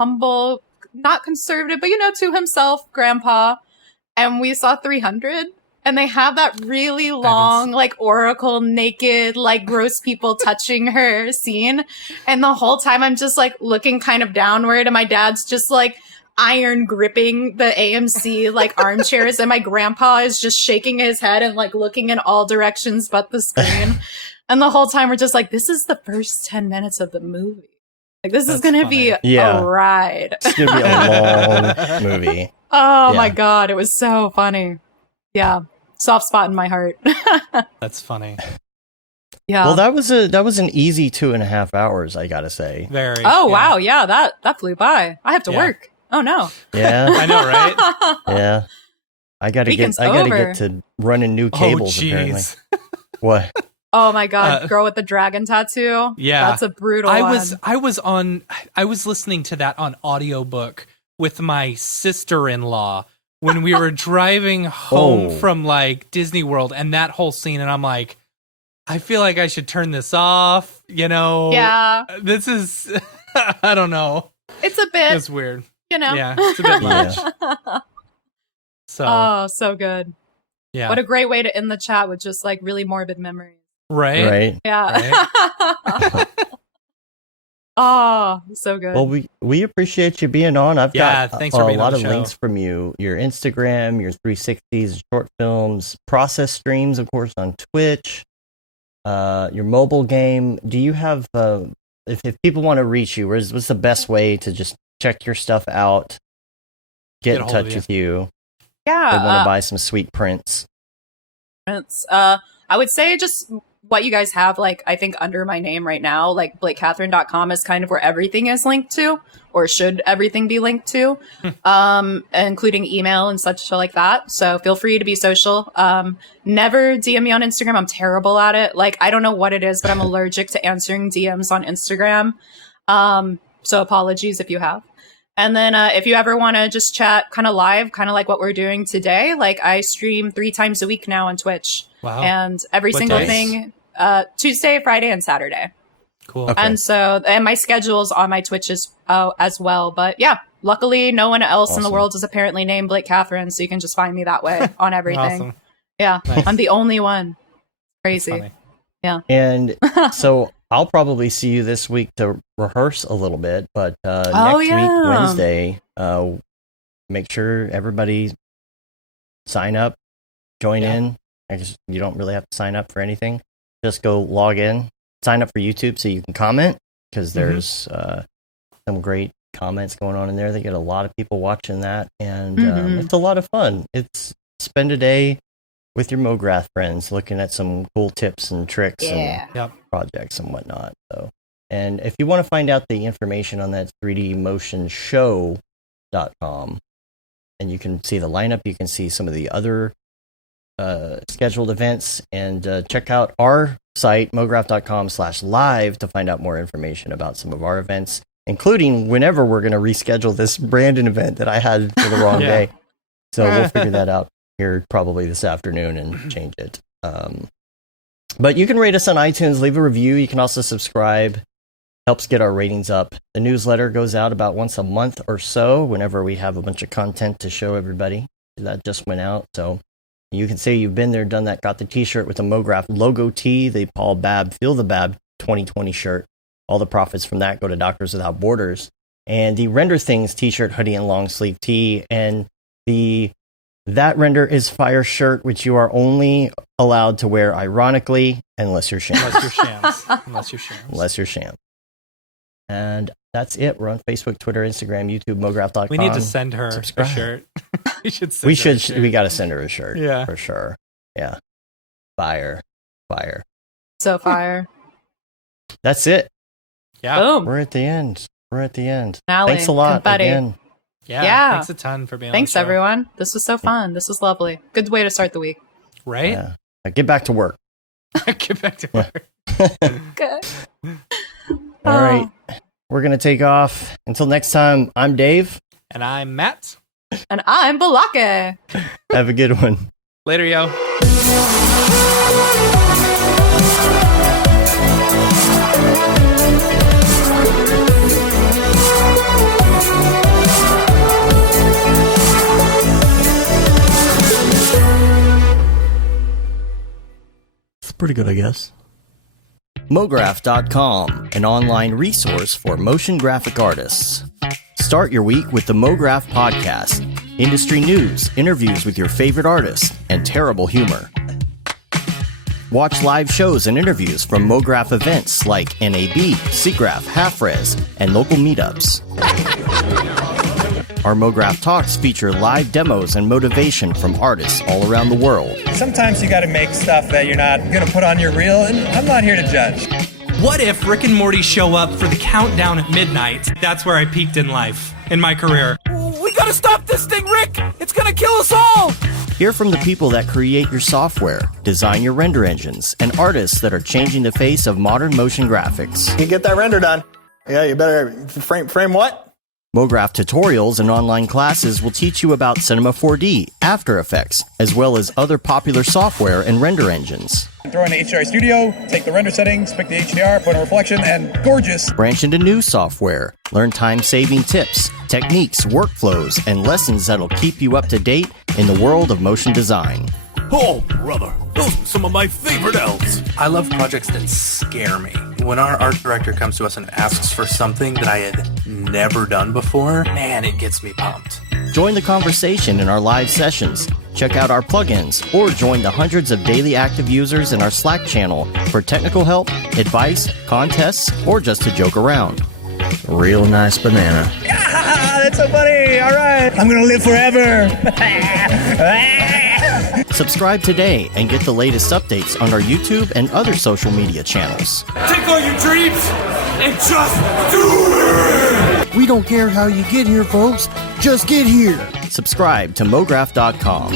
humble, not conservative, but to himself grandpa. And we saw 300 and they have that really long, like oracle naked, like gross people touching her scene. And the whole time I'm just like looking kind of downward and my dad's just like iron gripping the AMC like armchairs and my grandpa is just shaking his head and like looking in all directions but the screen. And the whole time we're just like, this is the first 10 minutes of the movie. Like this is That's going to funny. be Yeah. a ride. It's gonna be a long movie. Oh Yeah. my God. It was so funny. Yeah. Soft spot in my heart. That's funny. Yeah. Well, that was an easy 2.5 hours, I gotta say. Very. Oh yeah. wow. Yeah. That flew by. I have to Yeah. work. Oh no. Yeah, I know, right? yeah. I gotta Weekend's get over. to running new cables. Apparently, jeez. what? Oh my God. Girl with the dragon tattoo. Yeah. That's a brutal I one. was listening to that on audiobook with my sister-in-law when we were driving home Oh. from like Disney World and that whole scene, and I'm like, I feel like I should turn this off, Yeah. This is I don't know. It's a bit, It's weird. Yeah. It's a bit Yeah. much. So Oh, so good. yeah. What a great way to end the chat with just like really morbid memories. right? Right. Yeah. Oh, so good. Well, we appreciate you being on. I've Yeah, got thanks for a being on lot the of show. links from you. Your Instagram, your 360s, short films, process streams, of course, on Twitch. Your mobile game. Do you have? If people want to reach you, what's the best way to just check your stuff out? Get Get in a hold of touch you. with you. yeah. They want to buy some sweet prints. I would say just what you guys have, like, I think under my name right now, like BlakeKathryn.com is kind of where everything is linked to, or should everything be linked to, including email and such like that. So feel free to be social. Never DM me on Instagram. I'm terrible at it. Like, I don't know what it is, but I'm allergic to answering DMs on Instagram. So apologies if you have. And then if you ever want to just chat kind of live, kind of like what we're doing today, like I stream 3 times a week now on Twitch. Wow. And every What single days? thing, Tuesday, Friday, and Saturday. Cool. Okay. And my schedule's on my Twitch as well. But yeah, luckily no one else in the Awesome. world is apparently named Blake Kathryn, so you can just find me that way on everything. Awesome. Yeah, Nice. I'm the only one. That's Crazy. funny. And so I'll probably see you this week to rehearse a little bit, but next week, yeah. Wednesday, make sure everybody sign up, join Yeah. in. I guess you don't really have to sign up for anything. Just go log in, sign up for YouTube so you can comment, because there's some great comments going on in there. They get a lot of people watching that, and it's a lot of fun. It's spend a day with your Mograph friends looking at some cool tips and tricks and Yep. projects and whatnot. So, and if you want to find out the information on that 3dmotionshow.com, and you can see the lineup, you can see some of the other scheduled events, and check out our site, mograph.com/live, to find out more information about some of our events, including whenever we're going to reschedule this Brandon event that I had for the wrong Yeah. day. So we'll figure that out here probably this afternoon and change it. But you can rate us on iTunes, leave a review. You can also subscribe. Helps get our ratings up. The newsletter goes out about once a month or so whenever we have a bunch of content to show everybody. That just went out. So You can say you've been there, done that, got the t-shirt with the Mograph logo tee, the Paul Babb Feel the Bab 2020 shirt. All the profits from that go to Doctors Without Borders. And the Render Things t-shirt, hoodie, and long sleeve tee. And the That Render is Fire shirt, which you are only allowed to wear ironically, unless you're shams. Unless you're shams. And that's it. We're on Facebook, Twitter, Instagram, YouTube, Mograph.com. We need to send her Subscribe. a shirt. We got to send her a shirt. Yeah. For sure. Yeah. Fire. So fire. That's it. Yeah. Boom. We're at the end. Finale. Thanks a lot Confetti. again. Yeah. Thanks a ton for being Thanks, on the show. everyone. This was so fun. This was lovely. Good way to start the week. Right? Yeah. Now get back to work. Get back to work. Good. All right. We're going to take off. Until next time, I'm Dave. And I'm Matt. And I'm Balake. Have a good one. Later, yo. It's pretty good, I guess. Mograph.com, an online resource for motion graphic artists. Start your week with the Mograph podcast. Industry news, interviews with your favorite artists, and terrible humor. Watch live shows and interviews from Mograph events like NAB, SIGGRAPH, Half-Res, and local meetups. Our Mograph Talks feature live demos and motivation from artists all around the world. Sometimes you gotta make stuff that you're not gonna put on your reel, and I'm not here to judge. What if Rick and Morty show up for the countdown at midnight? That's where I peaked in life, in my career. We gotta stop this thing, Rick! It's gonna kill us all! Hear from the people that create your software, design your render engines, and artists that are changing the face of modern motion graphics. You get that render done. Yeah, you better frame what? Mograph tutorials and online classes will teach you about Cinema 4D, After Effects, as well as other popular software and render engines. Throw in the HDR Studio, take the render settings, pick the HDR, put in a reflection, and gorgeous. Branch into new software. Learn time-saving tips, techniques, workflows, and lessons that'll keep you up to date in the world of motion design. Oh, brother, those are some of my favorite elves. I love projects that scare me. When our art director comes to us and asks for something that I had never done before, man, it gets me pumped. Join the conversation in our live sessions. Check out our plugins or join the hundreds of daily active users in our Slack channel for technical help, advice, contests, or just to joke around. Real nice banana. Ah, that's so funny. All right. I'm gonna live forever. Subscribe today and get the latest updates on our YouTube and other social media channels. Take all your dreams and just do it! We don't care how you get here, folks. Just get here. Subscribe to Mograph.com.